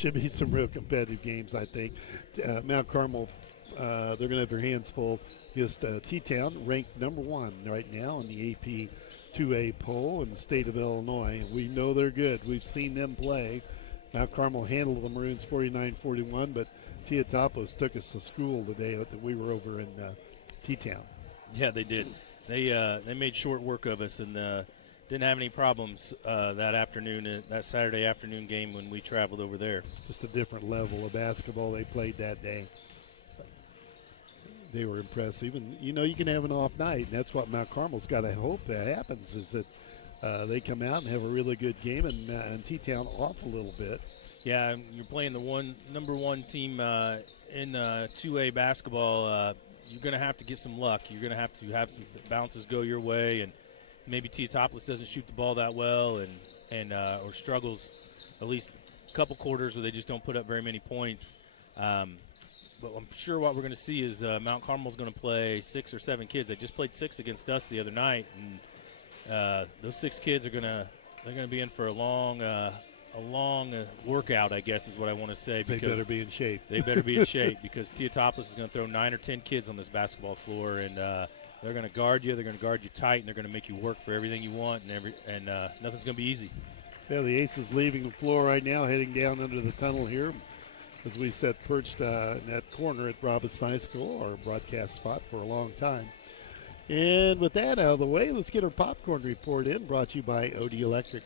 should be some real competitive games, I think. Mount Carmel, they're going to have their hands full against T-Town, ranked number 1 right now in the AP 2A poll in the state of Illinois. We know they're good. We've seen them play. Mount Carmel handled the Maroons 49-41, but Teotopos took us to school the day that we were over in T-Town. Yeah, they did. They made short work of us and didn't have any problems that afternoon, that Saturday afternoon game when we traveled over there. Just a different level of basketball they played that day. They were impressive. And, you can have an off night, and that's what Mount Carmel's got to hope that happens, is that they come out and have a really good game and T-Town off a little bit. Yeah, you're playing the number one team in 2A basketball. You're going to have to get some luck. You're going to have some bounces go your way, and maybe Teotopos doesn't shoot the ball that well or struggles at least a couple quarters where they just don't put up very many points. But I'm sure what we're going to see is Mount Carmel's going to play 6 or 7 kids. They just played 6 against us the other night, and those 6 kids are they're going to be in for a long workout, I guess is what I want to say. They better be in shape. They better be in shape because Teotopos is going to throw 9 or 10 kids on this basketball floor, and they're going to guard you. They're going to guard you tight, and they're going to make you work for everything you want, and nothing's going to be easy. Yeah, the Aces leaving the floor right now, heading down under the tunnel here. As we sat perched in that corner at Robinson High School, our broadcast spot for a long time. And with that out of the way, let's get our popcorn report in, brought to you by OD Electric.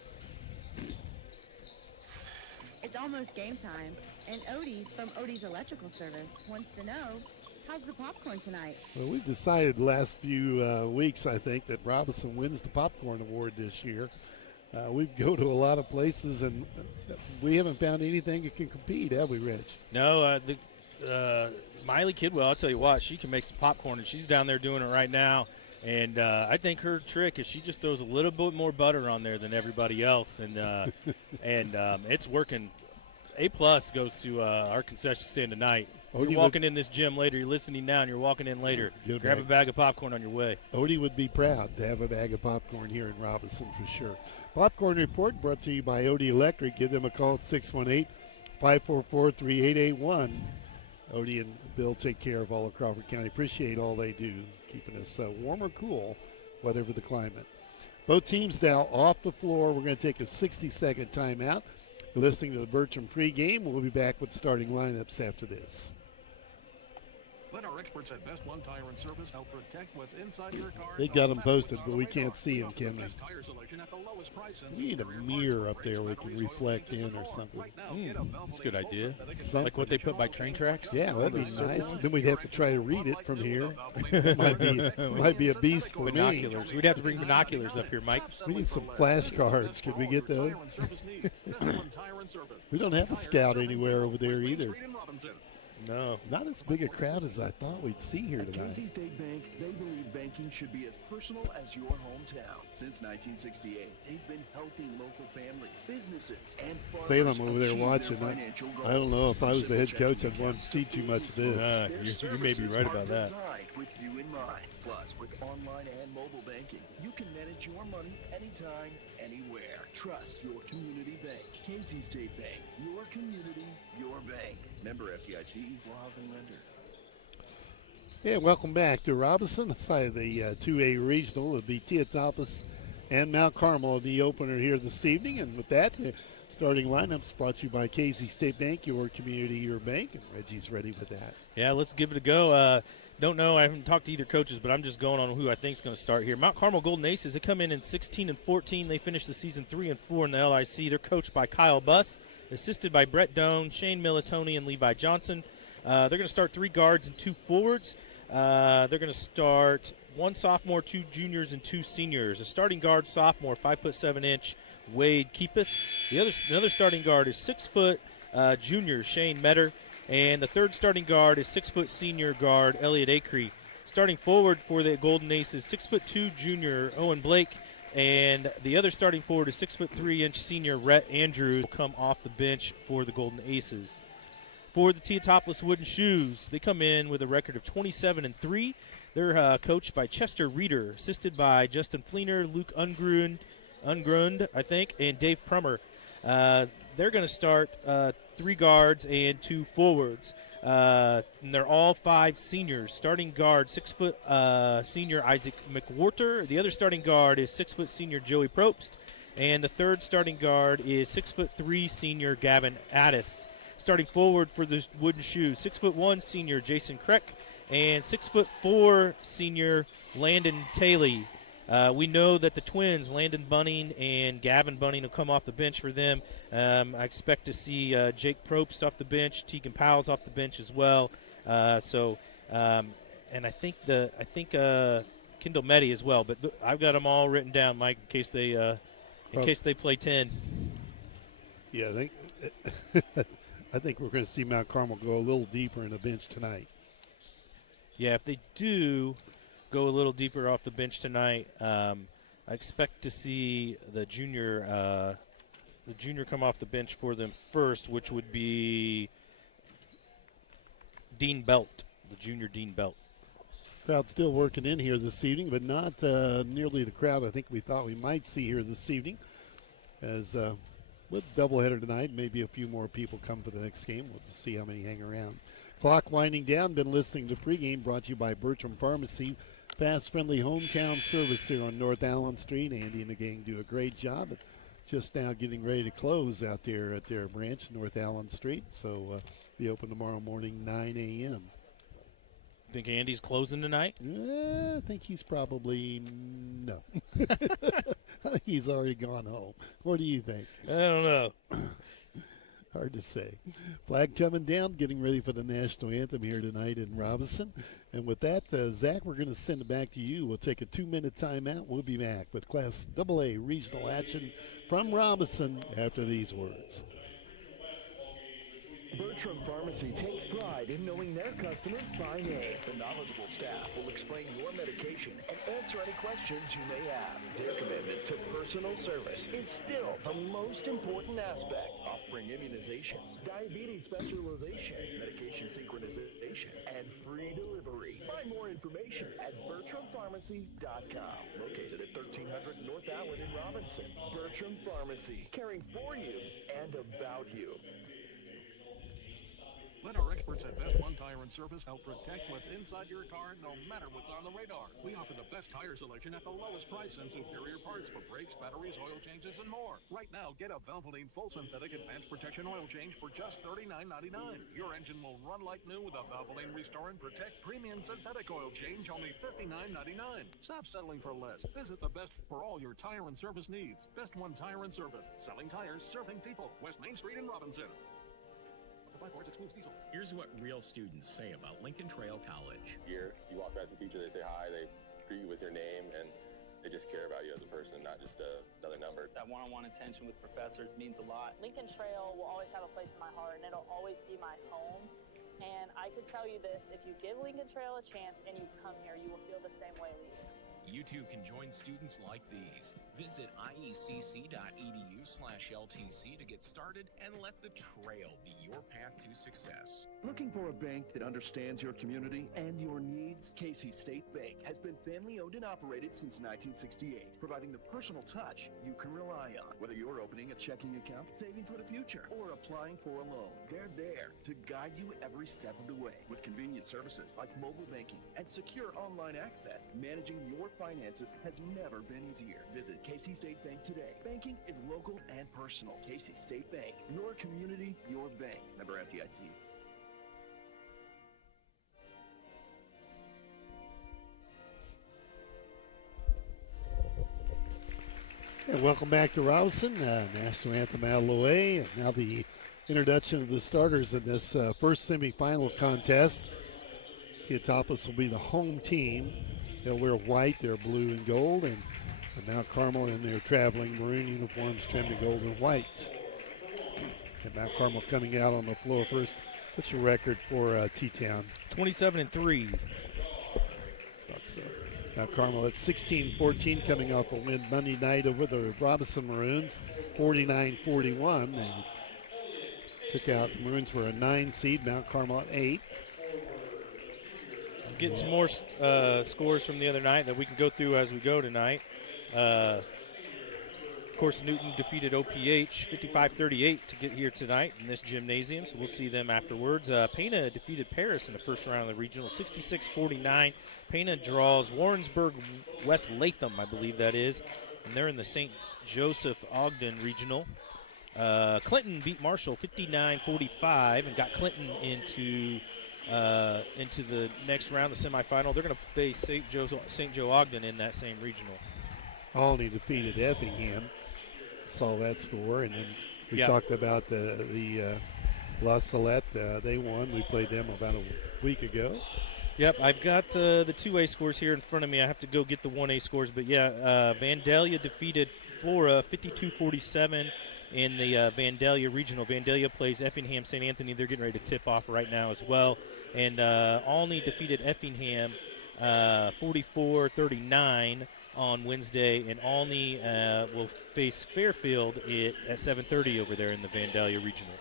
It's almost game time, and Odie from Odie's Electrical Service wants to know, how's the popcorn tonight? Well, we've decided the last few weeks, I think, that Robinson wins the popcorn award this year. We go to a lot of places, and we haven't found anything that can compete, have we, Rich? No, Miley Kidwell, I'll tell you what, she can make some popcorn, and she's down there doing it right now. And I think her trick is she just throws a little bit more butter on there than everybody else, and it's working. A+ goes to our concession stand tonight. You're walking in this gym later. You're listening now, and you're walking in later. Grab a bag of popcorn on your way. Odie would be proud to have a bag of popcorn here in Robinson for sure. Popcorn Report brought to you by Odie Electric. Give them a call at 618-544-3881. Odie and Bill take care of all of Crawford County. Appreciate all they do, keeping us warm or cool, whatever the climate. Both teams now off the floor. We're going to take a 60-second timeout. You're listening to the Bertram pregame. We'll be back with starting lineups after this. Let our experts at Best One Tire and Service help protect what's inside your car. They got them posted, but we can't see them, can we? We need a mirror up there we can reflect in or something. That's a good idea. Like what they put by train tracks? Yeah, that'd be nice. Then we'd have to try to read it from here. might be a beast for binoculars. We'd have to bring binoculars up here, Mike. We need some flashcards. Could we get those? We don't have a scout anywhere over there either. No. Not as big a crowd as I thought we'd see here tonight. At Casey State Bank, they believe banking should be as personal as your hometown. Since 1968, they've been helping local families, businesses, and farmers. Salem over there watching. I don't know if I was the head coach, I'd want to see too much of this. You may be right about that. With you in mind. Plus, with online and mobile banking, you can manage your money anytime, anywhere. Trust your community bank. Casey State Bank, your community, your bank. Member FDIC. Housing lender. Yeah, welcome back to Robinson. Side of the 2A regional. It'll be Teotopos and Mount Carmel in the opener here this evening. And with that, starting lineups brought to you by Casey State Bank, your community, your bank. And Reggie's ready with that. Yeah, let's give it a go. Don't know. I haven't talked to either coaches, but I'm just going on who I think is going to start here. Mount Carmel Golden Aces, they come in 16-14. They finished the season 3-4 in the LIC. They're coached by Kyle Buss, assisted by Brett Doan, Shane Militoni, and Levi Johnson. They're going to start 3 guards and 2 forwards. They're going to start 1 sophomore, 2 juniors, and 2 seniors. A starting guard, sophomore, 5'7" Wade Keepus. Another starting guard is 6' junior Shane Metter. And the third starting guard is 6' senior guard Elliot Acree. Starting forward for the Golden Aces, 6'2" junior Owen Blake. And the other starting forward is 6'3" senior Rhett Andrews. Will come off the bench for the Golden Aces. For the Teotopos Wooden Shoes, they come in with a record of 27-3. They're coached by Chester Reeder, assisted by Justin Fleener, Luke Ungrund, I think, and Dave Prummer. they're going to start 3 guards and 2 forwards. And they're all 5 seniors. Starting guard, 6-foot senior Isaac McWhorter. The other starting guard is 6-foot senior Joey Probst. And the third starting guard is 6'3" senior Gavin Addis. Starting forward for the Wooden Shoes, 6'1" senior Jason Kreck and 6'4" senior Landon Taylor. We know that the twins, Landon Bunning and Gavin Bunning, will come off the bench for them. I expect to see Jake Probst off the bench, Tegan Powell's off the bench as well. And I think Kendall Meddy as well. But I've got them all written down, Mike, in case they play 10. Yeah, I think we're going to see Mount Carmel go a little deeper in the bench tonight. Yeah, if they do go a little deeper off the bench tonight, I expect to see the junior come off the bench for them first, which would be Dean Belt, the junior Dean Belt. Crowd still working in here this evening, but not nearly the crowd I think we thought we might see here this evening. As with doubleheader tonight, maybe a few more people come for the next game. We'll just see how many hang around. Clock winding down. Been listening to Pregame, brought to you by Bertram Pharmacy. Fast, friendly hometown service here on North Allen Street. Andy and the gang do a great job. But just now getting ready to close out there at their branch, North Allen Street. So be open tomorrow morning, 9 a.m. Think Andy's closing tonight? I think he's probably no. I think he's already gone home. What do you think? I don't know. Hard to say. Flag coming down, getting ready for the national anthem here tonight in Robinson. And with that, Zach, we're going to send it back to you. We'll take a 2-minute timeout. We'll be back with Class AA regional action from Robinson after these words. Bertram Pharmacy takes pride in knowing their customers by name. The knowledgeable staff will explain your medication and answer any questions you may have. Their commitment to personal service is still the most important aspect, offering immunizations, diabetes specialization, medication synchronization, and free delivery. Find more information at BertramPharmacy.com. Located at 1300 North Allen in Robinson. Bertram Pharmacy, caring for you and about you. Let our experts at Best One Tire and Service help protect what's inside your car no matter what's on the radar. We offer the best tire selection at the lowest price and superior parts for brakes, batteries, oil changes, and more. Right now, get a Valvoline full synthetic advanced protection oil change for just $39.99. Your engine will run like new with a Valvoline Restore and Protect premium synthetic oil change, only $59.99. Stop settling for less. Visit the best for all your tire and service needs. Best One Tire and Service. Selling tires, serving people. West Main Street in Robinson. Here's what real students say about Lincoln Trail College. Here, you walk past the teacher, they say hi, they greet you with your name, and they just care about you as a person, not just another number. That one-on-one attention with professors means a lot. Lincoln Trail will always have a place in my heart, and it'll always be my home. And I can tell you this, if you give Lincoln Trail a chance and you come here, you will feel the same way we do. You too can join students like these. Visit iecc.edu/LTC to get started and let the trail be your path to success. Looking for a bank that understands your community and your needs? Casey State Bank has been family owned and operated since 1968, providing the personal touch you can rely on. Whether you're opening a checking account, saving for the future, or applying for a loan, they're there to guide you every step of the way. With convenient services like mobile banking and secure online access, managing your finances has never been easier. Visit Casey State Bank today. Banking is local and personal. Casey State Bank, your community, your bank. Member FDIC. And welcome back to Robinson. National anthem out of the way. And now the introduction of the starters in this first semifinal contest. Theotopos will be the home team. They'll wear white, they're blue and gold, and Mount Carmel in their traveling maroon uniforms trimmed in gold and white. And Mount Carmel coming out on the floor first. What's your record for T-Town? 27-3. Mount Carmel at 16-14, coming off a win Monday night over the Robinson Maroons, 49-41. They took out Maroons for a 9 seed, Mount Carmel at 8. Getting some more scores from the other night that we can go through as we go tonight. Of course, Newton defeated OPH 55-38 to get here tonight in this gymnasium, so we'll see them afterwards. Pana defeated Paris in the first round of the regional, 66-49. Pana draws Warrensburg West Latham, I believe that is, and they're in the St. Joseph Ogden regional. Clinton beat Marshall 59-45 and got Clinton into the next round, the semifinal. They're going to face St. Joe Ogden in that same regional. Olney defeated Effingham. Saw that score, and then we talked about the La Salette. They won. We played them about a week ago. Yep, I've got the 2A scores here in front of me. I have to go get the 1A scores, but Vandalia defeated Flora 52-47 in the Vandalia regional. Vandalia plays Effingham St. Anthony. They're getting ready to tip off right now as well. And Olney defeated Effingham 44-39 on Wednesday, and Olney will face Fairfield at 7:30 over there in the Vandalia regional.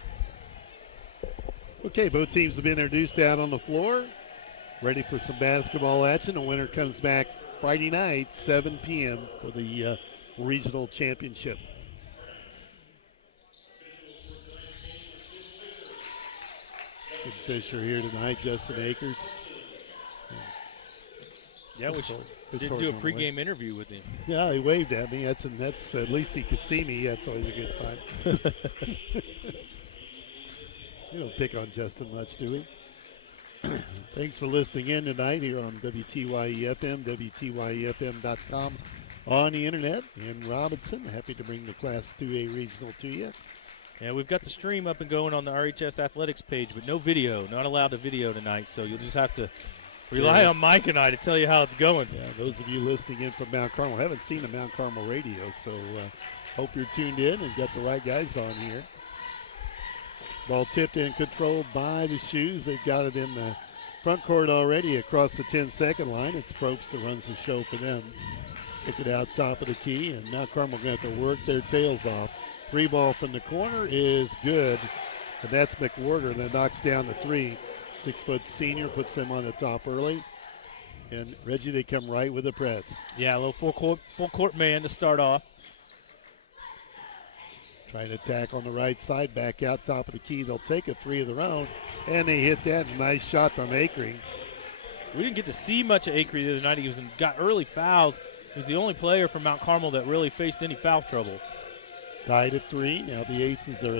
Okay, both teams have been introduced out on the floor, ready for some basketball action. The winner comes back Friday night, 7 p.m. for the regional championship. Good Fisher here tonight, Justin Akers. Yeah, we didn't do a pregame interview with him. Yeah, he waved at me. That's at least he could see me. That's always a good sign. We don't pick on Justin much, do we? Thanks for listening in tonight here on WTYE FM, WTYEFM.com on the internet. And Robinson, happy to bring the Class 2A regional to you. Yeah, we've got the stream up and going on the RHS Athletics page, but no video. Not allowed to video tonight, so you'll just have to rely on Mike and I to tell you how it's going. Yeah, those of you listening in from Mount Carmel haven't seen the Mount Carmel radio, so hope you're tuned in and got the right guys on here. Ball tipped and controlled by the Shoes. They've got it in the front court already across the 10-second line. It's Probst that runs the show for them. Kick it out top of the key, and Mount Carmel going to have to work their tails off. 3 ball from the corner is good, and that's McWhorter that knocks down the 3. 6-foot senior puts them on the top early. And Reggie, they come right with the press. Yeah, a little full court man to start off. Trying to attack on the right side, back out top of the key. They'll take a 3 of their own, and they hit that. Nice shot from Akery. We didn't get to see much of Akery the other night. He got early fouls. He was the only player from Mount Carmel that really faced any foul trouble. Tied at 3. Now the Aces are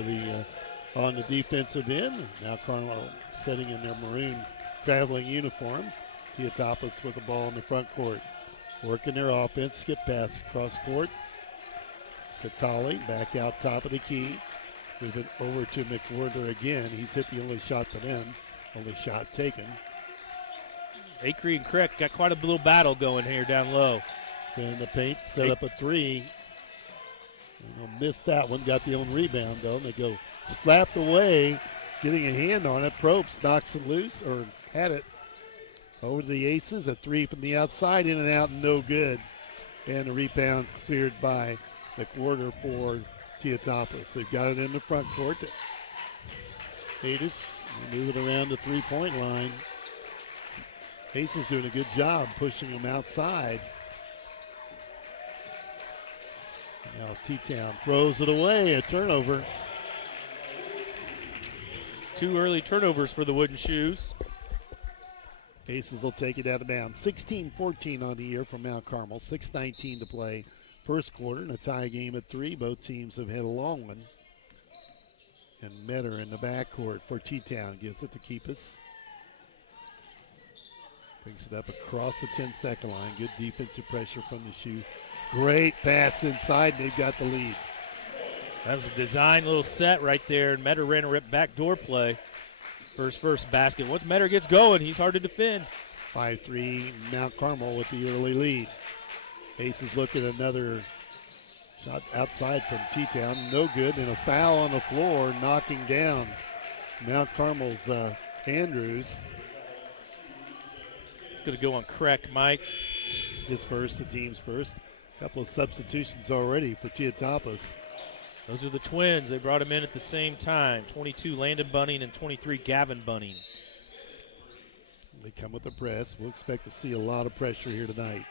on the defensive end. Now Carmel sitting in their maroon traveling uniforms. Teotopos with the ball in the front court. Working their offense. Skip pass across court. Catali back out top of the key. Move it over to McWhorter again. He's hit the only shot to them. Only shot taken. Akery and Kreck got quite a little battle going here down low. Spin the paint. Set up a 3. Missed that one. Got the own rebound though. And they go slapped away. Getting a hand on it. Probst knocks it loose, or had it over to the Aces. A 3 from the outside, in and out, no good. And a rebound cleared by McWhorter for Teotopos. They've got it in the front court. Aces move it around the 3-point line. Aces doing a good job pushing them outside. Now T-Town throws it away, a turnover. It's 2 early turnovers for the Wooden Shoes. Aces will take it out of bounds. 16-14 on the year from Mount Carmel. 6:19 to play. First quarter, and a tie game at 3. Both teams have hit a long one. And Metter in the backcourt for T-Town. Gives it to Keepus. Brings it up across the 10-second line. Good defensive pressure from the Shoe. Great pass inside. They've got the lead. That was a design little set right there. And Metter ran a backdoor play. First basket. Once Metter gets going, he's hard to defend. 5-3 Mount Carmel with the early lead. Aces look at another shot outside from T-Town. No good. And a foul on the floor, knocking down Mount Carmel's Andrews. It's going to go on Kreck, Mike. His first, the team's first. A couple of substitutions already for Teotopos. Those are the twins. They brought him in at the same time. 22, Landon Bunning, and 23, Gavin Bunning. They come with the press. We'll expect to see a lot of pressure here tonight.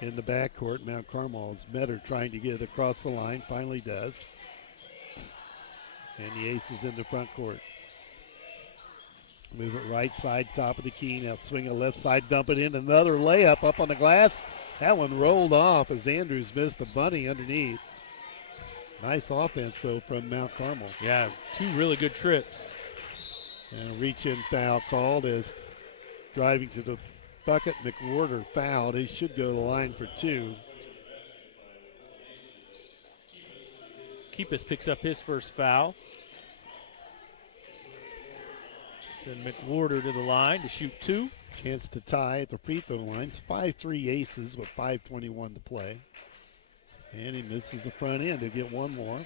in the backcourt. Mount Carmel's Metter trying to get it across the line, finally does. And the Aces in the front court. Move it right side, top of the key. Now swing it left side, dump it in. Another layup up on the glass. That one rolled off as Andrews missed a bunny underneath. Nice offense, though, from Mount Carmel. Yeah, 2 really good trips. And a reach-in foul called as driving to the bucket. McWhorter fouled. He should go to the line for 2. Keepus picks up his first foul. Send McWhorter to the line to shoot 2. Chance to tie at the free throw lines. 5-3 Aces with 5:21 to play. And he misses the front end to get one more.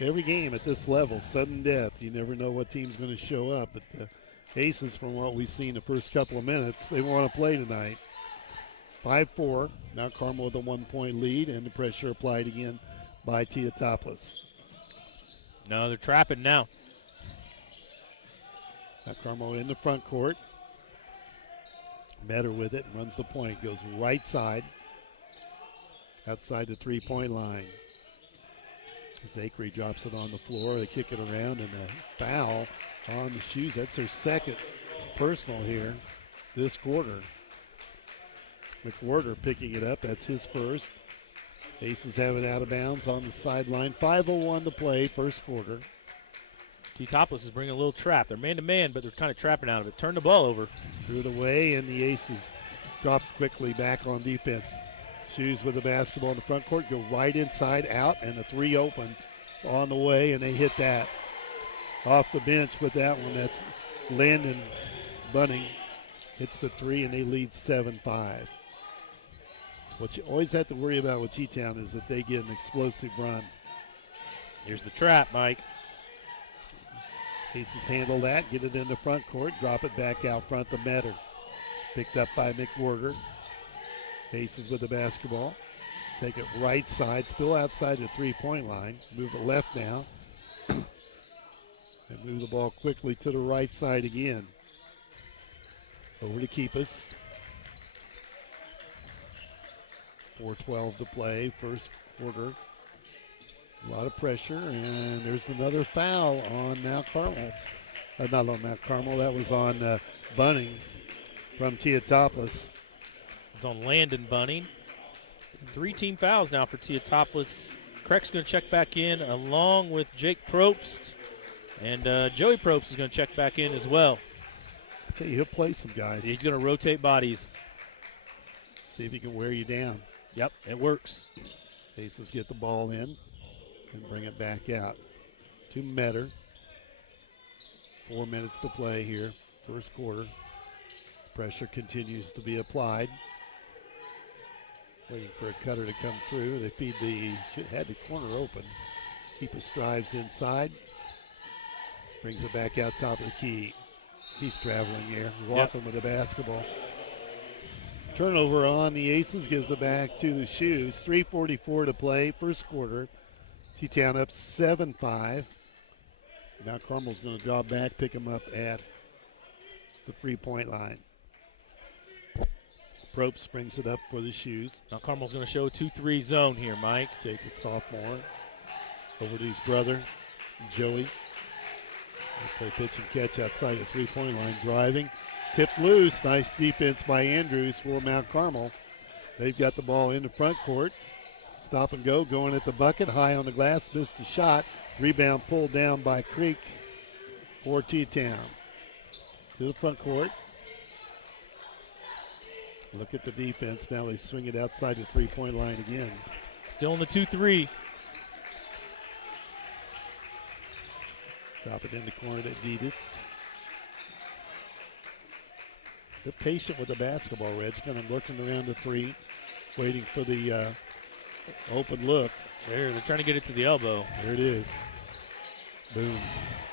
Every game at this level, sudden death. You never know what team's going to show up. But the Aces, from what we've seen the first couple of minutes, they want to play tonight. 5-4. Mount Carmel with a 1-point lead, and the pressure applied again by Teotopoulos. No, they're trapping now. Mount Carmel in the front court. Metter with it and runs the point. Goes right side. Outside the three-point line. Zachary drops it on the floor. They kick it around, and a foul on the shoes. That's their second personal here this quarter. McWhorter picking it up. That's his first. Aces have it out of bounds on the sideline. 5:01 to play, first quarter. Teotopoulos is bringing a little trap. They're man-to-man, but they're kind of trapping out of it. Turn the ball over. Threw it away, and the Aces drop quickly back on defense. Shoes with the basketball in the front court, go right inside, out, and the 3 open on the way, and they hit that. Off the bench with that one, that's Landon Bunning. Hits the 3, and they lead 7-5. What you always have to worry about with T-Town is that they get an explosive run. Here's the trap, Mike. Aces handle that, get it in the front court, drop it back out front to Metter. Picked up by McWhorter. Aces with the basketball. Take it right side, still outside the three-point line. Move it left now. And move the ball quickly to the right side again. Over to Keepus. 4:12 to play, first quarter. A lot of pressure, and there's another foul on Mount Carmel. Not on Mount Carmel, that was on Bunning from Teotopoulos. It's on Landon Bunning. 3 team fouls now for Teotopoulos. Craig's going to check back in along with Jake Probst, and Joey Probst is going to check back in as well. I tell you, he'll play some guys. He's going to rotate bodies. See if he can wear you down. Yep, it works. Aces get the ball in and bring it back out to Metter. 4 minutes to play here, first quarter. Pressure continues to be applied. Waiting for a cutter to come through. They feed had the corner open. Keepus drives inside. Brings it back out top of the key. He's traveling here. Walking with the basketball. Turnover on the Aces, gives it back to the Shoes. 3:44 to play, first quarter. T-Town up 7-5. Mount Carmel's going to draw back, pick them up at the three-point line. Probst brings it up for the Shoes. Mount Carmel's going to show a 2-3 zone here, Mike. Jake is sophomore. Over to his brother, Joey. They play pitch and catch outside the three-point line. Driving. Tipped loose. Nice defense by Andrews for Mount Carmel. They've got the ball in the front court. Stop and go. Going at the bucket. High on the glass. Missed a shot. Rebound pulled down by Creek for T-Town. To the front court. Look at the defense. Now they swing it outside the three-point line again. Still in the 2-3. Drop it in the corner to Adidas. They're patient with the basketball, Reds. Kind of looking around the 3, waiting for the open look. They're trying to get it to the elbow. There it is. Boom.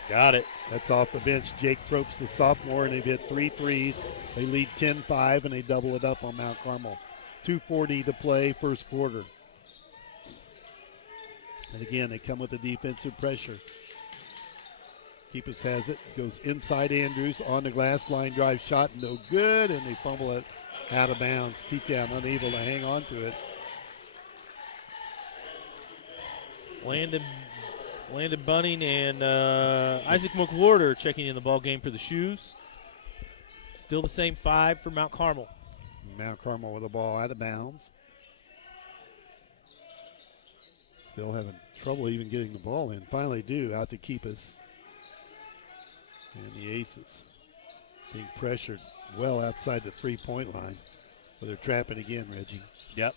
Got it. That's off the bench. Jake Probst, the sophomore, and they've hit 3 threes. They lead 10-5, and they double it up on Mount Carmel. 2:40 to play, first quarter. And again, they come with the defensive pressure. Keepus has it, goes inside Andrews on the glass, line drive shot, no good, and they fumble it out of bounds. T-Town unable to hang on to it. Landon Bunning and Isaac McWhorter checking in the ball game for the Shoes. Still the same 5 for Mount Carmel. Mount Carmel with the ball out of bounds. Still having trouble even getting the ball in. Finally do, out to Keepus. And the Aces being pressured well outside the three-point line. But they're trapping again, Reggie. Yep.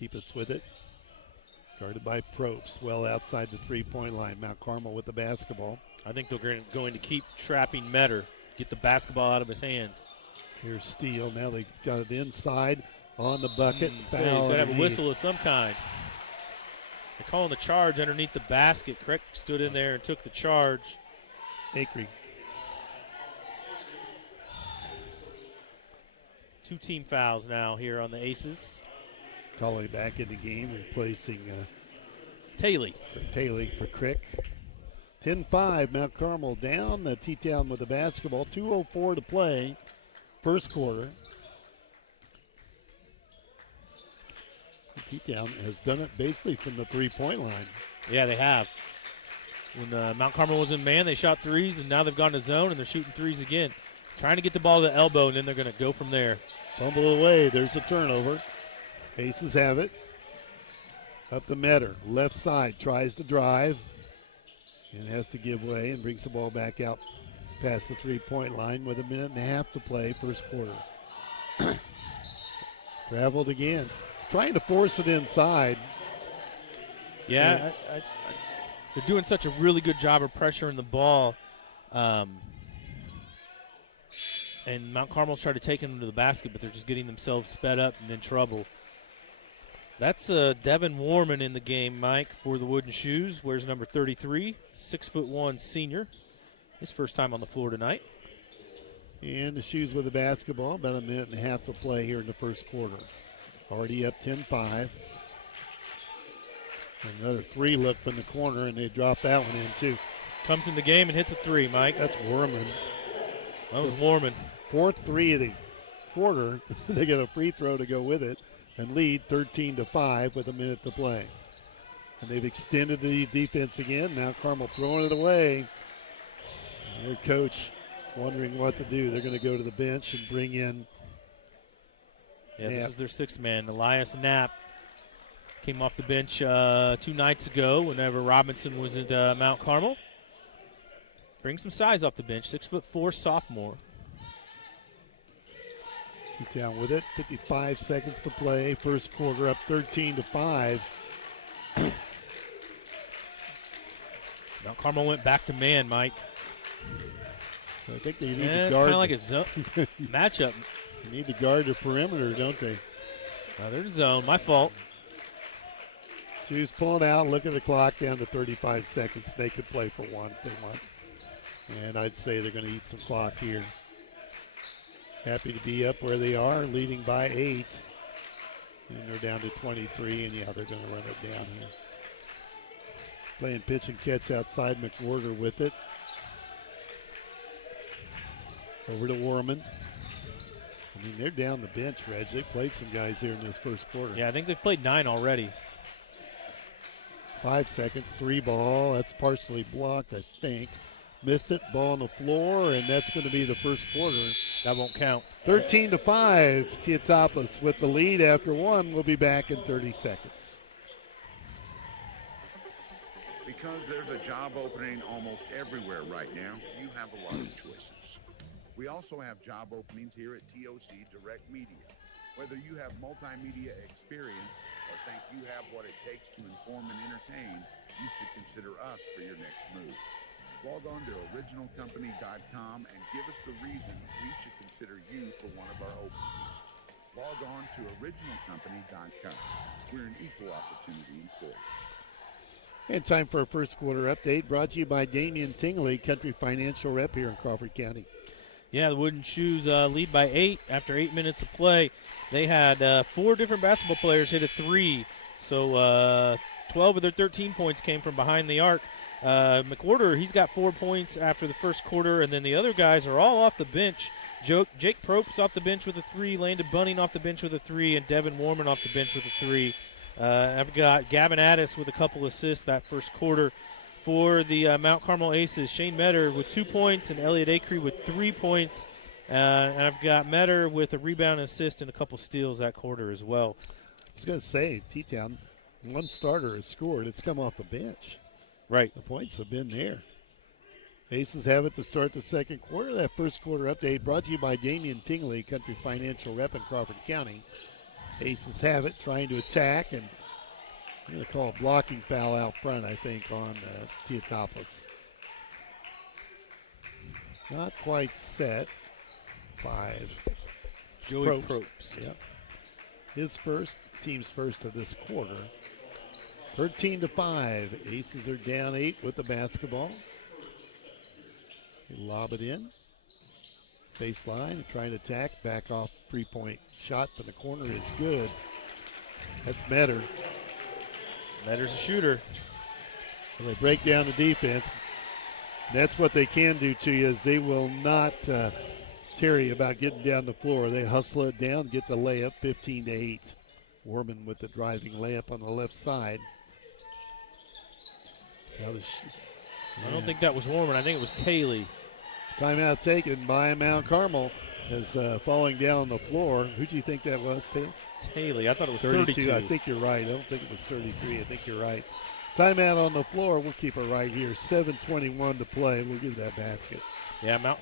Keepus with it. Guarded by Probst, well outside the three-point line. Mount Carmel with the basketball. I think they're going to keep trapping Metter, get the basketball out of his hands. Here's Steele. Now they got it inside on the bucket. So you've Foul got to have a underneath. whistle of some kind. They're calling the charge underneath the basket. Crick stood in there and took the charge. Acre. 2 team fouls now here on the Aces. Colley back in the game, replacing Taylor for Crick. 10-5, Mount Carmel down. T-Town with the basketball. 2:04 to play, first quarter. T-Town has done it basically from the three-point line. Yeah, they have. When Mount Carmel was in man, they shot threes, and now they've gone to zone, and they're shooting threes again. Trying to get the ball to the elbow, and then they're going to go from there. Fumble away. There's a turnover. Aces have it. Up to Metter. Left side. Tries to drive. And has to give way and brings the ball back out past the three-point line with 1.5 minutes to play, first quarter. Traveled again. Trying to force it inside. Yeah, they're doing such a really good job of pressuring the ball. And Mount Carmel's tried to take them to the basket, but they're just getting themselves sped up and in trouble. That's Devin Warman in the game, Mike, for the Wooden Shoes. Wears number 33, 6'1" senior. His first time on the floor tonight. And the Shoes with the basketball. About 1.5 minutes to play here in the first quarter. Already up 10-5. Another three look from the corner, and they drop that one in, too. Comes in the game and hits a three, Mike. That's Warman. That was Warman. 4-3 of the quarter. They get a free throw to go with it and lead 13-5 with 1 minute to play. And they've extended the defense again. Now Carmel throwing it away. And their coach wondering what to do. They're going to go to the bench and bring in Yeah, Knapp. This is their sixth man. Elias Knapp came off the bench 2 nights ago whenever Robinson was at Mount Carmel. Bring some size off the bench. 6'4" sophomore. T-Town with it. 55 seconds to play. First quarter up 13-5. Mount Carmel went back to man, Mike. I think they need to It's guard. kind of like a zone matchup. They need to guard the perimeter, don't they? They're in zone. My fault. Shoes pulling out. Look at the clock, down to 35 seconds. They could play for one if they want. And I'd say they're going to eat some clock here. Happy to be up where they are, leading by 8. And they're down to 23, and yeah, they're going to run it down here. Playing pitch and catch outside. McWhorter with it. Over to Warman. I mean, they're down the bench, Reg. They played some guys here in this first quarter. Yeah, I think they've played 9 already. 5 seconds, 3 ball. That's partially blocked, I think. Missed it, ball on the floor, and that's going to be the first quarter. That won't count. 13-5, Teotopos with the lead after 1. We'll be back in 30 seconds. Because there's a job opening almost everywhere right now, you have a lot of choices. We also have job openings here at TOC Direct Media. Whether you have multimedia experience or think you have what it takes to inform and entertain, you should consider us for your next move. Log on to originalcompany.com and give us the reason we should consider you for one of our openings. Log on to originalcompany.com. We're an equal opportunity employer. And time for a first quarter update brought to you by Damian Tingley, Country Financial Rep here in Crawford County. Yeah, the Wooden Shoes lead by 8 after 8 minutes of play. They had 4 different basketball players hit a 3. So 12 of their 13 points came from behind the arc. McWhorter, he's got 4 points after the first quarter, and then the other guys are all off the bench. Jake Propst off the bench with a 3, Landon Bunning off the bench with a 3, and Devin Warman off the bench with a 3. I've got Gavin Addis with a couple assists that first quarter. For the Mount Carmel Aces, Shane Metter with 2 points and Elliot Acree with 3 points. And I've got Metter with a rebound and assist and a couple steals that quarter as well. I was going to say, T-Town, one starter has scored. It's come off the bench. Right. The points have been there. Aces have it to start the second quarter. That first quarter update brought to you by Damian Tingley, Country Financial Rep in Crawford County. Aces have it, trying to attack, and I'm going to call a blocking foul out front, I think, on Teotopoulos. Not quite set. 5. Joey Probst. Yep. His first, team's first of this quarter. 13-5. Aces are down 8 with the basketball. They lob it in. Baseline, trying to attack. Back off 3-point shot from the corner is good. That's Metter. Metter's a shooter. Well, they break down the defense. That's what they can do to you, is they will not tarry about getting down the floor. They hustle it down, get the layup, 15-8. Warman with the driving layup on the left side. I don't think that was Warman. I think it was Taylor. Timeout taken by Mount Carmel as falling down on the floor. Who do you think that was, Taylor? Taylor. I thought it was 32. I think you're right. I don't think it was 33. I think you're right. Timeout on the floor. We'll keep it right here. 7:21 to play. We'll give that basket. Yeah,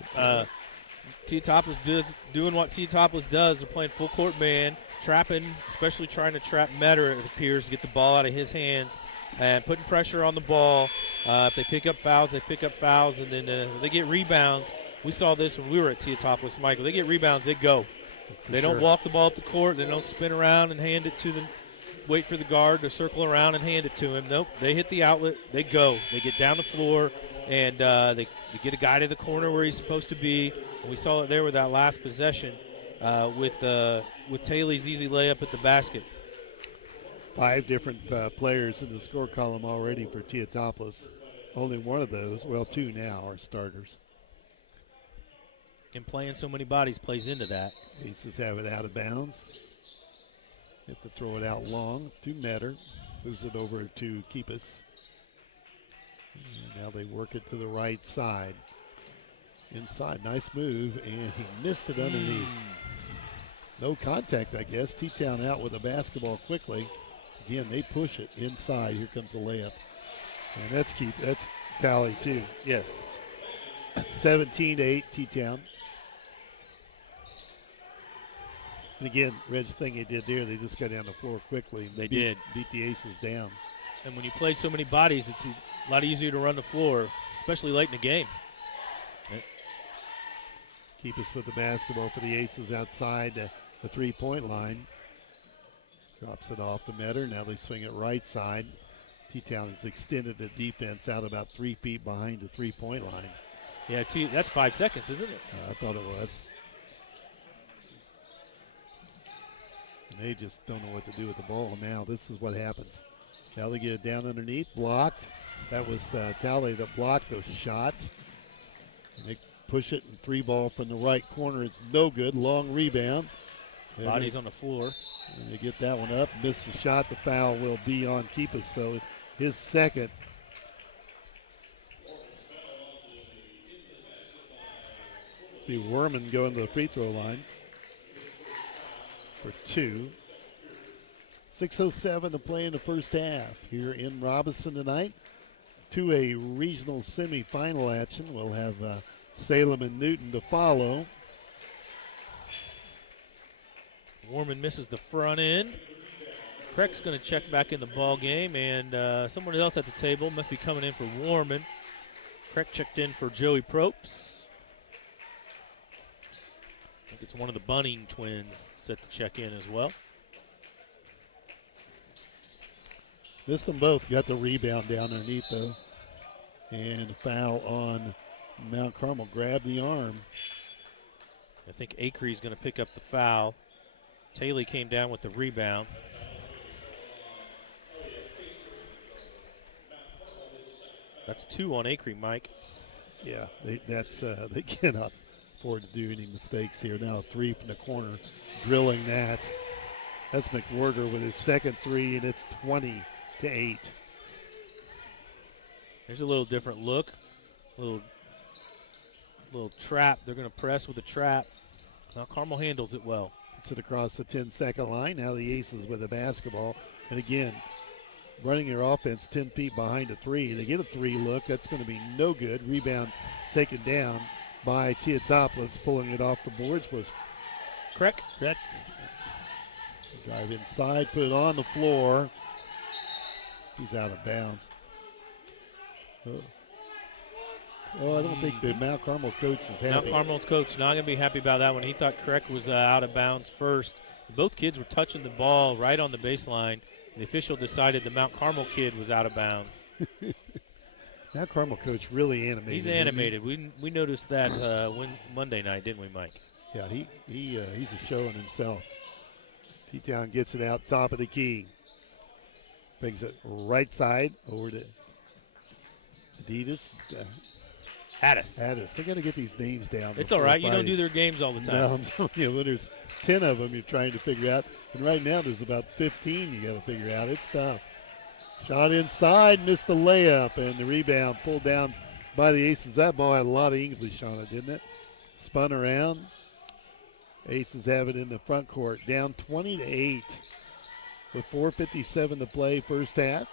Teotopoulos doing what Teotopoulos does. They're playing full court man, trapping, especially trying to trap Metter, it appears, to get the ball out of his hands and putting pressure on the ball. If they pick up fouls, they pick up fouls, and then they get rebounds. We saw this when we were at Teotopoulos, Michael. They get rebounds, they go. They don't walk the ball up the court. They don't spin around and hand it to them, wait for the guard to circle around and hand it to him. Nope, they hit the outlet, they go. They get down the floor, and they get a guy to the corner where he's supposed to be. And we saw it there with that last possession with Taylor's easy layup at the basket. 5 different players in the score column already for Teotopoulos. Only one of those, well, 2 now, are starters. And playing so many bodies plays into that. Aces have it out of bounds. Have to throw it out long to Metter. Moves it over to Keepus. And now they work it to the right side. Inside, nice move, and he missed it underneath. No contact, I guess. T-Town out with the basketball quickly. Again, they push it inside. Here comes the layup. And that's tally too. Yes. 17-8, T-Town. And again, Red's thing they did there, they just got down the floor quickly. They did. Beat the Aces down. And when you play so many bodies, it's a lot easier to run the floor, especially late in the game. Keep us with the basketball for the Aces outside the three-point line. Drops it off to Metter. Now they swing it right side. T-Town has extended the defense out about 3 feet behind the three-point line. Yeah, that's 5 seconds, isn't it? I thought it was. And they just don't know what to do with the ball now. This is what happens. Now they get it down underneath, blocked. That was Talley that blocked those shots. And they push it, and 3-ball from the right corner. It's no good. Long rebound. Bodies on the floor. And they get that one up. Miss the shot. The foul will be on Keepus. So his second. This will be Werman going to the free throw line for 2. 6:07 to play in the first half here in Robinson tonight. 2A regional semifinal action. We'll have Salem and Newton to follow. Warman misses the front end. Craig's going to check back in the ball game, and someone else at the table must be coming in for Warman. Craig checked in for Joey Propst. I think it's one of the Bunning twins set to check in as well. Missed them both. Got the rebound down underneath, though. And foul on Mount Carmel. Grabbed the arm. I think Acree's going to pick up the foul. Taylor came down with the rebound. That's 2 on Acre, Mike. Yeah, they cannot afford to do any mistakes here. Now 3 from the corner, drilling that. That's McWhorter with his second 3, and it's 20-8. There's a little different look, little trap. They're going to press with a trap. Now Carmel handles it well. Gets it across the 10-second line. Now the Aces with the basketball, and again, running their offense 10 feet behind a 3. They get a 3 look. That's going to be no good. Rebound taken down by Teotopoulos. Pulling it off the boards was Kreck. Drive inside, put it on the floor. He's out of bounds. Oh, I don't think the Mount Carmel coach is happy. Mount Carmel's coach not going to be happy about that one. He thought Kreck was out of bounds first. Both kids were touching the ball right on the baseline. The official decided the Mount Carmel kid was out of bounds. Mount Carmel coach really animated. He's animated. We noticed that Monday night, didn't we, Mike? Yeah, he's a show in himself. T-Town gets it out top of the key. Brings it right side over to Adidas. Haddis. They got to get these names down. It's all right. You don't do their games all the time. No, I'm telling you, when there's 10 of them you're trying to figure out. And right now there's about 15 you got to figure out. It's tough. Shot inside, missed the layup, and the rebound pulled down by the Aces. That ball had a lot of English on it, didn't it? Spun around. Aces have it in the front court. Down 20-8 with 4:57 to play first half.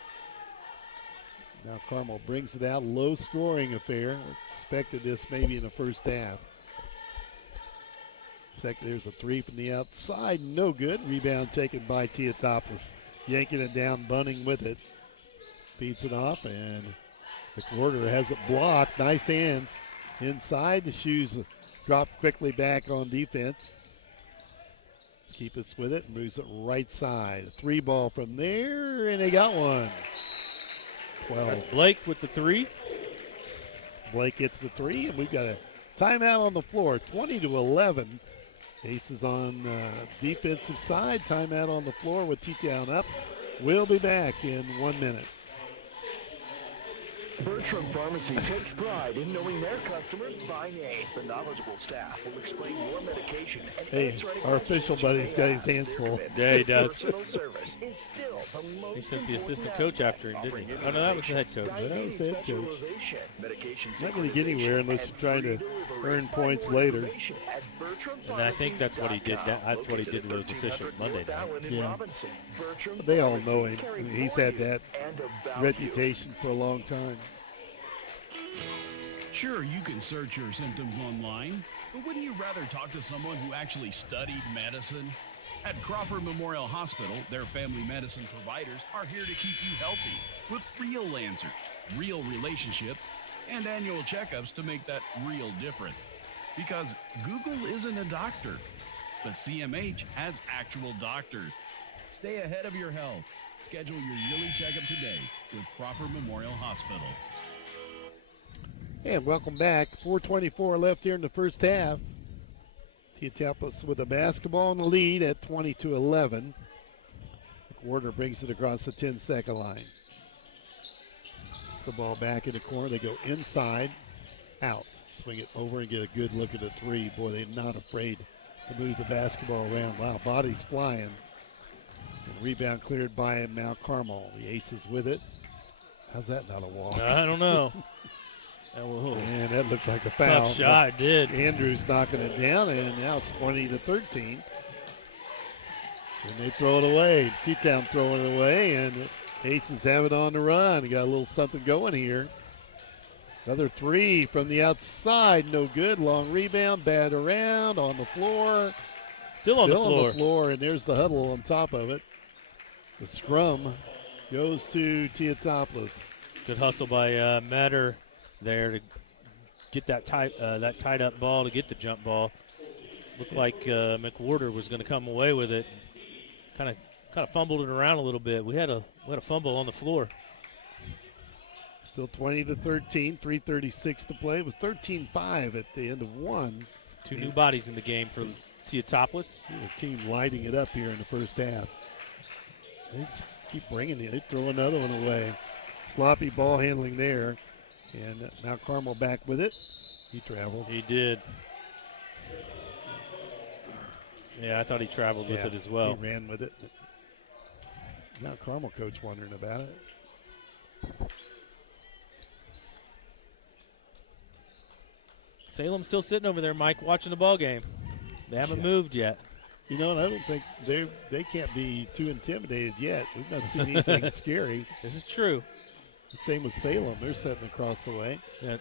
Now Carmel brings it out. Low scoring affair. Expected this maybe in the first half. There's a 3 from the outside. No good. Rebound taken by Teotopoulos. Yanking it down, Bunning with it. Beats it off, and McWhorter has it blocked. Nice hands inside. The shoes drop quickly back on defense. Keep us with it. Moves it right side. A 3 ball from there, and they got one. 12. That's Blake with the 3. Blake gets the 3, and we've got a timeout on the floor. 20-11. Aces on defensive side. Timeout on the floor with T-Town up. We'll be back in 1 minute. Bertram Pharmacy takes pride in knowing their customers by name. The knowledgeable staff will explain your medication and answer any our official buddy's got his hands full. Yeah, he does. Personal service is still the most He sent the assistant important coach after him, didn't he? Oh, no, that was the head coach. That was the head coach. Medication Not going to get anywhere unless you're trying to earn points later. And I think that's what he did. That's what he did to those officials Monday night. Yeah. They all know him. I mean, he's had that reputation for a long time. Sure, you can search your symptoms online, but wouldn't you rather talk to someone who actually studied medicine? At Crawford Memorial Hospital, their family medicine providers are here to keep you healthy with real answers, real relationships, and annual checkups to make that real difference. Because Google isn't a doctor, but CMH has actual doctors. Stay ahead of your health. Schedule your yearly checkup today with Crawford Memorial Hospital. And welcome back. 4:24 left here in the first half. Teotopoulos with the basketball in the lead at 20-11. McWhorter brings it across the 10-second line. Gets the ball back in the corner. They go inside, out. Swing it over and get a good look at the 3. Boy, they're not afraid to move the basketball around. Wow, bodies flying. And rebound cleared by Mount Carmel. The Aces with it. How's that not a walk? I don't know. And that looked like a foul. Tough shot, it did. Andrews knocking it down, and now it's 20-13. And they throw it away. T-Town throwing it away, and Aces have it on the run. They got a little something going here. Another 3 from the outside, no good. Long rebound, bad around, on the floor. Still on the floor, and there's the huddle on top of it. The scrum goes to Teotopoulos. Good hustle by Matter there to get that tied up ball, to get the jump ball. Looked like McWhorter was going to come away with it. Kind of fumbled it around a little bit. We had a fumble on the floor. Still 20-13, 3:36 to play. It was 13-5 at the end of 1. 2 new bodies in the game for Teotopoulos. The team lighting it up here in the first half. They just keep bringing it. They throw another one away. Sloppy ball handling there And Mount Carmel back with it. He traveled. He did. Yeah, I thought he traveled with it as well. He ran with it. Mount Carmel coach wondering about it. Salem's still sitting over there, Mike, watching the ball game. They haven't moved yet. You know, and I don't think they can't be too intimidated yet. We've not seen anything scary. This is true. Same with Salem. They're sitting across the way. Yeah.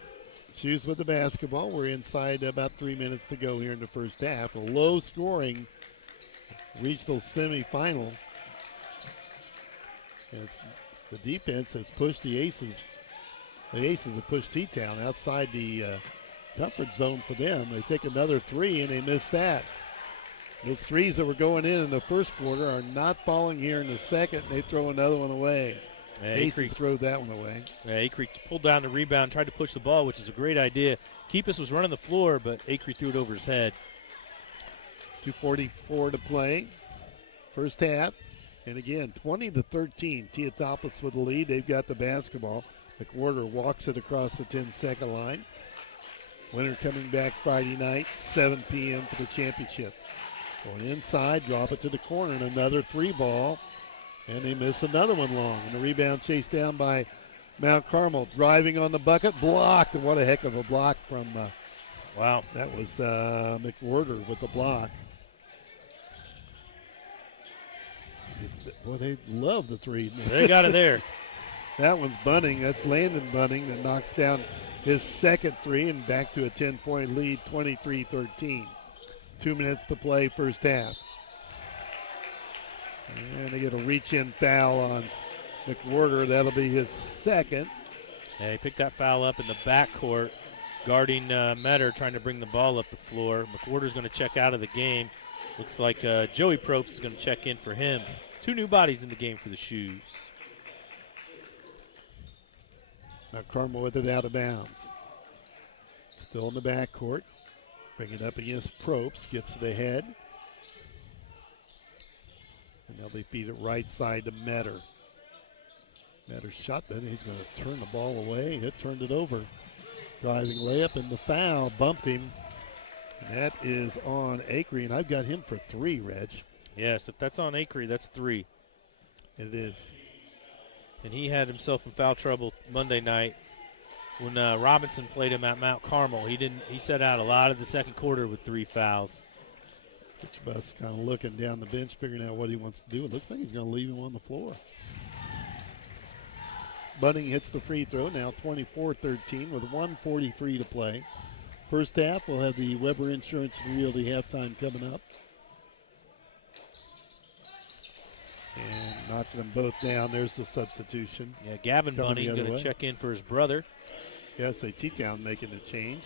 Shoes with the basketball. We're inside about 3 minutes to go here in the first half. A low scoring regional semifinal. And the defense has pushed the Aces. The Aces have pushed T-Town outside the comfort zone for them. They take another three and they miss that. Those threes that were going in the first quarter are not falling here in the second. They throw another one away. Yeah, Aces throw that one away. Yeah, Acre pulled down the rebound, tried to push the ball, which is a great idea. Keepus was running the floor, but Acre threw it over his head. 2:44 to play. First half. And again, 20-13. Teotopos with the lead. They've got the basketball. McWhorter walks it across the 10-second line. Winner coming back Friday night, 7 p.m. for the championship. Going inside, drop it to the corner, and another three ball. And they miss another one long. And the rebound chased down by Mount Carmel. Driving on the bucket, blocked. And what a heck of a block from, wow. That was McWhorter with the block. Boy, they love the three. They got it there. That one's Bunning. That's Landon Bunning that knocks down his second three and back to a 10-point lead, 23-13. 2 minutes to play first half. And they get a reach-in foul on McWhorter. That'll be his second. Yeah, he picked that foul up in the backcourt, guarding Metter, trying to bring the ball up the floor. McWhorter's going to check out of the game. Looks like Joey Probst is going to check in for him. 2 new bodies in the game for the Shoes. Now Carmel with it out of bounds. Still in the backcourt. Bring it up against Probst. Gets to the head. And now they feed it right side to Metter. Metter shot, then he's going to turn the ball away. It turned it over. Driving layup, and the foul bumped him. And that is on Acre, and I've got him for 3, Reg. Yes, if that's on Acre, that's 3. It is. And he had himself in foul trouble Monday night when Robinson played him at Mount Carmel. He set out a lot of the second quarter with 3 fouls. Pitch Bus kind of looking down the bench, figuring out what he wants to do. It looks like he's going to leave him on the floor. Bunning hits the free throw, now 24-13 with 1:43 to play. First half, we'll have the Weber Insurance and Realty halftime coming up. And knocking them both down. There's the substitution. Yeah, Gavin Bunning going to check in for his brother. Yeah, it's a T-Town making the change.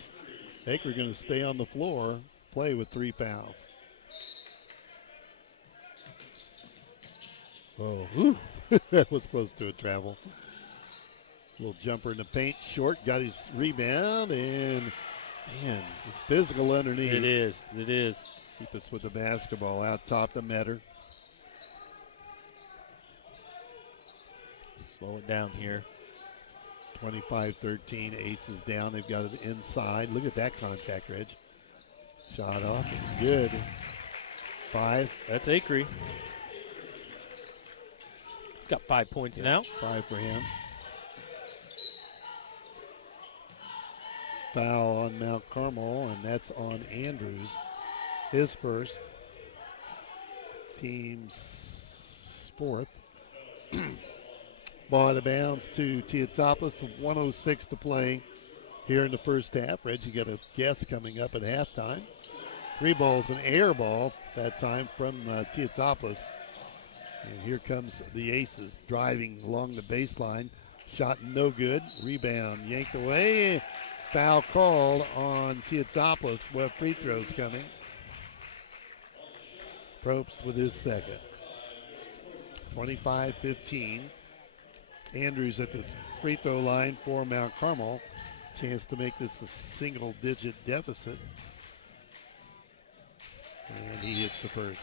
Acre going to stay on the floor, play with 3 fouls. Oh, that was close to a travel. Little jumper in the paint, short, got his rebound, and man, physical underneath. It is. Keep us with the basketball out top to Metter. Slow it down here. 25-13, Aces down. They've got it inside. Look at that contact, Reg. Shot off and good. 5. That's Acre. He's got 5 points now. 5 for him. Foul on Mount Carmel, and that's on Andrews. His first. Team's 4th. Ball out of bounds to Teotopos. 1:06 to play here in the first half. Reggie got a guess coming up at halftime. 3 balls, an air ball that time from Teotopos. And here comes the Aces driving along the baseline. Shot no good. Rebound yanked away. Foul called on Teotopos. Well, free throws coming. Probst with his second. 25-15. Andrews at the free throw line for Mount Carmel. Chance to make this a single-digit deficit. And he hits the first.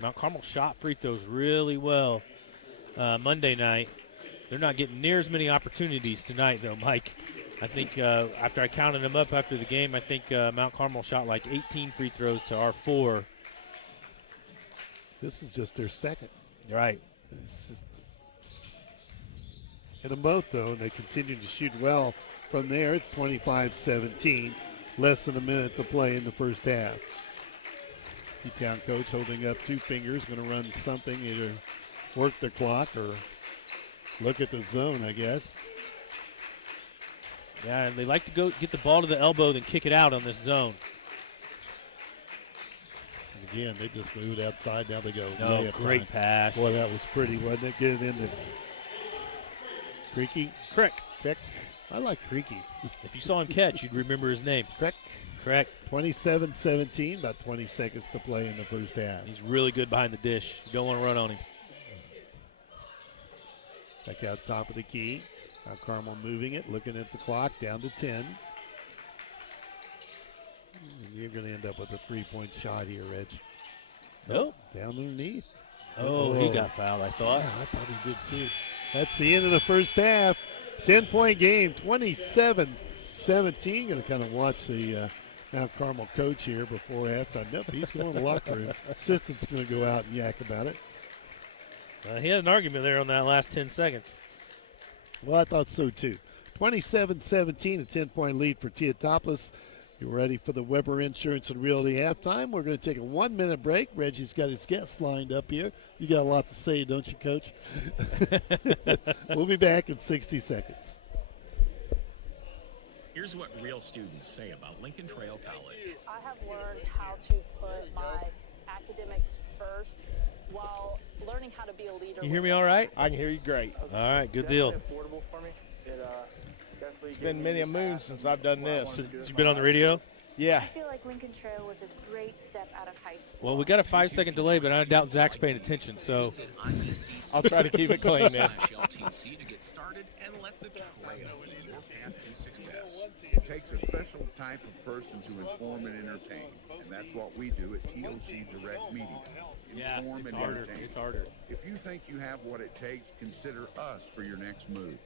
Mount Carmel shot free throws really well Monday night. They're not getting near as many opportunities tonight, though, Mike. I think after I counted them up after the game, I think Mount Carmel shot like 18 free throws to our 4. This is just their second. Right. Hit them both, though, and they continue to shoot well from there. It's 25-17. Less than a minute to play in the first half. T-Town coach holding up 2 fingers, going to run something, either work the clock or look at the zone, I guess. Yeah, and they like to go get the ball to the elbow, then kick it out on this zone. And again, they just moved outside. Now they go. No, great pass. Boy, that was pretty, wasn't it? Get it into Creaky. Crick. I like Creaky. If you saw him catch, you'd remember his name. Correct. 27-17, about 20 seconds to play in the first half. He's really good behind the dish. You don't want to run on him. Back out top of the key. Now Carmel moving it, looking at the clock, down to 10. And you're going to end up with a 3-point shot here, Reg. Nope. Down underneath. Oh, he got fouled, I thought. Yeah, I thought he did too. That's the end of the first half. 10-point game, 27-17. Going to kind of watch the Mount Carmel coach here before halftime. Nope, he's going to the locker room. Assistant's going to go out and yak about it. He had an argument there on that last 10 seconds. Well, I thought so too. 27-17, a 10-point lead for Teotopoulos. You're ready for the Weber Insurance and Realty halftime. We're going to take a 1-minute break. Reggie's got his guests lined up here. You got a lot to say, don't you, Coach? We'll be back in 60 seconds. Here's what real students say about Lincoln Trail College. I have learned how to put my academics first while learning how to be a leader. You hear me all right? I can hear you great. All right, good deal. Affordable for me. It's been many a moon since I've done this. Since you've been on the radio? Yeah. I feel like Lincoln Trail was a great step out of high school. Well, we got a 5-second delay, but I doubt Zach's paying attention, so I'll try to keep it clean, man. LTC to get started and let the trail be your path to success. It takes a special type of person to inform and entertain, and that's what we do at TOC Direct Media. yeah, Inform it's and harder. entertain. It's harder. If you think you have what it takes, consider us for your next move.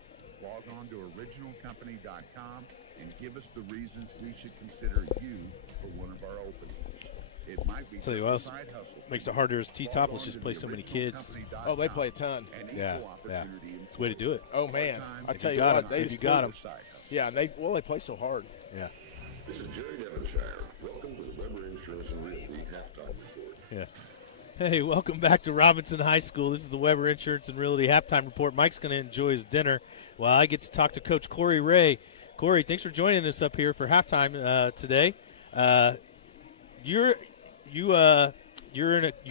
Log on to originalcompany.com and give us the reasons we should consider you for one of our openings. It might be Tell you what else side hustle. makes it harder is T-Topless just play so many kids. Oh, they play a ton. Yeah. It's the way to do it. Oh, man. I tell you got what, 'em, they if just you got them. Yeah, and they play so hard. Yeah. This is Jerry Devonshire. Welcome to the Weber Insurance and Realty halftime report. Yeah. Hey, welcome back to Robinson High School. This is the Weber Insurance and Realty halftime report. Mike's going to enjoy his dinner while I get to talk to Coach Corey Ray. Corey, thanks for joining us up here for halftime today. You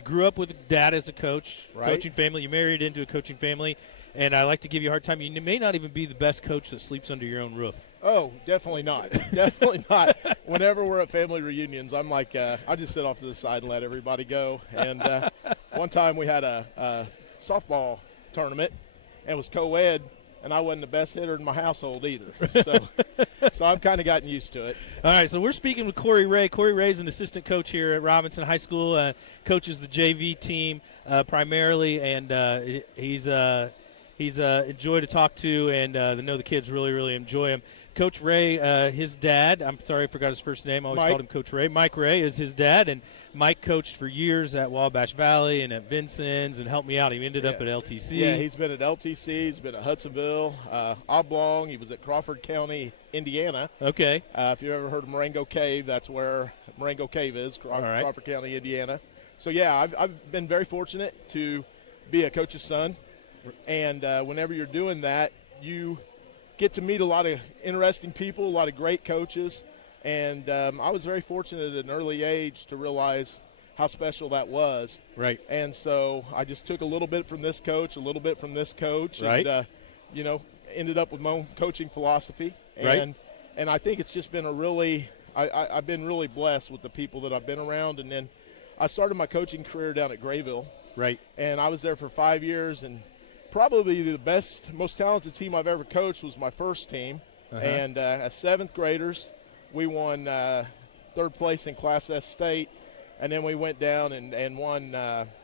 grew up with a dad as a coach, right. Coaching family. You married into a coaching family, and I like to give you a hard time. You may not even be the best coach that sleeps under your own roof. Oh, definitely not. Definitely not. Whenever we're at family reunions, I'm like, I just sit off to the side and let everybody go. And one time we had a softball tournament, and it was co-ed, and I wasn't the best hitter in my household either. So I've kind of gotten used to it. All right, so we're speaking with Corey Ray. Corey Ray is an assistant coach here at Robinson High School, coaches the JV team primarily, and he's a joy to talk to, and I know the kids really, really enjoy him. Coach Ray, his dad, I'm sorry I forgot his first name. I always called him Coach Ray. Mike Ray is his dad, and Mike coached for years at Wabash Valley and at Vincent's and helped me out. He ended up at LTC. Yeah, he's been at LTC. He's been at Hudsonville, Oblong. He was at Crawford County, Indiana. Okay. If you've ever heard of Marengo Cave, that's where Marengo Cave is, Crawford County, Indiana. So, yeah, I've been very fortunate to be a coach's son. And whenever you're doing that, you get to meet a lot of interesting people, a lot of great coaches. And I was very fortunate at an early age to realize how special that was. Right. And so I just took a little bit from this coach, a little bit from this coach. Right. And, ended up with my own coaching philosophy. Right. And I think it's just been I've been really blessed with the people that I've been around. And then I started my coaching career down at Grayville. Right. And I was there for 5 years, and probably the best, most talented team I've ever coached was my first team. Uh-huh. And as seventh graders, we won third place in Class S state, and then we went down and won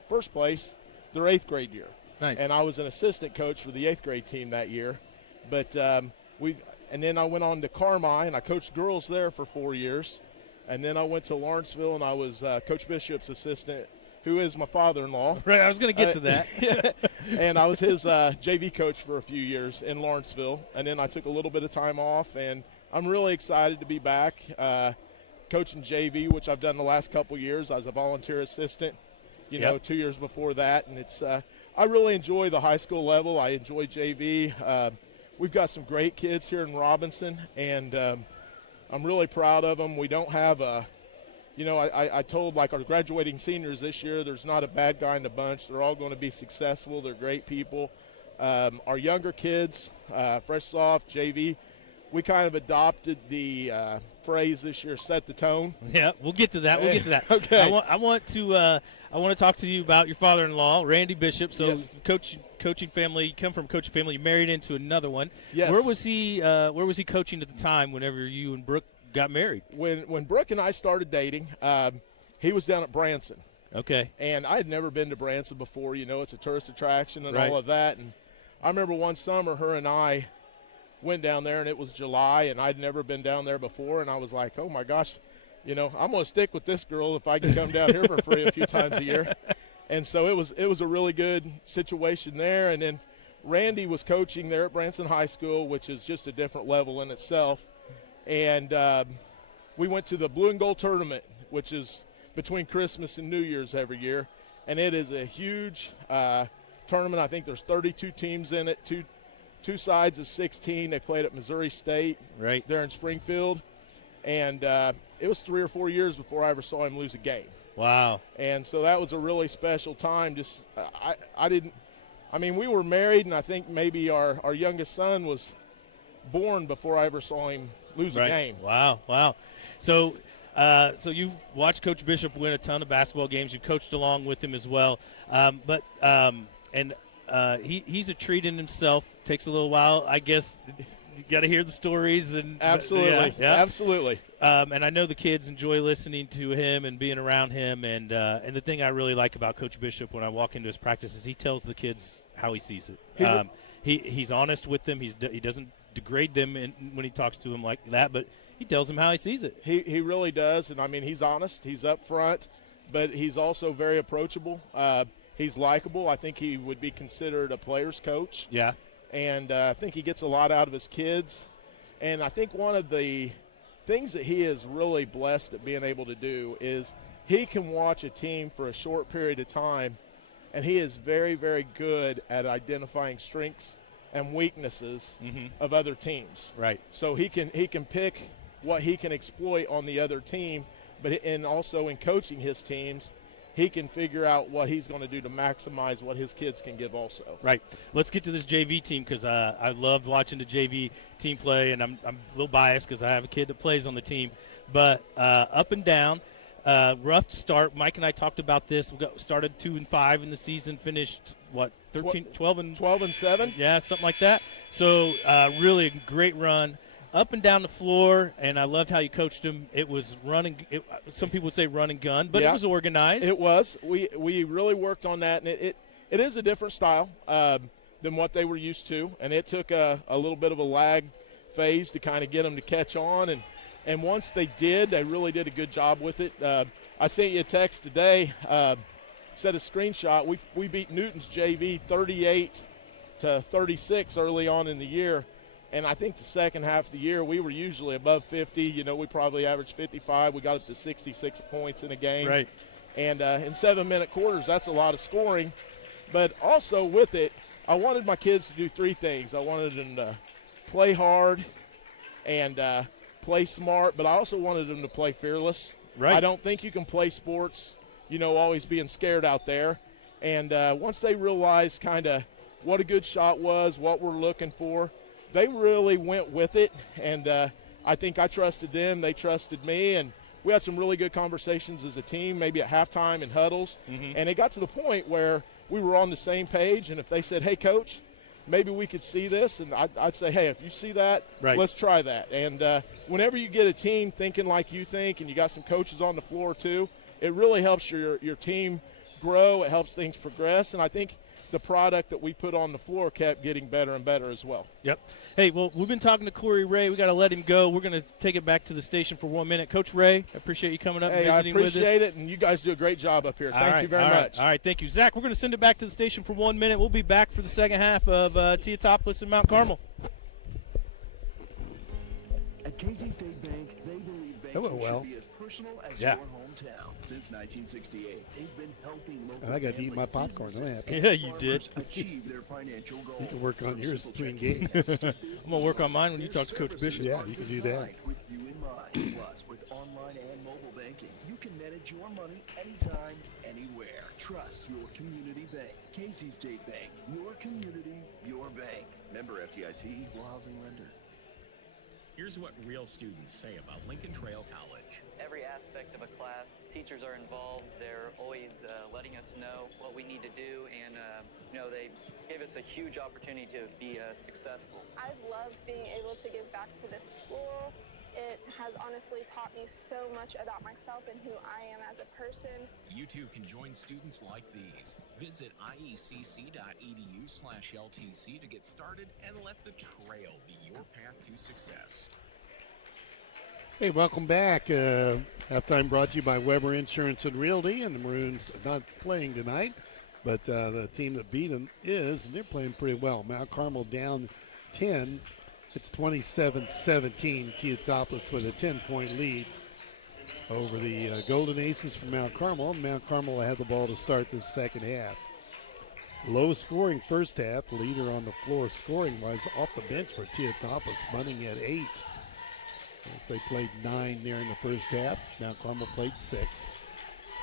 first place their eighth grade year. Nice. And I was an assistant coach for the 8th grade team that year. But and then I went on to Carmi, and I coached girls there for 4 years. And then I went to Lawrenceville, and I was Coach Bishop's assistant, who is my father-in-law. Right, I was going to get to that. Yeah. And I was his JV coach for a few years in Lawrenceville. And then I took a little bit of time off, and I'm really excited to be back coaching JV, which I've done the last couple years. I was a volunteer assistant, you know, 2 years before that. And it's I really enjoy the high school level. I enjoy JV. We've got some great kids here in Robinson, and I'm really proud of them. We don't have I told like our graduating seniors this year, there's not a bad guy in the bunch. They're all going to be successful. They're great people. Our younger kids, fresh soft, JV, we kind of adopted the phrase this year, set the tone. Yeah, we'll get to that. Okay. I want to talk to you about your father-in-law, Randy Bishop. So Yes. coaching family, you come from a coaching family, you married into another one. Yes. Where was he coaching at the time whenever you and Brooke got married? When Brooke and I started dating, he was down at Branson. Okay. And I had never been to Branson before. You know, it's a tourist attraction and Right. all of that. And I remember one summer her and I went down there, and it was July, and I'd never been down there before. And I was like, oh, my gosh, you know, I'm going to stick with this girl if I can come down here for free a few times a year. And so it was a really good situation there. And then Randy was coaching there at Branson High School, which is just a different level in itself. And we went to the Blue and Gold Tournament, which is between Christmas and New Year's every year. And it is a huge tournament. I think there's 32 teams in it, two sides of 16. They played at Missouri State there in Springfield. And it was 3 or 4 years before I ever saw him lose a game. Wow. And so that was a really special time. Just we were married, and I think maybe our youngest son was born before I ever saw him lose a game. Wow. So you've watched Coach Bishop win a ton of basketball games. You've coached along with him as well. He's a treat in himself. Takes a little while, I guess. You got to hear the stories and absolutely. And I know the kids enjoy listening to him and being around him. And the thing I really like about Coach Bishop when I walk into his practice is he tells the kids how he sees it. He's honest with them. He doesn't degrade them when he talks to them like that, but he tells them how he sees it. He really does, and I mean he's honest. He's up front, but he's also very approachable. He's likable. I think he would be considered a player's coach. Yeah. And I think he gets a lot out of his kids. And I think one of the things that he is really blessed at being able to do is he can watch a team for a short period of time, and he is very, very good at identifying strengths and weaknesses of other teams. Right. So he can pick what he can exploit on the other team, and also in coaching his teams, he can figure out what he's going to do to maximize what his kids can give also. Right. Let's get to this JV team because I loved watching the JV team play, and I'm a little biased because I have a kid that plays on the team. But up and down, rough start. Mike and I talked about this. We started 2-5 in the season, finished, 12 and 7? Yeah, something like that. So really a great run. Up and down the floor, and I loved how you coached them. It was running. Some people would say run and gun, but it was organized. It was. We really worked on that, and it is a different style than what they were used to, and it took a little bit of a lag phase to kind of get them to catch on, and once they did, they really did a good job with it. I sent you a text today, said a screenshot. We beat Newton's JV 38-36 early on in the year. And I think the second half of the year, we were usually above 50. You know, we probably averaged 55. We got up to 66 points in a game. Right. And in 7-minute quarters, that's a lot of scoring. But also with it, I wanted my kids to do 3 things. I wanted them to play hard and play smart, but I also wanted them to play fearless. Right. I don't think you can play sports, you know, always being scared out there. And once they realized kind of what a good shot was, what we're looking for, they really went with it, and I think I trusted them. They trusted me, and we had some really good conversations as a team, maybe at halftime in huddles. And it got to the point where we were on the same page, and if they said, hey, Coach, maybe we could see this, and I'd say, hey, if you see that, let's try that. And whenever you get a team thinking like you think and you got some coaches on the floor too, it really helps your team grow. It helps things progress, and I think the product that we put on the floor kept getting better and better as well. Yep. Hey, well, we've been talking to Corey Ray. We got to let him go. We're going to take it back to the station for 1 minute. Coach Ray, I appreciate you coming up and visiting with us. I appreciate it, and you guys do a great job up here. Thank you very much. All right, thank you. Zach, we're going to send it back to the station for 1 minute. We'll be back for the second half of Teotopolis and Mount Carmel. At Casey State Bank, they believe banking should be as personal as your hometown. Since 1968, they've been helping local I got to eat my popcorn. I'm happy. Yeah, you did. achieve their financial goals. You can work on yours between games. I'm going to work on mine when you talk to Coach Bishop. Yeah, you can do that. With you in mind. Plus, with online and mobile banking, you can manage your money anytime, anywhere. Trust your community bank. Casey State Bank, your community, your bank. Member FDIC, equal housing lender. Here's what real students say about Lincoln Trail College. Every aspect of a class, teachers are involved. They're always letting us know what we need to do, and they gave us a huge opportunity to be successful. I've loved being able to give back to this school. It has honestly taught me so much about myself and who I am as a person. You too can join students like these. Visit iecc.edu/LTC to get started and let the trail be your path to success. Hey, welcome back. Halftime brought to you by Weber Insurance and Realty, and the Maroons not playing tonight, but the team that beat them is, and they're playing pretty well. Mount Carmel down 10. It's 27-17. Teotopolis with a 10-point lead over the Golden Aces from Mount Carmel. Mount Carmel had the ball to start this second half. Low scoring first half. Leader on the floor scoring-wise off the bench for Teotopolis, Bunning at 8. As they played 9 there in the first half. Mount Carmel played 6.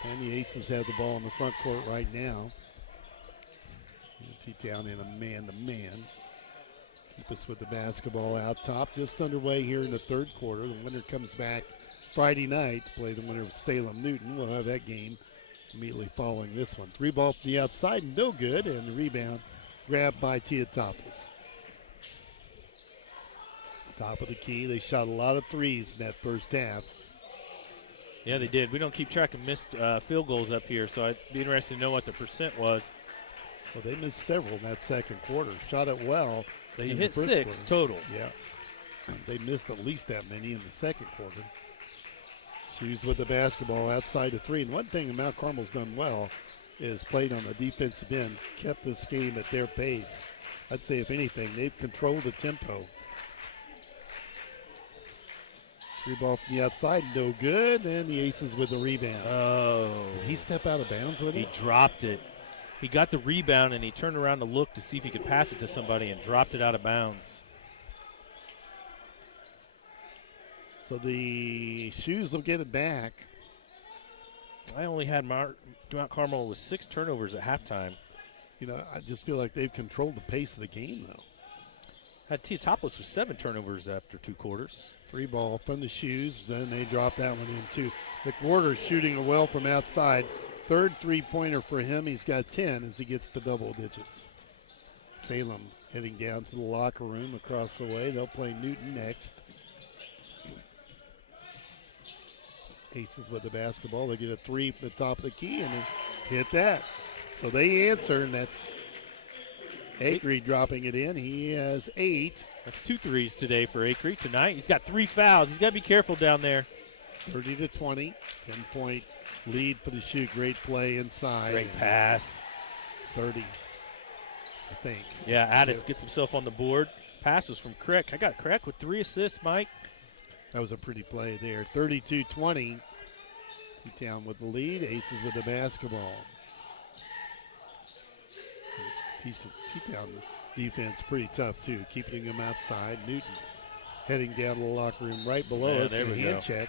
And the Aces have the ball in the front court right now. T-Town in a man-to-man. Keep us with the basketball out top. Just underway here in the third quarter. The winner comes back Friday night to play the winner of Salem Newton. We'll have that game immediately following this one. 3 ball from the outside, no good, and the rebound grabbed by Teotopolis. Top of the key. They shot a lot of threes in that first half. Yeah, they did. We don't keep track of missed field goals up here, so I'd be interested to know what the percent was. Well, they missed several in that second quarter. Shot it well. They hit 6 total. Yeah. They missed at least that many in the second quarter. Shoes with the basketball outside of 3. And one thing that Mount Carmel's done well is played on the defensive end, kept this game at their pace. I'd say, if anything, they've controlled the tempo. 3 ball from the outside, no good. And the Aces with the rebound. Oh. Did he step out of bounds with it? He dropped it. He got the rebound, and he turned around to look to see if he could pass it to somebody and dropped it out of bounds. So the Shoes will get it back. I only had Mount Carmel with 6 turnovers at halftime. You know, I just feel like they've controlled the pace of the game, though. Had Teotopolis with 7 turnovers after 2 quarters. 3 ball from the Shoes, then they drop that one in too. McWhorter shooting it well from outside. Third three-pointer for him. He's got 10 as he gets to double digits. Salem heading down to the locker room across the way. They'll play Newton next. Aces with the basketball. They get a 3 from the top of the key and they hit that. So they answer, and that's Acree dropping it in. He has 8. That's 2 threes today for Acree tonight. He's got 3 fouls. He's got to be careful down there. 30-20, 10-point lead for the Shoe. Great play inside. Great pass. 30, I think. Yeah, Addis gets himself on the board. Pass was from Kreck. I got Kreck with 3 assists, Mike. That was a pretty play there. 32-20. T-Town with the lead. Aces with the basketball. T-Town defense pretty tough, too, keeping him outside. Newton heading down to the locker room right below us. There The we hand go. check.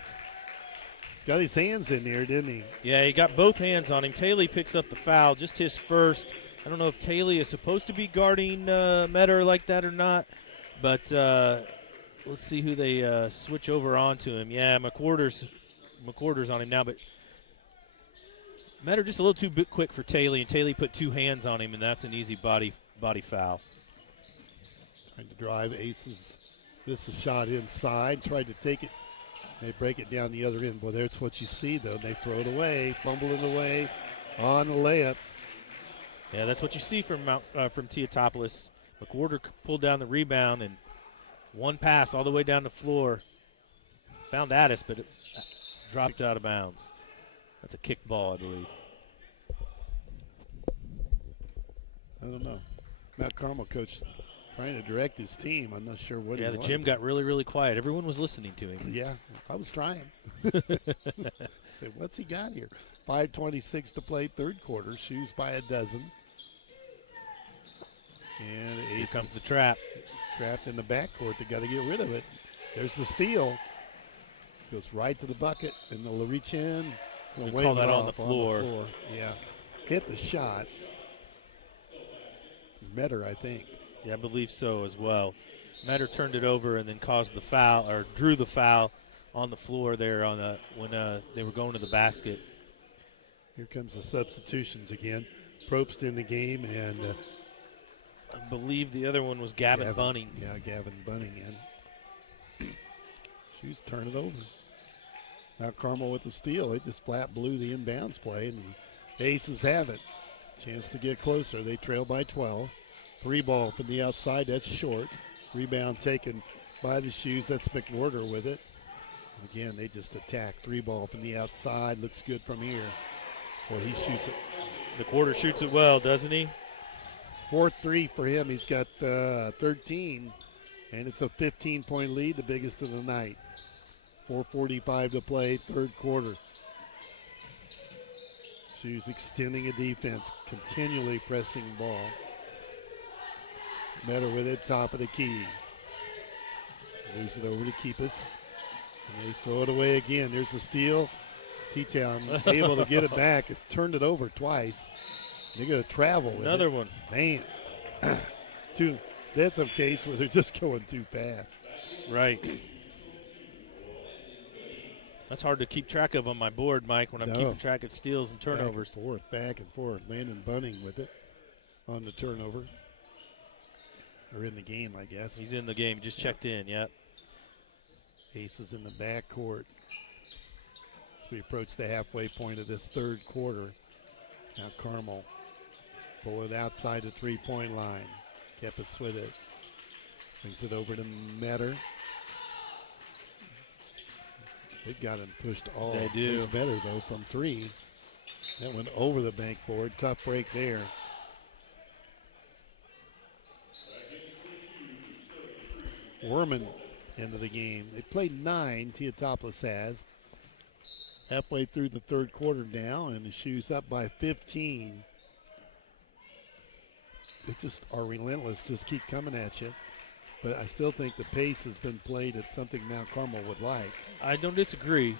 Got his hands in there, didn't he? Yeah, he got both hands on him. Taylor picks up the foul, just his first. I don't know if Taylor is supposed to be guarding Metter like that or not, but let's see who they switch over onto him. Yeah, McWhorter's on him now, but Metter just a little too quick for Taylor, and Taylor put 2 hands on him, and that's an easy body foul. Trying to drive. Aces missed a shot inside. Tried to take it. They break it down the other end. Boy, that's what you see, though. They throw it away, fumble it away on the layup. Yeah, that's what you see from Teotopolis. McWhorter pulled down the rebound and one pass all the way down the floor. Found Addis, but it dropped out of bounds. That's a kick ball, I believe. I don't know. Mount Carmel coach trying to direct his team. I'm not sure what he wanted. Yeah, the gym got really, really quiet. Everyone was listening to him. Yeah, I was trying. Say, what's he got here? 5:26 to play, third quarter. Shoes by a dozen. And Here comes the trap. Trapped in the backcourt. They got to get rid of it. There's the steal. Goes right to the bucket, and they'll reach in. We'll call that on the floor. Yeah. Hit the shot. Metter, I think. Yeah, I believe so as well. Metter turned it over and then caused the foul, or drew the foul on the floor there when they were going to the basket. Here comes the substitutions again. Probst in the game, and I believe the other one was Gavin Bunning. Yeah, Gavin Bunning in. Shoes turn it over. Mount Carmel with the steal. They just flat blew the inbounds play, and the Aces have it. Chance to get closer. They trail by 12. 3 ball from the outside. That's short. Rebound taken by the Shoes. That's McWhorter with it. Again, they just attack. 3 ball from the outside. Looks good from here. Boy, he shoots it. McWhorter shoots it well, doesn't he? 4th 3 for him. He's got 13, and it's a 15-point lead, the biggest of the night. 4:45 to play, third quarter. Shoes extending a defense, continually pressing ball. Metter with it, top of the key. Moves it over to Keepus. And they throw it away again. There's a steal. T-Town able to get it back. It turned it over twice. They're going to travel with Another it. one. Man. That's a case where they're just going too fast. Right. That's hard to keep track of on my board, Mike, when I'm keeping track of steals and turnovers. Back and forth. Landon Bunning with it on the turnover. Or in the game, I guess. He's in the game. Just checked in, yep. Aces in the backcourt. As we approach the halfway point of this third quarter. Now Carmel pull it outside the three-point line. Keppis with it. Brings it over to Metter. They've got him pushed all. They do. He's better, though, from 3. That went over the bankboard. Tough break there. Werman into the game. They played 9, Teotopolis has. Halfway through the third quarter now, and the Shoes up by 15. They just are relentless, just keep coming at you. But I still think the pace has been played at something Mount Carmel would like. I don't disagree.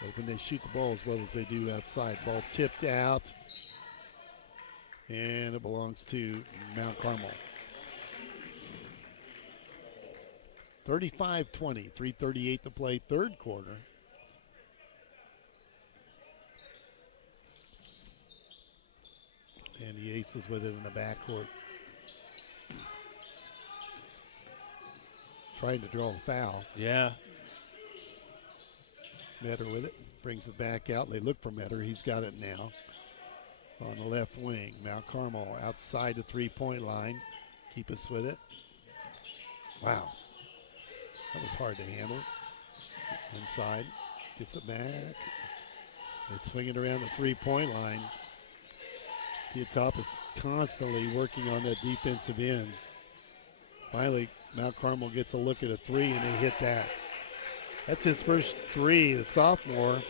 But when they shoot the ball as well as they do outside, ball tipped out, and it belongs to Mount Carmel. 35-20, 3:38 to play, third quarter. And the Aces with it in the backcourt. Trying to draw a foul. Yeah. Metter with it. Brings it back out. They look for Metter. He's got it now. On the left wing. Mount Carmel outside the three-point line. Keep us with it. Wow. That was hard to handle. Inside. Gets it back. They swing it around the three-point line. Teotopolis is constantly working on that defensive end. Finally, Mount Carmel gets a look at a 3, and they hit that. That's his first 3, the sophomore.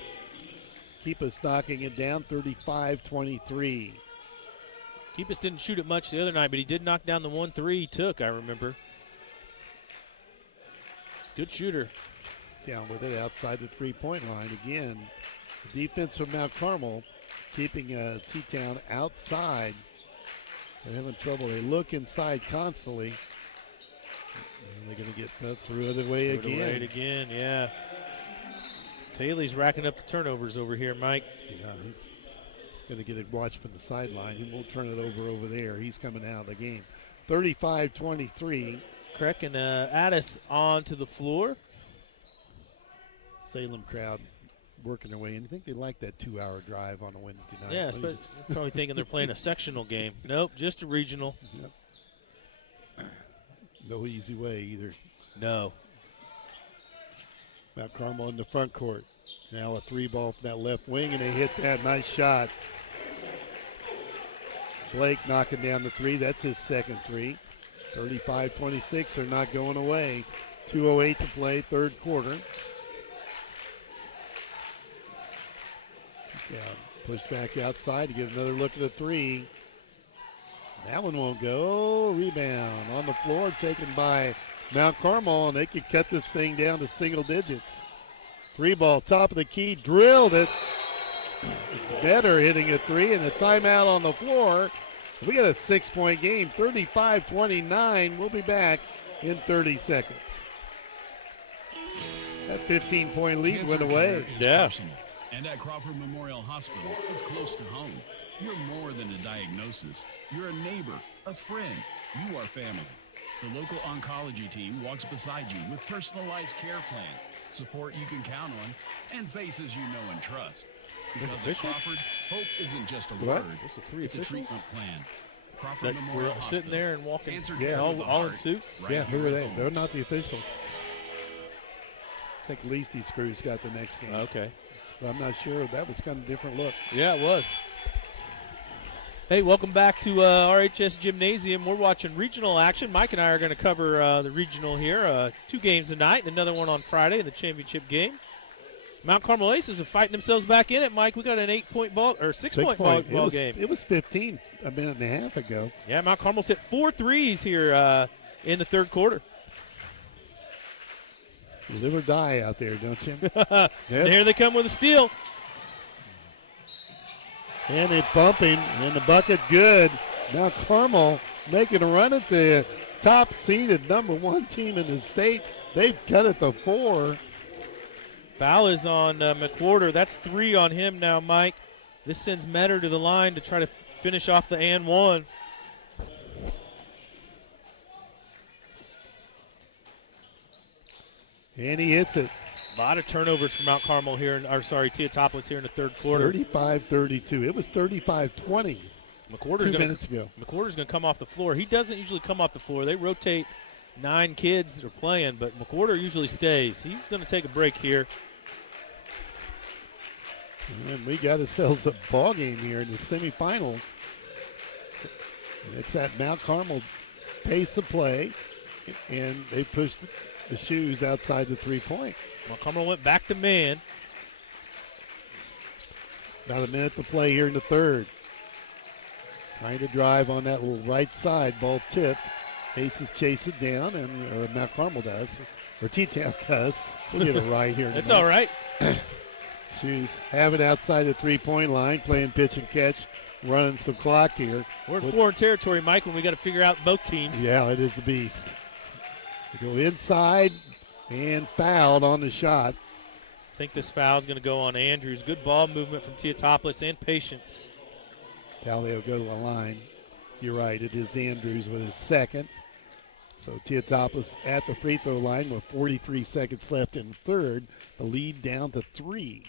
Keep us knocking it down, 35-23. Keepus didn't shoot it much the other night, but he did knock down the 1-3 he took, I remember. Good shooter. Down with it outside the three-point line. Again, the defense from Mount Carmel keeping T-Town outside. They're having trouble. They look inside constantly. And they're going to get threw it away again. Yeah. Taylor's racking up the turnovers over here, Mike. Yeah, he's going to get a watch from the sideline. He won't turn it over there. He's coming out of the game. 35-23. Kreck and Addis on to the floor. Salem crowd working their way in. I think they like that 2-hour drive on a Wednesday night. Yeah, but probably thinking they're playing a sectional game. Nope, just a regional. Yep. No easy way either. No. Mount Carmel in the front court. Now a 3-ball from that left wing, and they hit that. Nice shot. Blake knocking down the 3. That's his second 3. 35-26. They're not going away. 2:08 to play, third quarter. Yeah, pushed back outside to get another look at the 3. That one won't go. Rebound on the floor taken by Mount Carmel, and they could cut this thing down to single digits. 3-ball, top of the key, drilled it. Better hitting a 3, and a timeout on the floor. We got a 6-point game, 35-29. We'll be back in 30 seconds. That 15-point lead went away. Yeah. And at Crawford Memorial Hospital, it's close to home. You're more than a diagnosis. You're a neighbor, a friend. You are family. The local oncology team walks beside you with personalized care plan, support you can count on, and faces you know and trust. Because at Crawford, hope isn't just a word. What's the 3 it's officials? A treatment plan. Crawford That Memorial we're Hospital. sitting there and walking, Yeah. all in suits. Right yeah, who are here they? at home. They're not the officials. I think Leasty Screws got the next game. Okay. But I'm not sure. That was kind of a different look. Yeah, it was. Hey, welcome back to RHS Gymnasium. We're watching regional action. Mike and I are going to cover the regional here. 2 games tonight and another one on Friday in the championship game. Mount Carmel Aces are fighting themselves back in it, Mike. We got an 8-point ball or 6-point ball game. It was 15 a minute and a half ago. Yeah, Mount Carmel's hit 4 threes here in the third quarter. You live or die out there, don't you? And here they come with a steal. And it bumping, and the bucket good. Now Carmel making a run at the top-seeded #1 team in the state. They've cut it to 4. Foul is on McWhorter. That's 3 on him now, Mike. This sends Metter to the line to try to finish off the and 1. And he hits it. A lot of turnovers for Mount Carmel here, Teotopolis here in the third quarter. 35-32. It was 35-20 2 minutes ago. McWhorter's going to come off the floor. He doesn't usually come off the floor. They rotate 9 kids that are playing, but McWhorter usually stays. He's going to take a break here. And we got ourselves a ball game here in the semifinal. It's at Mount Carmel pace of play, and they pushed the shoes outside the 3-point. Mount Carmel went back to man. About a minute to play here in the third. Trying to drive on that little right side, ball tipped. Aces chase it down, or Mount Carmel does, or T-Town does. We'll get it right here. That's all right. Shoes have it outside the 3-point line, playing pitch and catch, running some clock here. We're in foreign territory, Mike, when we got to figure out both teams. Yeah, it is a beast. They go inside and fouled on the shot. I think this foul is going to go on Andrews. Good ball movement from Teotopolis and patience. Talley will go to the line. You're right, it is Andrews with his second. So Teotopolis at the free throw line with 43 seconds left in third. The lead down to 3.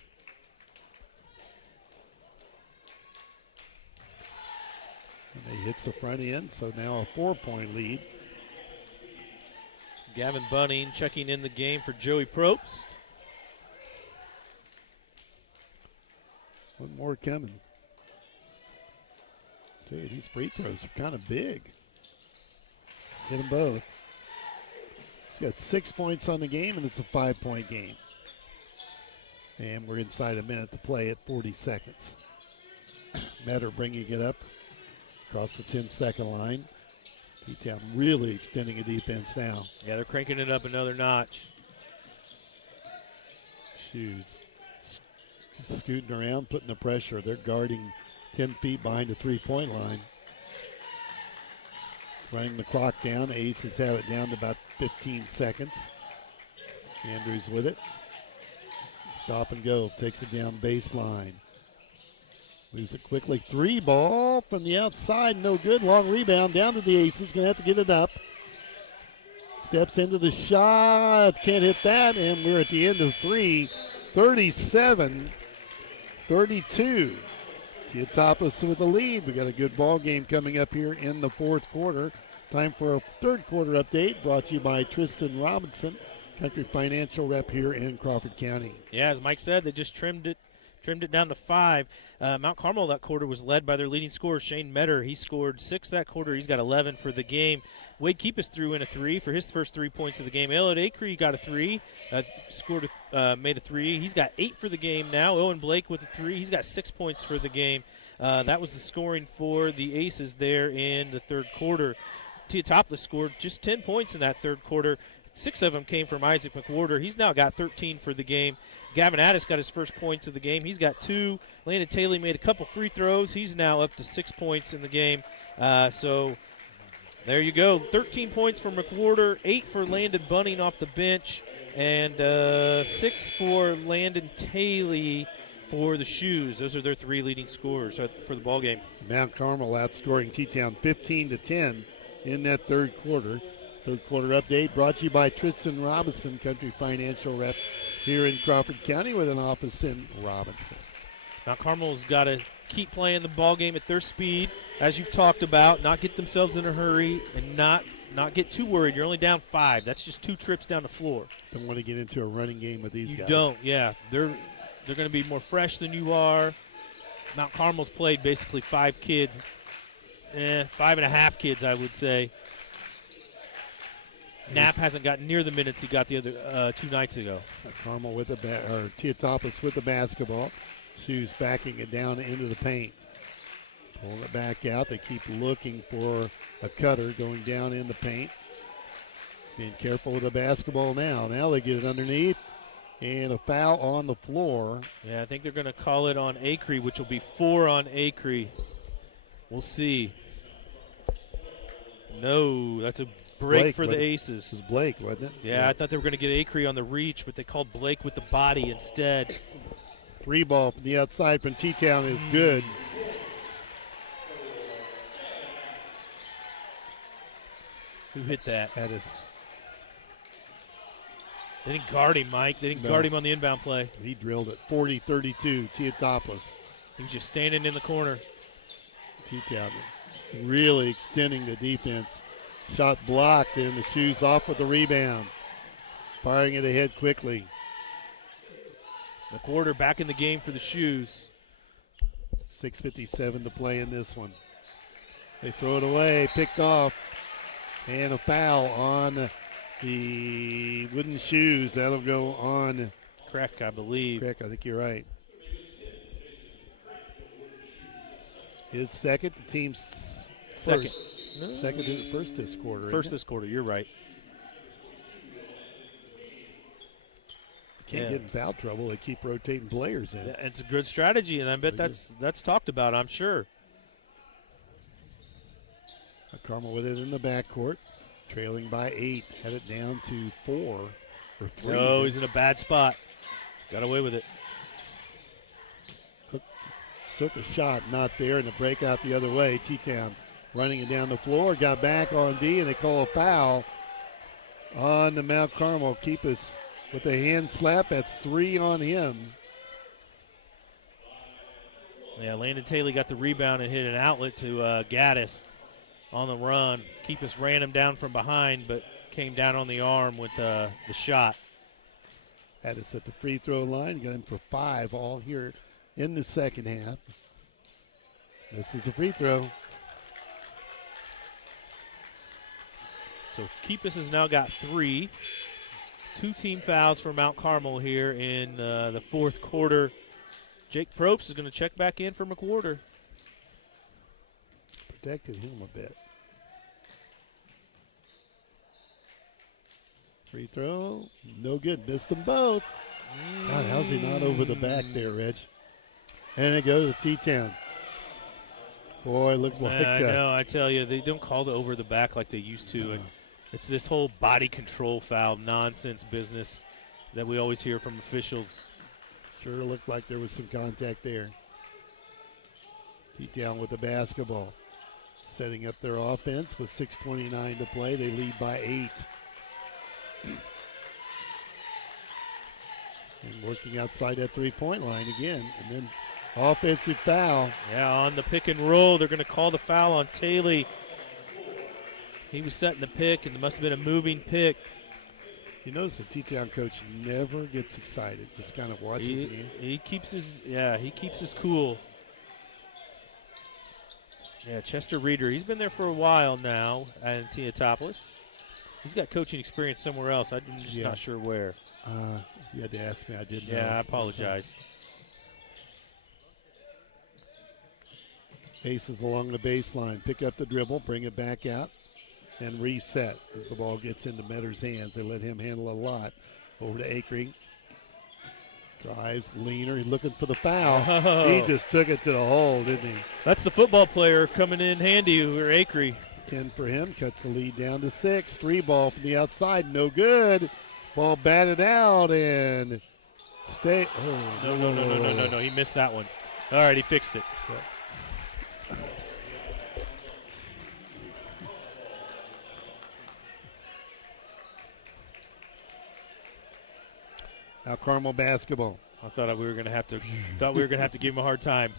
And he hits the front end, so now a 4-point lead. Gavin Bunning checking in the game for Joey Probst. One more coming. Tell you, these free throws are kind of big. Hit them both. He's got 6 points on the game, and it's a 5-point game. And we're inside a minute to play at 40 seconds. Metter bringing it up across the 10-second line. T-Town really extending a defense now. Yeah, they're cranking it up another notch. Shoes just scooting around, putting the pressure. They're guarding 10 feet behind the 3-point line. Running the clock down. Aces have it down to about 15 seconds. Andrews with it. Stop and go. Takes it down baseline. Moves it quickly. 3-ball from the outside. No good. Long rebound down to the Aces. Going to have to get it up. Steps into the shot. Can't hit that. And we're at the end of 3. 37-32. Teotopolis with the lead. We got a good ball game coming up here in the fourth quarter. Time for a third quarter update brought to you by Tristan Robinson, Country Financial rep here in Crawford County. Yeah, as Mike said, they just trimmed it down to 5. Mount Carmel that quarter was led by their leading scorer, Shane Metter. He scored 6 that quarter. He's got 11 for the game. Wade Keepus threw in a 3 for his first 3 points of the game. Elliot Acree got a 3, made a 3. He's got 8 for the game now. Owen Blake with a 3. He's got 6 points for the game. That was the scoring for the Aces there in the third quarter. Teotopolis scored just 10 points in that third quarter. 6 of them came from Isaac McWhorter. He's now got 13 for the game. Gavin Addis got his first points of the game. He's got 2. Landon Taylor made a couple free throws. He's now up to 6 points in the game. So there you go. 13 points for McWhorter, 8 for Landon Bunning off the bench, and 6 for Landon Taylor for the Shoes. Those are their 3 leading scorers for the ball game. Mount Carmel outscoring T-Town 15-10 in that third quarter. Third quarter update brought to you by Tristan Robinson, Country Financial rep here in Crawford County with an office in Robinson. Mount Carmel's got to keep playing the ball game at their speed, as you've talked about, not get themselves in a hurry and not get too worried. You're only down 5. That's just 2 trips down the floor. Don't want to get into a running game with these guys. You don't, yeah. They're going to be more fresh than you are. Mount Carmel's played basically 5 kids, 5.5 kids, I would say. Knapp hasn't gotten near the minutes he got the other 2 nights ago. Carmel with Teotopolis with the basketball. Shoes backing it down into the paint. Pulling it back out. They keep looking for a cutter going down in the paint. Being careful with the basketball now. Now they get it underneath. And a foul on the floor. Yeah, I think they're going to call it on Acree, which will be 4 on Acree. We'll see. No, that's a break Blake, for the Aces. This is Blake, wasn't it? Yeah, I thought they were going to get Acree on the reach, but they called Blake with the body instead. 3 ball from the outside from T-Town is good. Who hit that? Addis. They didn't guard him, Mike. They didn't guard him on the inbound play. He drilled it. 40-32, Teotopolis. He's just standing in the corner. T-Town really extending the defense. Shot blocked, and the Shoes off with the rebound. Firing it ahead quickly. McWhorter back in the game for the Shoes. 6:57 to play in this one. They throw it away, picked off, and a foul on the wooden shoes. That'll go on Crack, I believe. Crack, I think you're right. His second, the team's second. First this quarter. First this quarter, you're right. Can't get in foul trouble. They keep rotating players in. It's a good strategy, and I bet that's talked about, I'm sure. Carmel with it in the backcourt, trailing by 8, had it down to 4 or 3. No, he's in a bad spot. Got away with it. Took a shot, not there, and a breakout the other way. T-Town running it down the floor, got back on D, and they call a foul on the Mount Carmel. Keep us with a hand slap. That's 3 on him. Yeah, Landon Taylor got the rebound and hit an outlet to Gaddis on the run. Keepus ran him down from behind, but came down on the arm with the shot. Gaddis at the free throw line, got him for 5 all here in the second half. This is a free throw. So Keepus has now got 3. 2 team fouls for Mount Carmel here in the fourth quarter. Jake Probst is going to check back in for McWhorter. Protected him a bit. Free throw, no good. Missed them both. God, how's he not over the back there, Reg? And it goes to T-Town. Boy, looks like. No, I tell you, they don't call the over the back like they used to. And it's this whole body control foul nonsense business that we always hear from officials. Sure looked like there was some contact there. T-Town with the basketball. Setting up their offense with 6:29 to play. They lead by 8. And working outside that three-point line again. And then offensive foul. Yeah, on the pick and roll, they're going to call the foul on Taylor. He was setting the pick, and it must have been a moving pick. You notice the T-Town coach never gets excited. Just kind of watches the game. He keeps his cool. Yeah, Chester Reeder, he's been there for a while now at Teotopolis. He's got coaching experience somewhere else. I'm just not sure where. You had to ask me. I didn't know. Yeah, I apologize. Aces along the baseline. Pick up the dribble, bring it back out, and reset as the ball gets into Metter's hands. They let him handle a lot. Over to Acree. Drives, leaner. He's looking for the foul. Oh. He just took it to the hole, didn't he? That's the football player coming in handy over Acree. 10 for him. Cuts the lead down to 6. 3 ball from the outside. No good. Ball batted out and stay. Oh, No. He missed that one. All right, he fixed it. Yeah. Now Carmel basketball. I thought we were going to have to give him a hard time.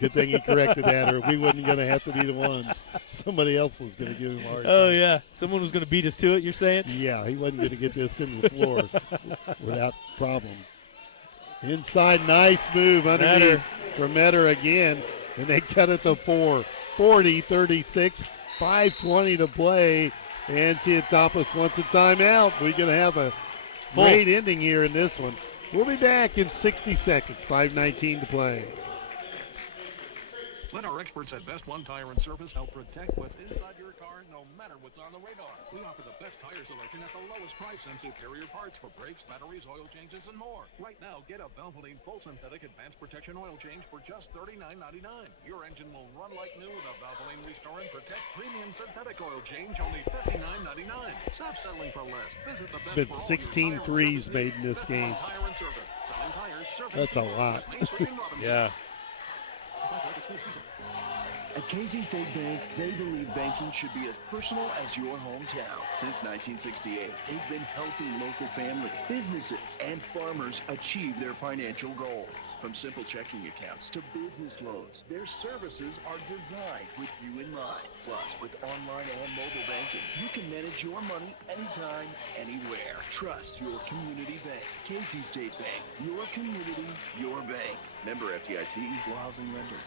Good thing he corrected that, or we wasn't going to have to be the ones. Somebody else was going to give him a hard time. Oh, yeah. Someone was going to beat us to it, you're saying? Yeah, he wasn't going to get this into the floor without problem. Inside, nice move underneath for Metter again, and they cut it to 4. 40-36, 5:20 to play, and Teotopolis wants a timeout. We're going to have a great ending here in this one. We'll be back in 60 seconds, 5:19 to play. Let our experts at Best One Tire and Service help protect what's inside your car, no matter what's on the radar. We offer the best tire selection at the lowest price and superior parts for brakes, batteries, oil changes, and more. Right now, get a Valvoline full synthetic advanced protection oil change for just $39.99. Your engine will run like new with a Valvoline Restore and Protect premium synthetic oil change, only $59.99. Stop settling for less. Visit the best. Been 16 threes made in this game. That's a lot. Yeah. At Casey State Bank, they believe banking should be as personal as your hometown. Since 1968, they've been helping local families, businesses, and farmers achieve their financial goals. From simple checking accounts to business loans, their services are designed with you in mind. Plus, with online and mobile banking, you can manage your money anytime, anywhere. Trust your community bank. Casey State Bank, your community, your bank. Member FDIC, Equal Housing Lender.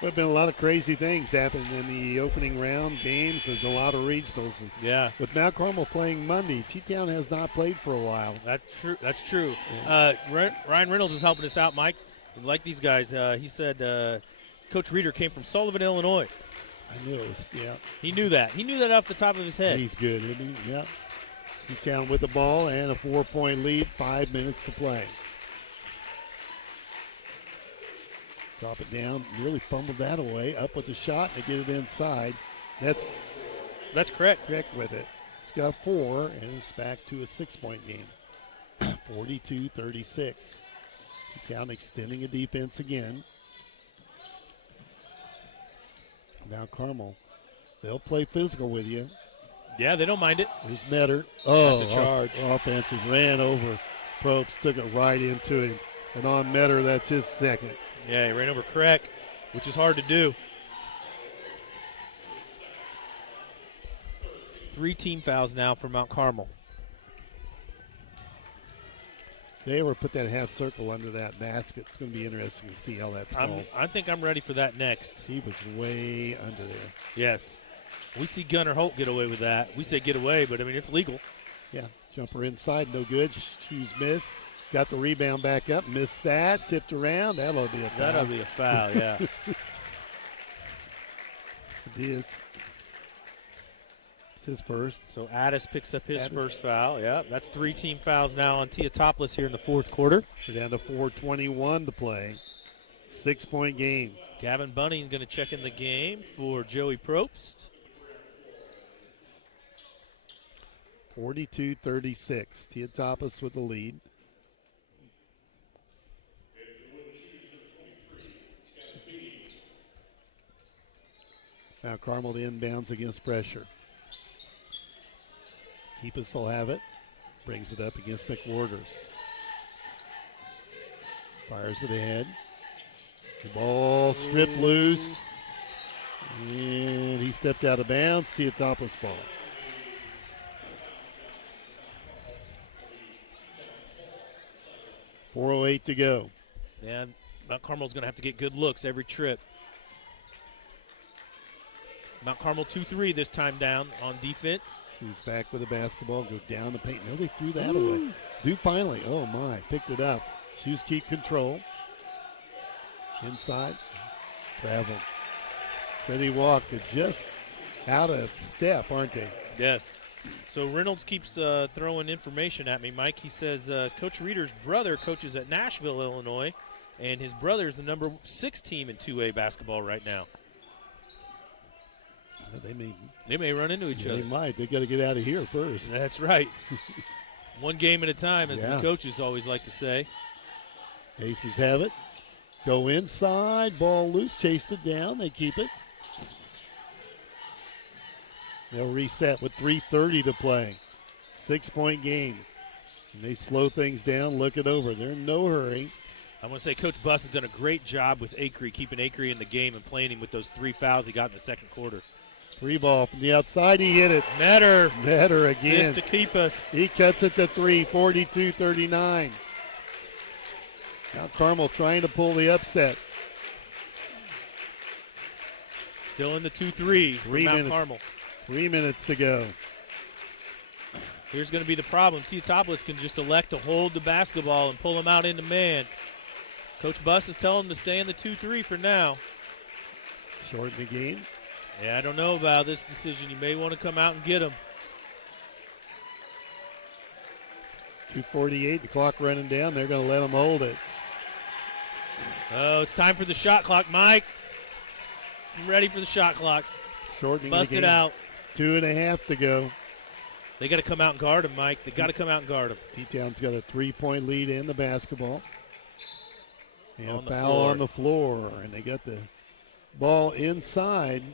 There have been a lot of crazy things happening in the opening round games. There's a lot of regionals. Yeah. With Mount Carmel playing Monday, T-Town has not played for a while. That's true. Yeah. Ryan Reynolds is helping us out, Mike. Like these guys, he said Coach Reeder came from Sullivan, Illinois. I knew it was, yeah. He knew that. He knew that off the top of his head. He's good, isn't he? Yep. T-Town with the ball and a 4-point lead, 5 minutes to play. Drop it down, really fumbled that away. Up with the shot, they get it inside. That's correct. Correct with it. It's got 4, and it's back to a 6-point game. 42-36. Town extending a defense again. Now Carmel, they'll play physical with you. Yeah, they don't mind it. There's Metter. Oh, that's a charge. Offensive, ran over Probst, took it right into him. And on Metter, that's his second. Yeah, he ran over Crack, which is hard to do. 3 team fouls now for Mount Carmel. They ever put that half circle under that basket. It's going to be interesting to see how that's called. I think I'm ready for that next. He was way under there. Yes. We see Gunnar Holt get away with that. We say get away, but, I mean, it's legal. Yeah, jumper inside, no good. Shoes miss. Got the rebound back up, missed that, tipped around. That'll be a foul. That'll be a foul, yeah. It is. It's his first. So Addis picks up his first foul. Yeah, that's 3 team fouls now on Teotopolis here in the fourth quarter. We're down to 4:21 to play. 6-point game. Gavin Bunning going to check in the game for Joey Probst. 42-36. Teotopolis with the lead. Now Carmel inbounds against pressure. Keepus will have it. Brings it up against McWhorter. Fires it ahead. The ball stripped loose. And he stepped out of bounds. Teotopoulos ball. .408 to go. Yeah, Mount Carmel's going to have to get good looks every trip. Mount Carmel 2-3 this time down on defense. Who's back with the basketball, go down the paint. No, they threw that away. Duke finally, oh my, picked it up. Shoes keep control. Inside, travel. City walk just out of step, aren't they? Yes. So Reynolds keeps throwing information at me, Mike. He says Coach Reeder's brother coaches at Nashville, Illinois, and his brother is the number 6 team in 2A basketball right now. They may run into each other. They might. They got to get out of here first. That's right. One game at a time, as the coaches always like to say. Aces have it. Go inside. Ball loose. Chased it down. They keep it. They'll reset with 3:30 to play. 6-point game. And they slow things down. Look it over. They're in no hurry. I want to say Coach Buss has done a great job with Acree, keeping Acree in the game and playing him with those 3 fouls he got in the second quarter. 3 ball from the outside. He hit it. Metter again. Just to keep us. He cuts it to 3, 42-39. Now Carmel trying to pull the upset. Still in the 2-3 for Mount Carmel. 3 minutes to go. Here's going to be the problem. Teotopoulos can just elect to hold the basketball and pull him out into man. Coach Buss is telling him to stay in the 2-3 for now. Shorten the game. Yeah, I don't know about this decision. You may want to come out and get him. 2:48, the clock running down. They're going to let him hold it. Oh, it's time for the shot clock, Mike. I'm ready for the shot clock. Shortening Bust the it game. out. 2.5 to go. They got to come out and guard him, Mike. They got to come out and guard him. T-Town's got a 3-point lead in the basketball. And On a the foul floor. on the floor. And they got the ball inside.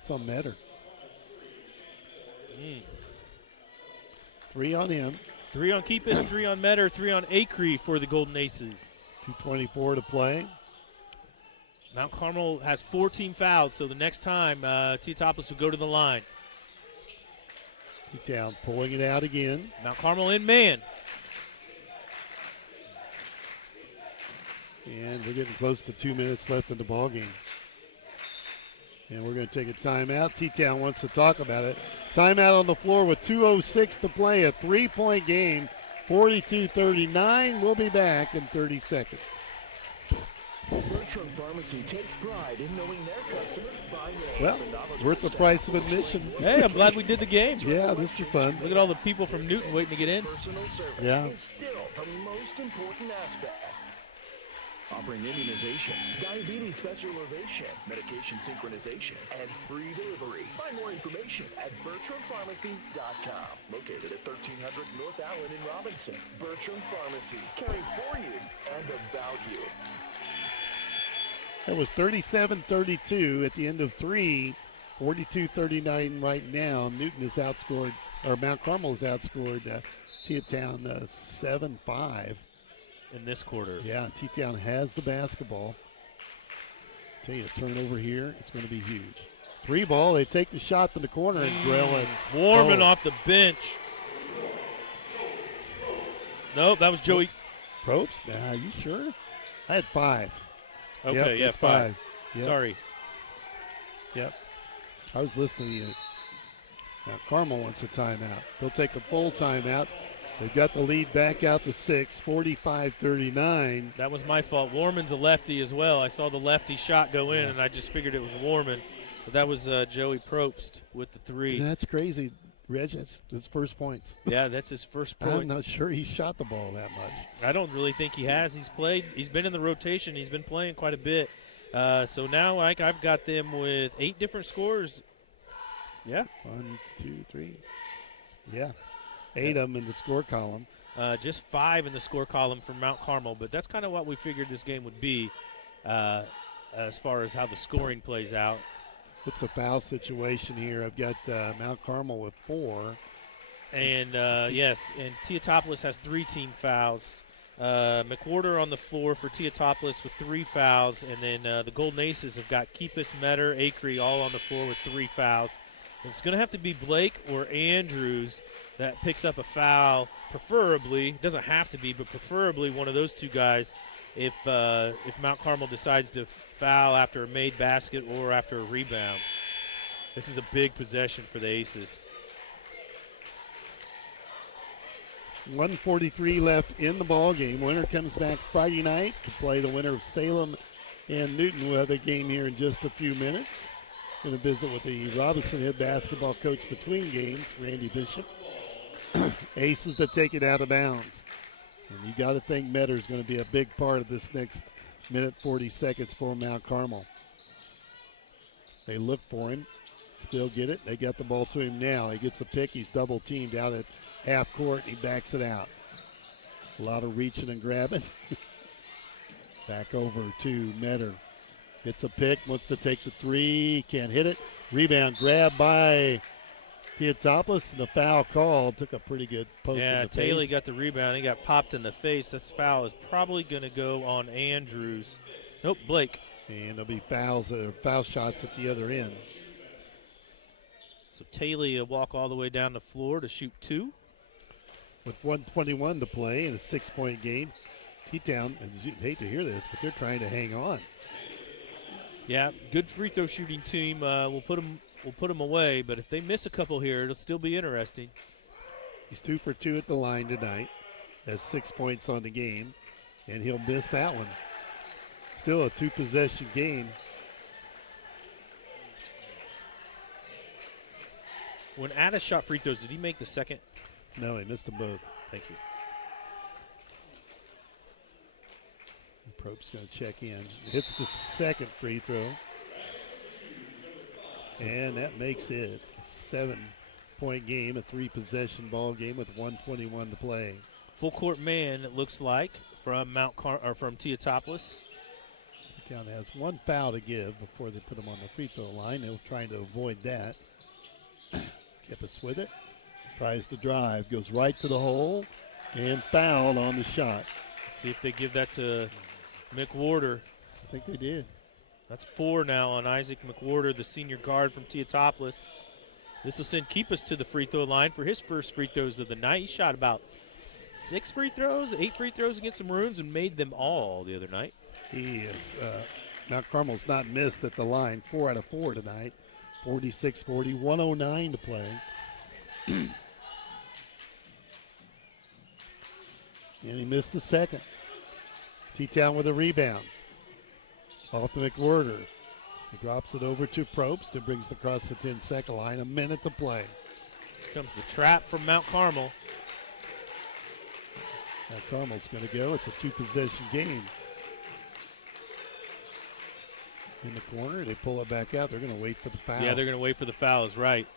It's on Metter. 3 on him. 3 on Keepus, 3 on Metter, 3 on Acree for the Golden Aces. 2:24 to play. Mount Carmel has 14 fouls, so the next time Teotopoulos will go to the line. T-Town pulling it out again. Mount Carmel in man. And we're getting close to 2 minutes left in the ball game. And we're going to take a timeout. T-Town wants to talk about it. Timeout on the floor with 2:06 to play. A 3-point game, 42-39. We'll be back in 30 seconds. Bertram Pharmacy takes pride in knowing their customers by name. Well, it's worth the price of admission. Hey, I'm glad we did the game. Yeah, this is fun. Look at all the people from Newton waiting to get in. Personal service Yeah. is still the most important aspect. Offering immunization, diabetes specialization, medication synchronization, and free delivery. Find more information at BertramPharmacy.com. Located at 1300 North Allen in Robinson. Bertram Pharmacy, caring for you and about you. That was 37-32 at the end of 3. 42-39 right now. Newton is outscored, or Mount Carmel is outscored T-Town 7-5. In this quarter. Yeah, T-Town has the basketball. Tell you, a turnover here, it's going to be huge. 3 ball, they take the shot from the corner and drill it. Warman off the bench. Nope, that was Joey. Probst? You sure? I had 5. Okay, yep, yeah, 5. Yep. Sorry. Yep. I was listening to you. Now, Carmel wants a timeout. They'll take a full timeout. They've got the lead back out to 6, 45-39. That was my fault. Warman's a lefty as well. I saw the lefty shot go in, and I just figured it was Warman. But that was Joey Probst with the 3. That's crazy, Reg. That's his first points. Yeah, that's his first points. I'm not sure he shot the ball that much. I don't really think he has. He's been in the rotation. He's been playing quite a bit. So now I've got them with 8 different scores. Yeah. 1, 2, 3. Yeah. 8 of them in the score column. Just 5 in the score column for Mount Carmel, but that's kind of what we figured this game would be as far as how the scoring plays out. What's the foul situation here? I've got Mount Carmel with 4. And, yes, and Teotopoulos has 3 team fouls. McWhorter on the floor for Teotopoulos with 3 fouls, and then the Golden Aces have got Keepus, Metter, Acree all on the floor with 3 fouls. It's going to have to be Blake or Andrews that picks up a foul, preferably. Doesn't have to be, but preferably one of those two guys if Mount Carmel decides to foul after a made basket or after a rebound. This is a big possession for the Aces. 1:43 left in the ball game. Winner comes back Friday night to play the winner of Salem and Newton. We'll have a game here in just a few minutes. Going to visit with the Robinson head basketball coach between games, Randy Bishop. Aces to take it out of bounds. And you got to think Metter's going to be a big part of this next minute 40 seconds for Mount Carmel. They look for him. Still get it. They got the ball to him now. He gets a pick. He's double teamed out at half court. And he backs it out. A lot of reaching and grabbing. Back over to Metter. Gets a pick. Wants to take the three. Can't hit it. Rebound grab by Teotopoulos. The foul called. Took a pretty good poke in the Taylor face. got the rebound. He got popped in the face. This foul is probably going to go on Andrews. Nope, Blake. And there'll be foul shots at the other end. So Taylor will walk all the way down the floor to shoot 2. With 1:21 to play in a 6-point game, T-Town, and you hate to hear this, but they're trying to hang on. Yeah, good free throw shooting team. We'll put them away, but if they miss a couple here, it'll still be interesting. He's 2 for 2 at the line tonight. Has 6 points on the game, and he'll miss that one. Still a 2-possession game. When Addis shot free throws, did he make the second? No, he missed them both. Thank you. Prope's going to check in. Hits the second free throw. And that makes it a 7-point game, a 3-possession ball game with 1:21 to play. Full court man, it looks like, from from Teotopoulos. Town has 1 foul to give before they put him on the free throw line. They're trying to avoid that. Kippis with it. Tries to drive. Goes right to the hole. And fouled on the shot. Let's see if they give that to McWhorter. I think they did. That's 4 now on Isaac McWhorter, the senior guard from Teotopoulos. This will send Keepus to the free throw line for his first free throws of the night. He shot about 8 free throws against the Maroons and made them all the other night. He is. Mount Carmel's not missed at the line. 4 out of 4 tonight. 46-40, 1:09 to play. And he missed the second. T-Town with a rebound. Off the McWhorter. He drops it over to Probst and brings it across the 10-second line. A minute to play. Here comes the trap from Mount Carmel. Mount Carmel's going to go. It's a 2-possession game. In the corner, they pull it back out. They're going to wait for the foul. Yeah, they're going to wait for the fouls, right.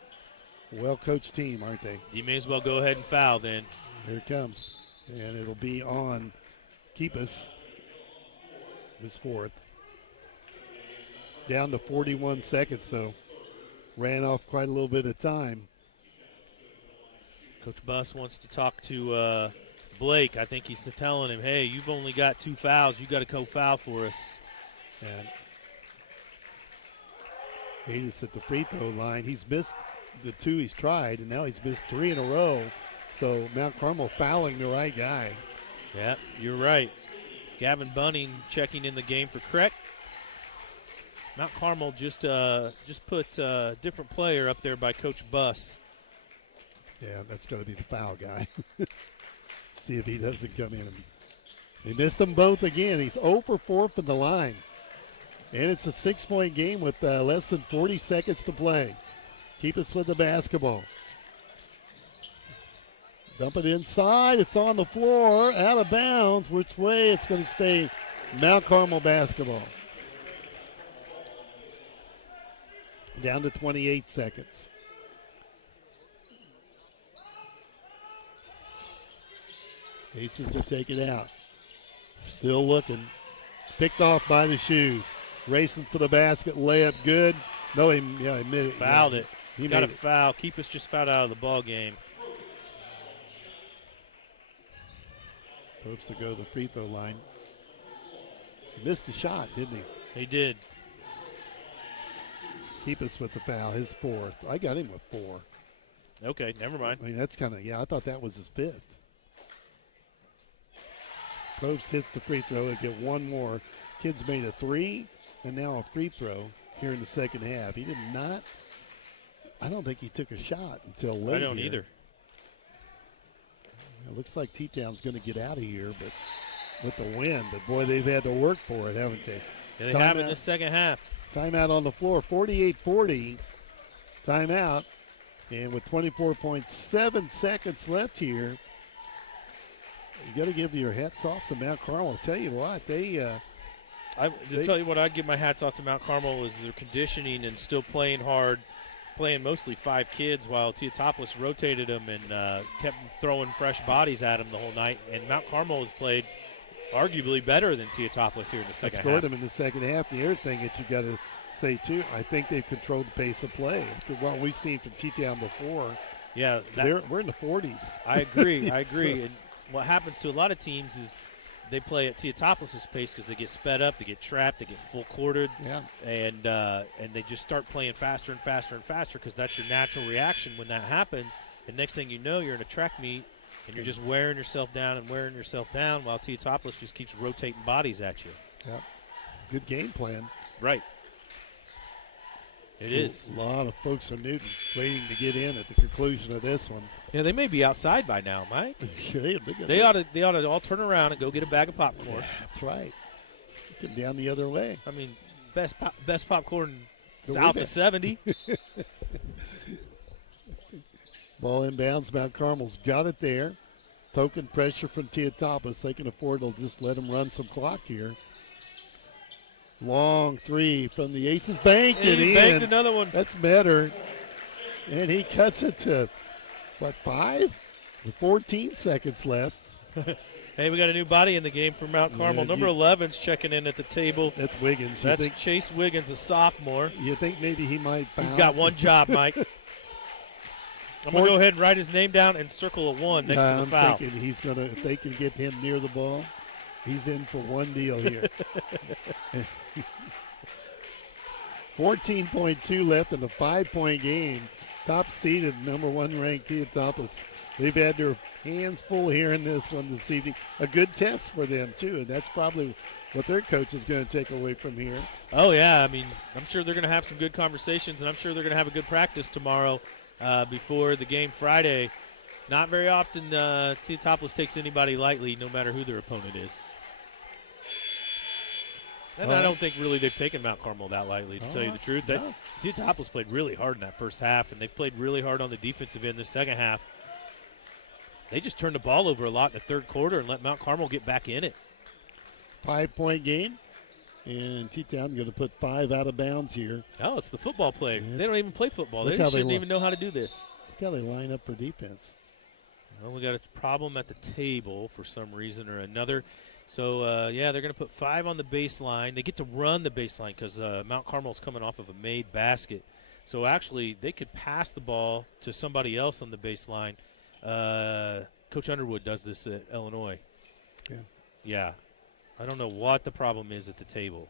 Well-coached team, aren't they? You may as well go ahead and foul then. Here it comes. And it'll be on Keepus. His 4th. Down to 41 seconds, though. Ran off quite a little bit of time. Coach Buss wants to talk to Blake. I think he's telling him, hey, you've only got 2 fouls. You got to co-foul for us. And Hayes at the free throw line. He's missed the 2 he's tried, and now he's missed 3 in a row. So Mount Carmel fouling the right guy. Yeah, you're right. Gavin Bunning checking in the game for Craig. Mount Carmel just put a different player up there by Coach Buss. Yeah, that's going to be the foul guy. See if he doesn't come in. They missed them both again. He's 0 for 4 from the line. And it's a 6-point game with less than 40 seconds to play. Keep us with the basketball. Dump it inside. It's on the floor. Out of bounds. Which way? It's going to stay Mount Carmel basketball. Down to 28 seconds. Aces to take it out. Still looking. Picked off by the Shoes. Racing for the basket. Layup good. No, he made it. Fouled it. He got a made it. foul. Keepus just fouled out of the ball game. Hopes to go to the free throw line. He missed a shot, didn't he? He did. Keep us with the foul, his 4th. I got him with 4. Okay, never mind. I mean, that's kind of, I thought that was his 5th. Probst hits the free throw. He'll get one more. Kid's made a 3 and now a free throw here in the second half. He did not, I don't think he took a shot until late. I don't either. It looks like T-Town's going to get out of here, but with the win. But, boy, they've had to work for it, haven't they? Yeah, they have in the second half. Timeout on the floor, 48-40. Timeout. And with 24.7 seconds left here, you got to give your hats off to Mount Carmel. I'll tell you what, tell you what, I'd give my hats off to Mount Carmel is their conditioning and still playing hard, playing mostly 5 kids while Teotopoulos rotated them and kept throwing fresh bodies at them the whole night. And Mount Carmel has played arguably better than Teotopoulos here in the second half. Scored them in the second half. The other thing that you got to say, too, I think they've controlled the pace of play. After what we've seen from T-Town before, yeah, we're in the 40s. I agree. And what happens to a lot of teams is they play at Teotopoulos' pace because they get sped up, they get trapped, they get full quartered, and they just start playing faster and faster and faster because that's your natural reaction when that happens. And next thing you know, you're in a track meet and you're just wearing yourself down while Teotopoulos just keeps rotating bodies at you. Yep. Good game plan. Right. It is. A lot of folks in Newton waiting to get in at the conclusion of this one. Yeah, they may be outside by now, Mike. They ought to all turn around and go get a bag of popcorn. Yeah, that's right. Get down the other way. I mean, best popcorn south of 70. Ball inbounds. Mount Carmel's got it there. Token pressure from Teotopoulos. They can afford to just let them run some clock here. Long 3 from the Aces. Banked it in. He banked another one. That's better. And he cuts it to, 5? With 14 seconds left. Hey, we got a new body in the game for Mount Carmel. Number 11's checking in at the table. That's Wiggins. That's Chase Wiggins, a sophomore. You think maybe he might foul? He's got one job, Mike. I'm going to go ahead and write his name down and circle a 1 next to the foul. I'm thinking he's going to, if they can get him near the ball, he's in for one deal here. 14.2 left in a 5-point game. Top seeded, number 1 ranked Teotopoulos. They've had their hands full here in this one this evening. A good test for them, too, and that's probably what their coach is going to take away from here. Oh, yeah. I mean, I'm sure they're going to have some good conversations, and I'm sure they're going to have a good practice tomorrow before the game Friday. Not very often Teotopoulos takes anybody lightly, no matter who their opponent is. And I don't think really they've taken Mount Carmel that lightly, to tell you the truth. No. Teotopoulos played really hard in that first half, and they've played really hard on the defensive end the second half. They just turned the ball over a lot in the third quarter and let Mount Carmel get back in it. 5-point game, and T-Town going to put 5 out of bounds here. Oh, it's the football play. They don't even play football. They shouldn't even know how to do this. Look how they line up for defense. Well, we got a problem at the table for some reason or another. So, they're going to put 5 on the baseline. They get to run the baseline because Mount Carmel's coming off of a made basket. So, actually, they could pass the ball to somebody else on the baseline. Coach Underwood does this at Illinois. Yeah. Yeah. I don't know what the problem is at the table.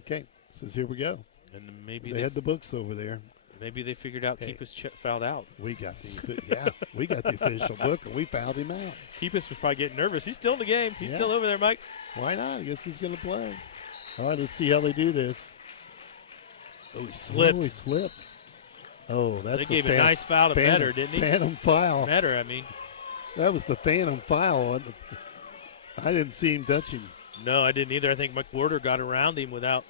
Okay. Says here we go. And maybe they had the books over there. Maybe they figured out Keepus fouled out. We got the official book, and we fouled him out. Keepus was probably getting nervous. He's still in the game. He's still over there, Mike. Why not? I guess he's going to play. All right, let's see how they do this. Oh, he slipped. Oh, that's they gave a nice foul to Metter, didn't he? Phantom foul. Metter, I mean. That was the phantom foul. I didn't see him touch him. No, I didn't either. I think McWhorter got around him without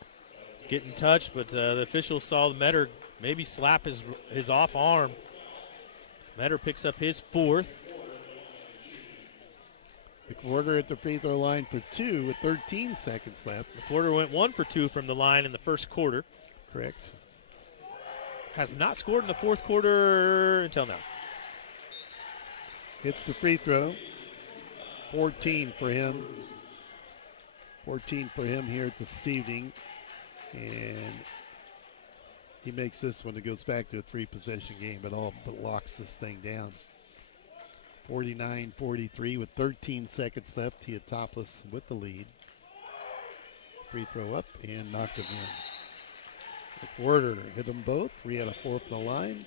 getting touched, but the officials saw Metter maybe slap his off arm. Metter picks up his 4th. McWhorter at the free throw line for 2 with 13 seconds left. McWhorter went 1 for 2 from the line in the first quarter. Correct. Has not scored in the fourth quarter until now. Hits the free throw. 14 for him. 14 for him here this evening. And he makes this one. It goes back to a 3-possession game, but locks this thing down. 49-43 with 13 seconds left. Teotopoulos with the lead. Free throw up and knocked him in. McWhorter hit them both. 3 out of 4 from the line.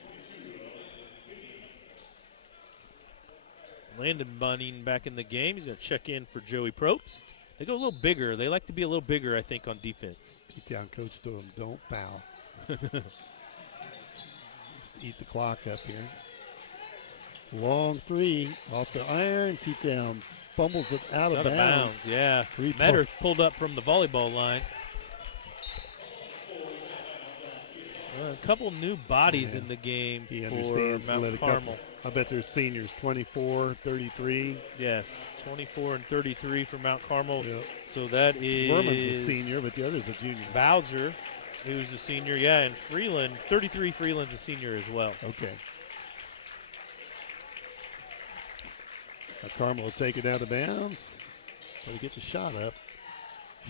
Landon Bunning back in the game. He's going to check in for Joey Probst. They go a little bigger. They like to be a little bigger, I think, on defense. T-Town coach told him, don't foul. Just eat the clock up here. Long 3 off the iron. T-Town fumbles it out of bounds. Yeah. Metter pulled up from the volleyball line. A couple new bodies in the game for Mount Carmel. I bet they're seniors, 24, 33. Yes, 24 and 33 for Mount Carmel. Yep. So that is... Berman's a senior, but the other's a junior. Bowser, who's a senior, yeah, and Freeland, 33, Freeland's a senior as well. Okay. Now Carmel will take it out of bounds. So he gets a shot up.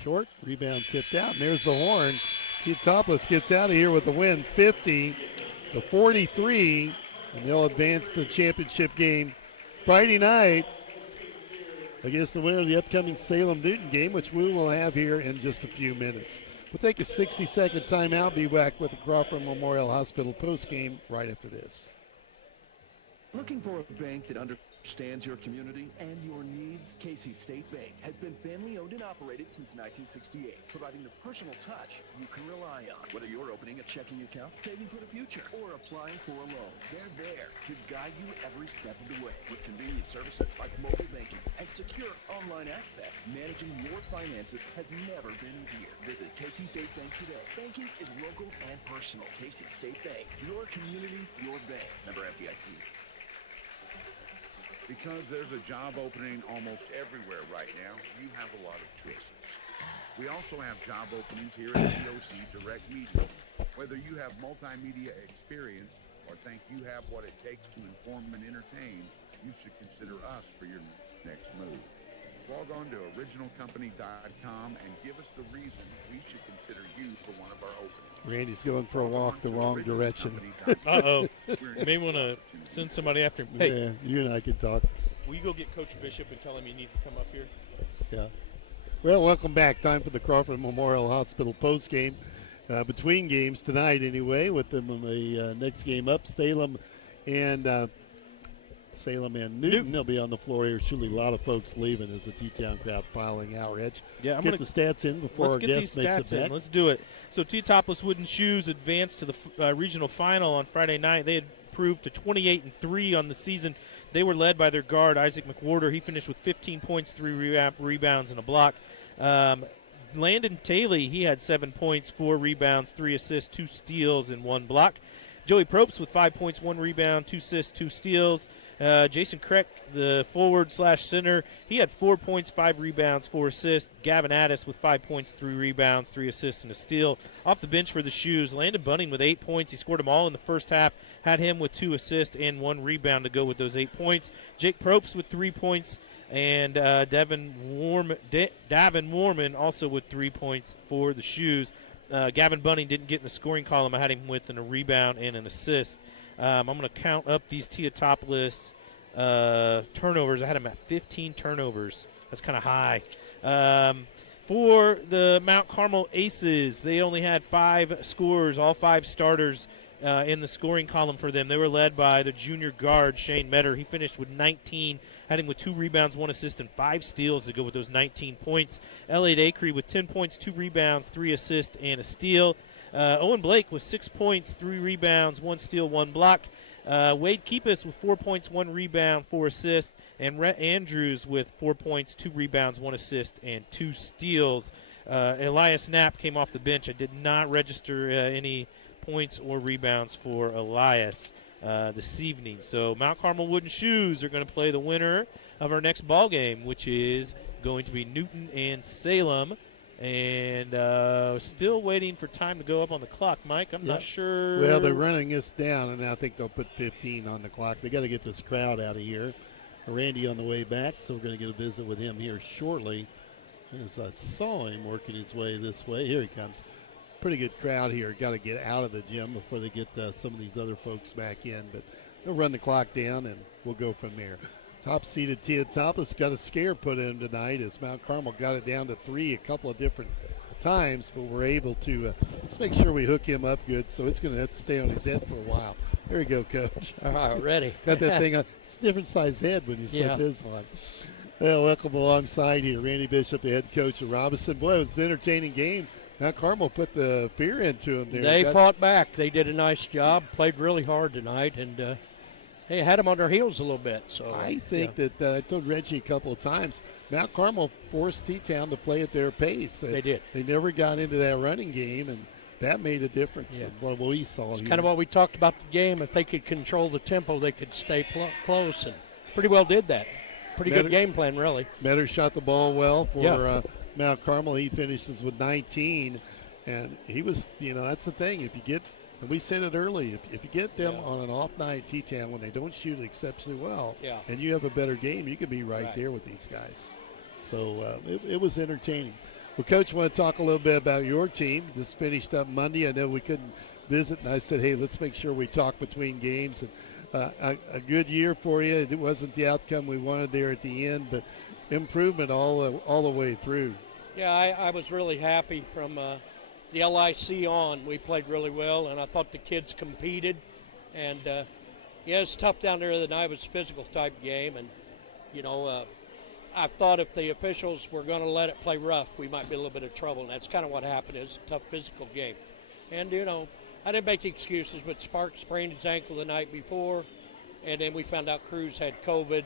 Short, rebound tipped out, and there's the horn. Teotopoulos gets out of here with the win, 50-43, and they'll advance the championship game Friday night against the winner of the upcoming Salem-Newton game, which we will have here in just a few minutes. We'll take a 60-second timeout, be back with the Crawford Memorial Hospital postgame right after this. Looking for a bank that understands your community and your needs? Casey State Bank has been family-owned and operated since 1968, providing the personal touch you can rely on. Whether you're opening a checking account, saving for the future, or applying for a loan, they're there to guide you every step of the way. With convenient services like mobile banking and secure online access, managing your finances has never been easier. Visit Casey State Bank today. Banking is local and personal. Casey State Bank, your community, your bank. Member FDIC. Because there's a job opening almost everywhere right now, you have a lot of choices. We also have job openings here at TOC Direct Media. Whether you have multimedia experience or think you have what it takes to inform and entertain, you should consider us for your next move. Log on to originalcompany.com and give us the reason we should consider you for one of our openings. Randy's going for a walk the wrong direction. Uh-oh. You may want to send somebody after him. Hey, yeah, you and I can talk. Will you go get Coach Bishop and tell him he needs to come up here? Yeah. Well, welcome back. Time for the Crawford Memorial Hospital postgame. Between games tonight anyway, with them in the next game up, Salem and Newton. They'll be on the floor here. Surely a lot of folks leaving as the T-Town crowd filing out, Rich. Yeah, get the stats in before our guest makes it back. Let's do it. So Teotopoulos Wooden Shoes advanced to the regional final on Friday night. They had improved to 28-3 on the season. They were led by their guard, Isaac McWhorter. He finished with 15 points, 3 rebounds, and a block. Landon Taylor, he had 7 points, 4 rebounds, 3 assists, 2 steals, and 1 block. Joey Probst with 5 points, 1 rebound, 2 assists, 2 steals. Jason Kreck, the forward/center, he had 4 points, 5 rebounds, 4 assists. Gavin Addis with 5 points, 3 rebounds, 3 assists, and a steal. Off the bench for the Shoes, Landon Bunning with 8 points. He scored them all in the first half, had him with 2 assists and 1 rebound to go with those 8 points. Jake Probst with 3 points, and Davin Warman also with 3 points for the Shoes. Gavin Bunning didn't get in the scoring column. I had him with a rebound and an assist. I'm going to count up these Teotopoulos turnovers. I had him at 15 turnovers. That's kind of high. For the Mount Carmel Aces, they only had 5 scorers, all 5 starters in the scoring column for them. They were led by the junior guard, Shane Metter. He finished with 19, had him with 2 rebounds, 1 assist, and 5 steals to go with those 19 points. Elliot Acree with 10 points, 2 rebounds, 3 assists, and a steal. Owen Blake with 6 points, 3 rebounds, 1 steal, 1 block. Wade Keepus with 4 points, 1 rebound, 4 assists. And Rhett Andrews with 4 points, 2 rebounds, 1 assist, and 2 steals. Elias Knapp came off the bench. I did not register any points or rebounds for Elias this evening. So Mount Carmel Wooden Shoes are going to play the winner of our next ball game, which is going to be Newton and Salem. And still waiting for time to go up on the clock, Mike. I'm not sure. Well, they're running this down, and I think they'll put 15 on the clock. They got to get this crowd out of here. Randy on the way back, so we're going to get a visit with him here shortly. As I saw him working his way this way. Here he comes. Pretty good crowd here. Got to get out of the gym before they get some of these other folks back in. But they'll run the clock down, and we'll go from there. top-seeded Taupas got a scare put in tonight as Mount Carmel got it down to 3 a couple of different times, but we're able to let's make sure we hook him up good, so it's going to have to stay on his head for a while. There you go, Coach. All right, ready. Got that thing on. It's a different size head when you slip his on. Well, welcome alongside here. Randy Bishop, the head coach of Robinson. Boy, it was an entertaining game. Mount Carmel put the fear into them there. They fought back. They did a nice job, played really hard tonight, and they had them on their heels a little bit. So I think that I told Reggie a couple of times, Mount Carmel forced T-Town to play at their pace. They did. They never got into that running game, and that made a difference in what we saw It's here. kind of what we talked about the game. If they could control the tempo, they could stay close, and pretty well did that. Pretty good game plan, really. Metter shot the ball well for Mount Carmel. He finishes with 19, and he was, that's the thing. If you get, and we said it early, if you get them on an off night, T-Town, when they don't shoot exceptionally well, and you have a better game, you could be right there with these guys. So it was entertaining. Well, Coach, I want to talk a little bit about your team. Just finished up Monday. I know we couldn't visit, and I said, hey, let's make sure we talk between games. And a good year for you. It wasn't the outcome we wanted there at the end, but improvement all the way through. Yeah, I was really happy from the LIC on. We played really well, and I thought the kids competed. And, it's tough down there tonight. It was a physical type game, and, I thought if the officials were going to let it play rough, we might be a little bit of trouble, and that's kind of what happened. It was a tough physical game. And, I didn't make excuses, but Sparks sprained his ankle the night before, and then we found out Cruz had COVID.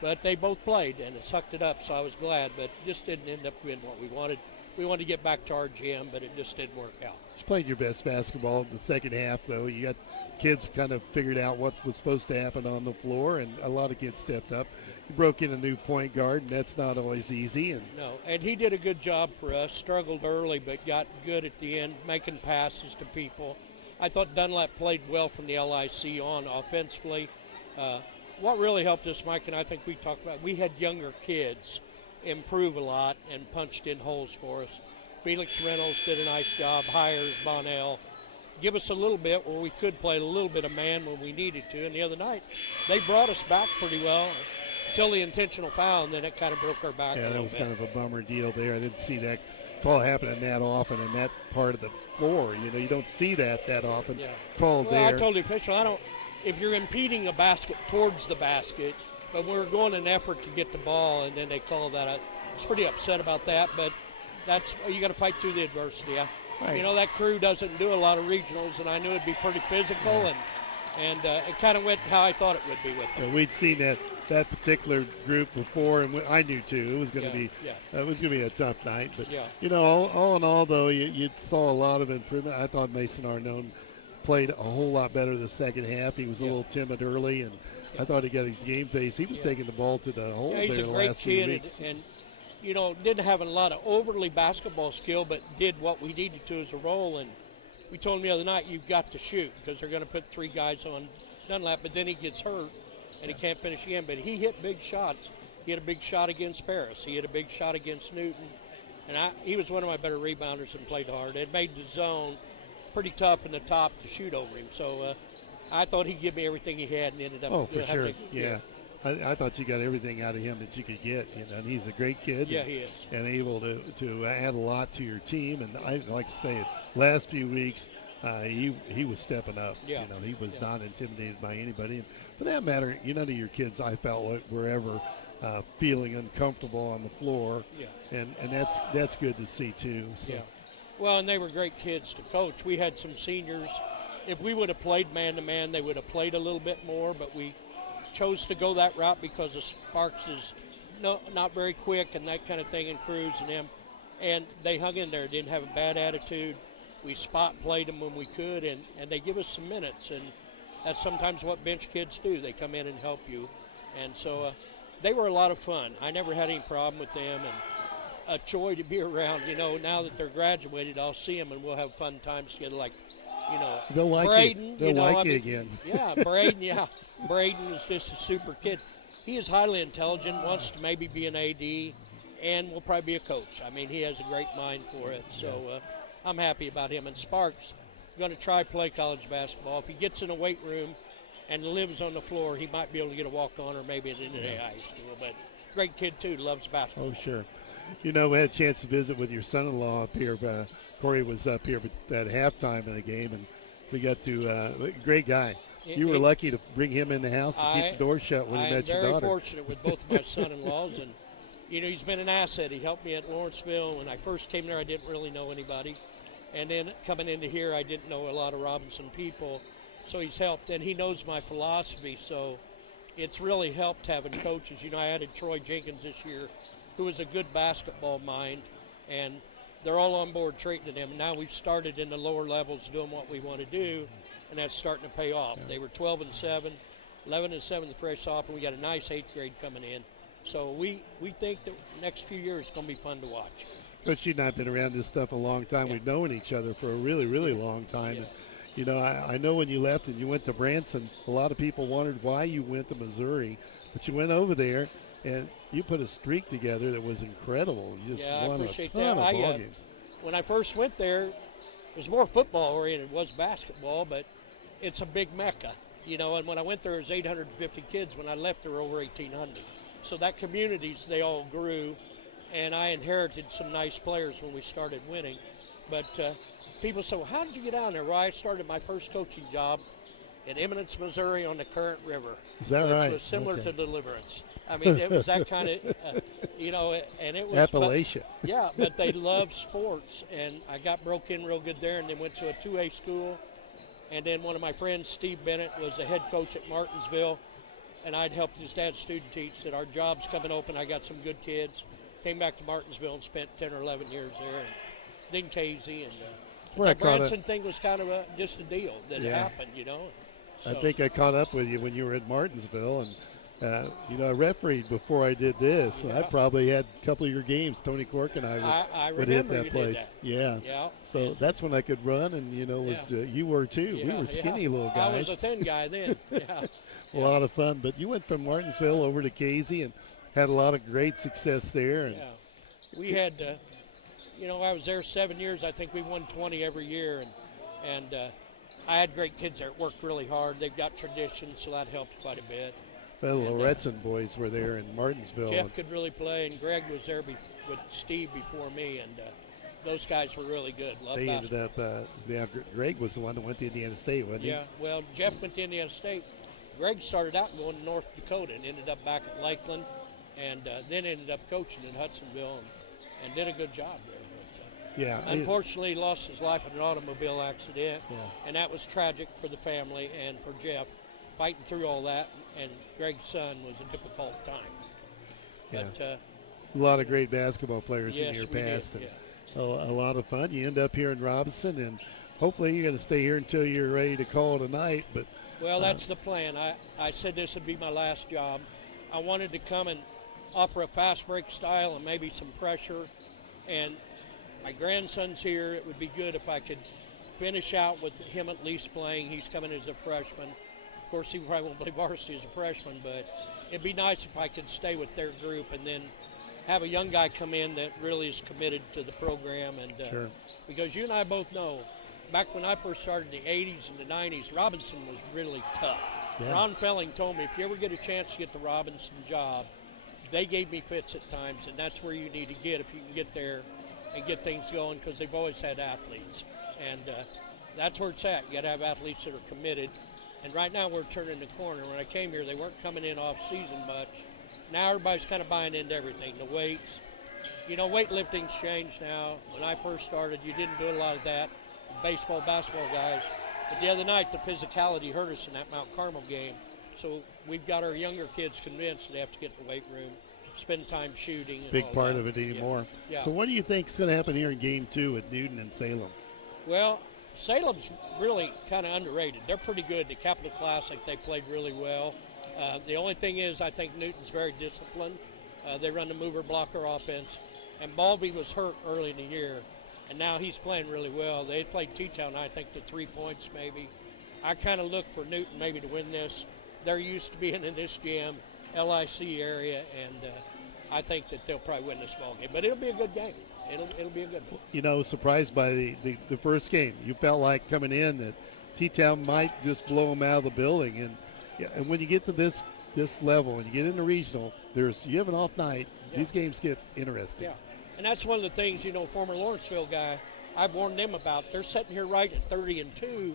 But they both played, and it sucked it up, so I was glad. But just didn't end up being what we wanted. We wanted to get back to our gym, but it just didn't work out. You played your best basketball in the second half, though. You got kids kind of figured out what was supposed to happen on the floor, and a lot of kids stepped up. You broke in a new point guard, and that's not always easy. No, and he did a good job for us. Struggled early, but got good at the end, making passes to people. I thought Dunlap played well from the LIC on offensively. What really helped us, Mike, and I think we talked about, we had younger kids improve a lot and punched in holes for us. Felix Reynolds did a nice job. Hires, Bonnell, give us a little bit where we could play a little bit of man when we needed to. And the other night, they brought us back pretty well until the intentional foul, and then it kind of broke our back a little bit. Yeah, that was kind of a bummer deal there. I didn't see that call happening that often in that part of the floor. You don't see that often called there. I told the official, if you're impeding a basket towards the basket, but we're going an effort to get the ball, and then they call that. I was pretty upset about that, but you got to fight through the adversity. Right. That crew doesn't do a lot of regionals, and I knew it'd be pretty physical, and it kind of went how I thought it would be with them. Yeah, we'd seen that particular group before, and I knew too it was going to be a tough night. But all in all, though, you saw a lot of improvement. I thought Mason Arnone played a whole lot better the second half. He was a little timid early, and I thought he got his game face. He was taking the ball to the hole there the last few weeks. And didn't have a lot of overly basketball skill, but did what we needed to as a role. And we told him the other night, you've got to shoot because they're going to put 3 guys on Dunlap, but then he gets hurt and he can't finish again. But he hit big shots. He had a big shot against Paris. He had a big shot against Newton. And he was one of my better rebounders and played hard. It made the zone pretty tough in the top to shoot over him. So I thought he'd give me everything he had and ended up. Oh, for sure. Yeah. I thought you got everything out of him that you could get, and he's a great kid. Yeah, he is. And able to add a lot to your team. And I like to say, last few weeks, he was stepping up. Yeah. He was not intimidated by anybody. And for that matter, none of your kids, I felt like, were ever feeling uncomfortable on the floor. Yeah. And that's good to see too. So. Yeah. Well, and they were great kids to coach. We had some seniors. If we would have played man-to-man, they would have played a little bit more, but we chose to go that route because the Sparks is not very quick and that kind of thing, and Cruz and them. And they hung in there, didn't have a bad attitude. We spot played them when we could, and they give us some minutes. And that's sometimes what bench kids do. They come in and help you. And so they were a lot of fun. I never had any problem with them, and a joy to be around. Now that they're graduated, I'll see them, and we'll have fun times together, like, they'll like Braden. They'll like you again. Yeah, Braden, yeah. Braden is just a super kid. He is highly intelligent, wants to maybe be an AD, and will probably be a coach. I mean, he has a great mind for it. So I'm happy about him. And Sparks going to try play college basketball. If he gets in a weight room and lives on the floor, he might be able to get a walk-on or maybe at an high school. But great kid, too, loves basketball. Oh, sure. You know, we had a chance to visit with your son-in-law up here. Corey was up here at halftime of the game, and we got to great guy. You were lucky to bring him in the house and keep the door shut when he met your daughter. I'm very fortunate with both of my son-in-laws, and you know, he's been an asset. He helped me at Lawrenceville. When I first came there, I didn't really know anybody, and then coming into here, I didn't know a lot of Robinson people, so he's helped, and he knows my philosophy, so it's really helped having coaches. You know, I added Troy Jenkins this year, who is a good basketball mind, and they're all on board trading him. And now we've started in the lower levels doing what we want to do, and that's starting to pay off. They were 12-7, 11-7 the fresh off, and we got a nice 8th grade coming in. So we think that the next few years is going to be fun to watch. Coach, you and I have been around this stuff a long time. We've known each other for a really, really long time. And, you know, I know when you left and you went to Branson, a lot of people wondered why you went to Missouri, but you went over there and you put a streak together that was incredible. You just won a ton of ball games. When I first went there, it was more football oriented. It was basketball, but it's a big mecca, you know. And when I went there, it was 850 kids. When I left, there were over 1,800. So that communities, they all grew, and I inherited some nice players when we started winning. But people say, well, how did you get down there? Well, I started my first coaching job in Eminence, Missouri on the Current River. Is that right? It was similar to Deliverance. I mean, it was that kind of, you know, and it was Appalachia. But they loved sports, and I got broke in real good there, and then went to a 2A school. And then one of my friends, Steve Bennett, was the head coach at Martinsville, and I'd helped his dad student teach. Said our job's coming open. I got some good kids. Came back to Martinsville and spent 10 or 11 years there, and then Casey. And the Branson thing was kind of just a deal that happened, you know. So. I think I caught up with you when you were at Martinsville, and you know, I refereed before I did this. And I probably had a couple of your games. Tony Cork and I would hit that place. Yeah. So that's when I could run, and you know, you were too. We were skinny little guys. I was a thin guy then. A lot of fun. But you went from Martinsville over to Casey and had a lot of great success there. And we had, you know, I was there 7 years. I think we won 20 every year, and I had great kids there. Worked really hard. They've got tradition, so that helped quite a bit. Well, the Loretzen boys were there in Martinsville. Jeff could really play, and Greg was there with Steve before me, and those guys were really good. They ended up, Greg was the one that went to Indiana State, wasn't he? Yeah, well, Jeff went to Indiana State. Greg started out going to North Dakota and ended up back at Lakeland, and then ended up coaching in Hudsonville and did a good job there. But, unfortunately, he lost his life in an automobile accident, and that was tragic for the family and for Jeff. Fighting through all that, and Greg's son was a difficult time. But, a lot of great basketball players in your past, and a lot of fun. You end up here in Robinson, and hopefully you're going to stay here until you're ready to call it a night. But well, that's the plan. I said this would be my last job. I wanted to come and offer a fast break style and maybe some pressure. And my grandson's here. It would be good if I could finish out with him at least playing. He's coming as a freshman. Of course, he probably won't play varsity as a freshman, but it'd be nice if I could stay with their group and then have a young guy come in that really is committed to the program. And because you and I both know, back when I first started in the 80s and the 90s, Robinson was really tough. Ron Felling told me, if you ever get a chance to get the Robinson job, they gave me fits at times, and that's where you need to get if you can get there and get things going, because they've always had athletes. And that's where it's at. You got to have athletes that are committed. And right now we're turning the corner. When I came here, they weren't coming in off season much. Now everybody's kind of buying into everything. The weights, you know, weightlifting's changed now. When I first started, you didn't do a lot of that. Baseball, basketball guys. But the other night, the physicality hurt us in that Mount Carmel game. So we've got our younger kids convinced they have to get in the weight room, spend time shooting. It's a big part of it anymore. So what do you think is going to happen here in Game 2 with Newton and Salem? Well, Salem's really kind of underrated. They're pretty good. The Capital Classic, they played really well. The only thing is, I think Newton's very disciplined. They run the mover blocker offense. And Balby was hurt early in the year, and now he's playing really well. They played T-Town, I think, to 3 points maybe. I kind of look for Newton maybe to win this. They're used to being in this gym, LIC area, and I think that they'll probably win this ball game. But it'll be a good game. It'll be a good one. You know, surprised by the first game. You felt like coming in that T-Town might just blow them out of the building, and Yeah, and when you get to this level and you get into regional, you have an off night. Yeah. These games get interesting. Yeah, and that's one of the things, former Lawrenceville guy, I've warned them about. They're sitting here right at 30-2,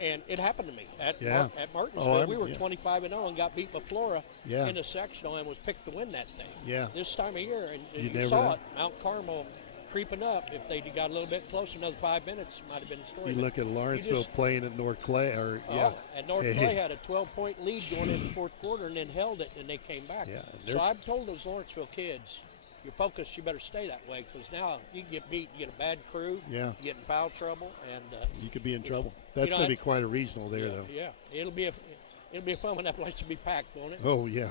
and it happened to me at Martinsville. We were 25-0 and got beat by Flora in the sectional and was picked to win that thing. Yeah. This time of year, and you saw it, Mount Carmel creeping up. If they got a little bit closer, another 5 minutes might have been the story. You look at Lawrenceville playing at North Clay, and North Clay had a 12-point lead going into the fourth quarter and then held it, and they came back. Yeah, so I've told those Lawrenceville kids, you're focused, you better stay that way, because now you can get beat, you get a bad crew, you get in foul trouble, and you could be in trouble. That's going to be quite a regional there, though. Yeah, it'll be a fun when that place to be packed, won't it? Oh yeah,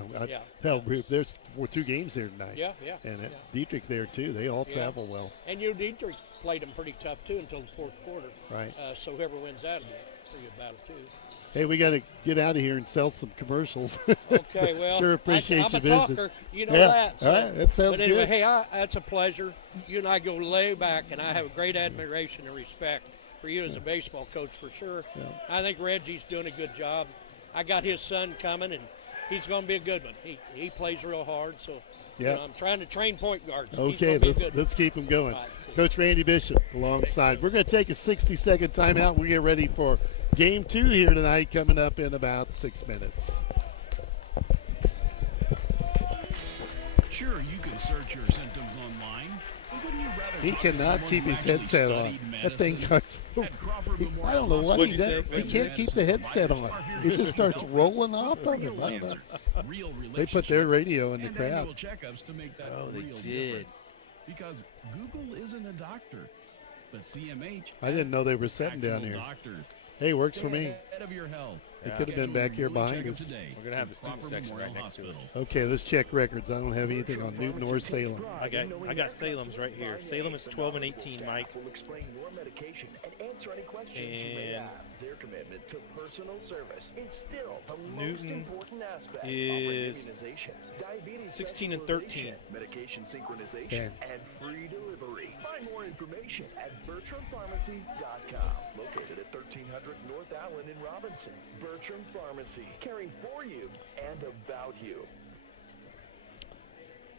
hell, there's 2 games there tonight. Yeah. And Dietrich there too. They all travel well. And Dietrich played them pretty tough too until the fourth quarter. Right. So whoever wins that will be a pretty good battle too. Hey, we got to get out of here and sell some commercials. Okay, well, sure appreciate I'm your a business. talker, you know that. So. All right, that sounds but anyway, good. Hey, that's a pleasure. You and I go way back, and I have a great admiration and respect for you as a baseball coach for sure. Yeah. I think Reggie's doing a good job. I got his son coming, and he's going to be a good one. He plays real hard, so I'm trying to train point guards. Okay, let's keep him going. Right, Coach Randy Bishop alongside. We're going to take a 60-second timeout. We'll get ready for Game 2 here tonight, coming up in about 6 minutes. Sure, you can search your symptoms online, but wouldn't you rather He cannot keep his headset on. That thing cuts. I don't know what he does. He can't keep the headset on. It just starts rolling off of him. I don't know. They put their radio in the crowd. Oh, they did. Because Google isn't a doctor, but CMH. I didn't know they were sitting down here. Hey, works for me. They could have been back here behind us. We're going to have the student section right next to us. Okay, let's check records. I don't have anything on Newton or Salem. I got Salem's right here. Salem is 12-18, Mike. And their commitment to personal service is still the Newton most important aspect is of immunizations. 16-13. Medication synchronization Okay. and free delivery. Find more information at BertramPharmacy.com. Located at 1300 North Allen in Robinson. Bertram Pharmacy, caring for you and about you.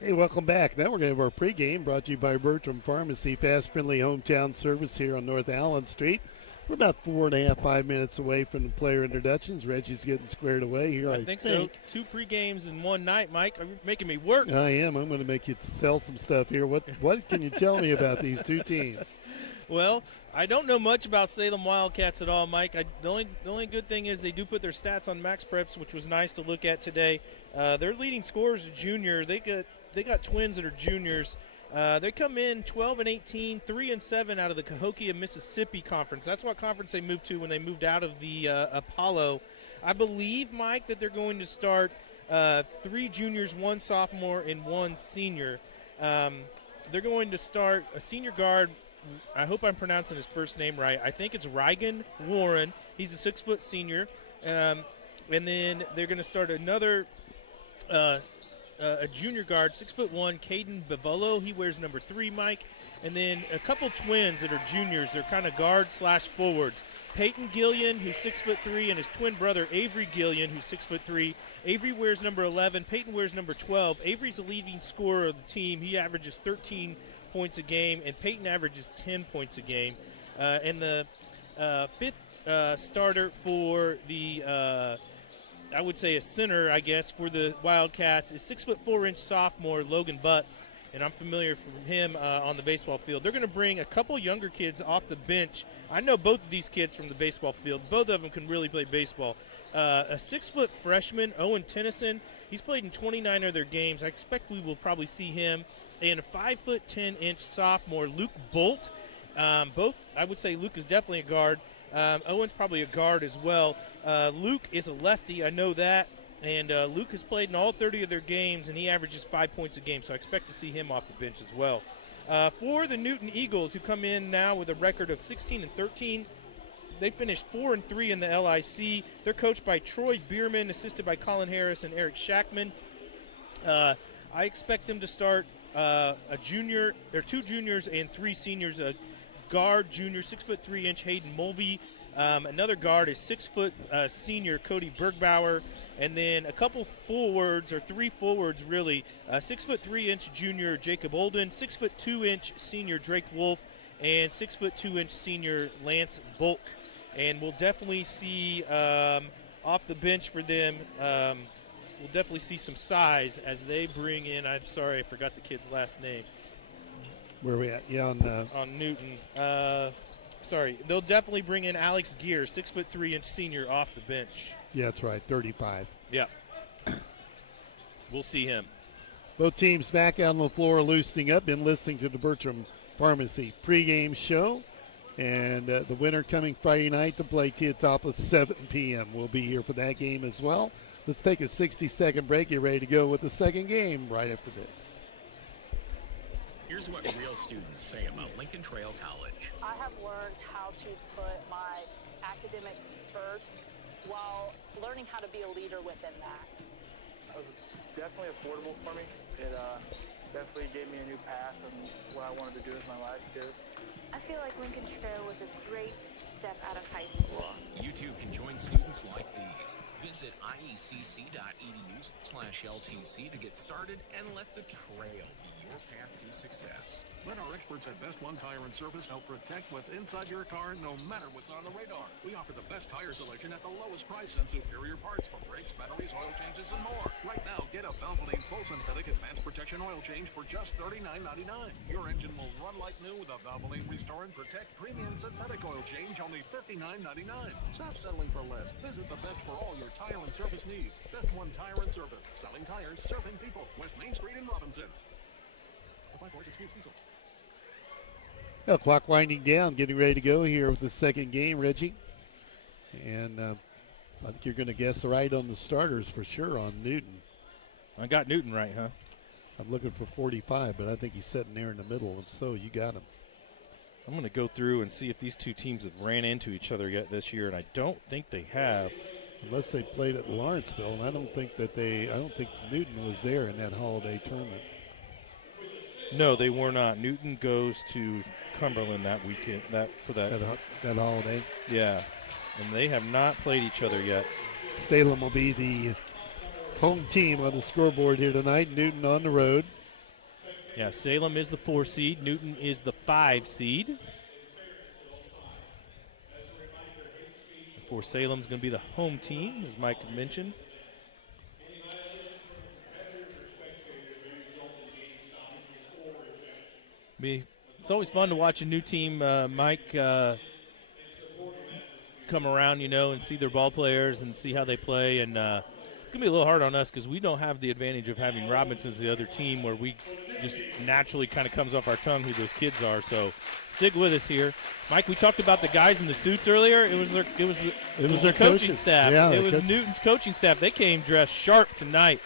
Hey, welcome back. Now we're going to have our pregame brought to you by Bertram Pharmacy, fast, friendly hometown service here on North Allen Street. We're about 4.5, 5 minutes away from the player introductions. Reggie's getting squared away here, I think. So. 2 pregames in one night, Mike. Are you making me work? I am. I'm going to make you sell some stuff here. What can you tell me about these 2 teams? Well, I don't know much about Salem Wildcats at all, Mike. The only good thing is they do put their stats on Max Preps, which was nice to look at today. Their leading scorers are junior. They got twins that are juniors. They come in 12-18, 3-7 out of the Cahokia, Mississippi conference. That's what conference they moved to when they moved out of the Apollo. I believe, Mike, that they're going to start 3 juniors, 1 sophomore, and 1 senior. They're going to start a senior guard. I hope I'm pronouncing his first name right. I think it's Reagan Warren. He's a 6-foot senior. And then they're going to start another a junior guard, 6'1", Caden Bevolo. He wears number 3, Mike. And then a couple twins that are juniors. They're kind of guard/forwards. Peyton Gillian, who's 6'3", and his twin brother Avery Gillian, who's 6'3". Avery wears number 11. Peyton wears number 12. Avery's the leading scorer of the team. He averages 13 points a game, and Peyton averages 10 points a game. And the 5th starter for the I would say a center, I guess, for the Wildcats is 6'4" sophomore Logan Butts, and I'm familiar from him on the baseball field. They're going to bring a couple younger kids off the bench. I know both of these kids from the baseball field. Both of them can really play baseball. A 6-foot freshman, Owen Tennyson, he's played in 29 of their games. I expect we will probably see him. And a 5'10" sophomore, Luke Bolt. Both, I would say Luke is definitely a guard. Owen's probably a guard as well. Luke is a lefty, I know that. And Luke has played in all 30 of their games, and he averages 5 points a game, so I expect to see him off the bench as well. For the Newton Eagles, who come in now with a record of 16-13, they finished 4-3 in the LIC. They're coached by Troy Bierman, assisted by Colin Harris and Eric Shackman. I expect them to start a junior, or 2 juniors and 3 seniors. guard junior, 6'3" Hayden Mulvey. Another guard is 6' senior Cody Bergbauer, and then a couple forwards, or 3 forwards really, 6'3" junior Jacob Olden, 6'2" senior Drake Wolf, and 6'2" senior Lance Volk. And we'll definitely see off the bench for them, we'll definitely see some size as they bring in, I'm sorry, I forgot the kid's last name. Where are we at? Yeah, on Newton. Sorry, they'll definitely bring in Alex Gear, 6'3" senior off the bench. Yeah, that's right, 35. Yeah. We'll see him. Both teams back out on the floor loosening up. Been listening to the Bertram Pharmacy pregame show. And the winner coming Friday night to play Teotopolis 7 p.m. We'll be here for that game as well. Let's take a 60-second break. Get ready to go with the second game right after this. Here's what real students say about Lincoln Trail College. I have learned how to put my academics first while learning how to be a leader within that. It was definitely affordable for me. It definitely gave me a new path and what I wanted to do with my life too. I feel like Lincoln Trail was a great step out of high school. You too can join students like these. Visit iecc.edu/LTC to get started and let the trail be your path to success. Let our experts at Best One Tire and Service help protect what's inside your car no matter what's on the radar. We offer the best tire selection at the lowest price and superior parts for brakes, batteries, oil changes, and more. Right now, get a Valvoline full synthetic advanced protection oil change for just $39.99. Your engine will run like new with a Valvoline Restore and Protect Premium Synthetic Oil Change, only $59.99. Stop settling for less. Visit the best for all your tire and service needs. Best One Tire and Service. Selling tires, serving people. West Main Street in Robinson. Well, clock winding down, getting ready to go here with the second game, Reggie. And I think you're going to guess right on the starters for sure on Newton. I got Newton right, huh? I'm looking for 45, but I think he's sitting there in the middle. If so, you got him. I'm going to go through and see if these two teams have ran into each other yet this year, and I don't think they have. Unless they played at Lawrenceville, and I don't think Newton was there in that holiday tournament. No, they were not. Newton goes to Cumberland that weekend. That holiday. Yeah, and they have not played each other yet. Salem will be the home team on the scoreboard here tonight. Newton on the road. Yeah, Salem is the 4 seed. Newton is the 5 seed. For Salem's going to be the home team, as Mike mentioned. It's always fun to watch a new team, Mike, come around, and see their ball players and see how they play. And it's going to be a little hard on us because we don't have the advantage of having Robinson as the other team where we just naturally kind of comes off our tongue who those kids are. So stick with us here. Mike, we talked about the guys in the suits earlier. It was their coaching staff. Yeah, it was Newton's coaching staff. They came dressed sharp tonight.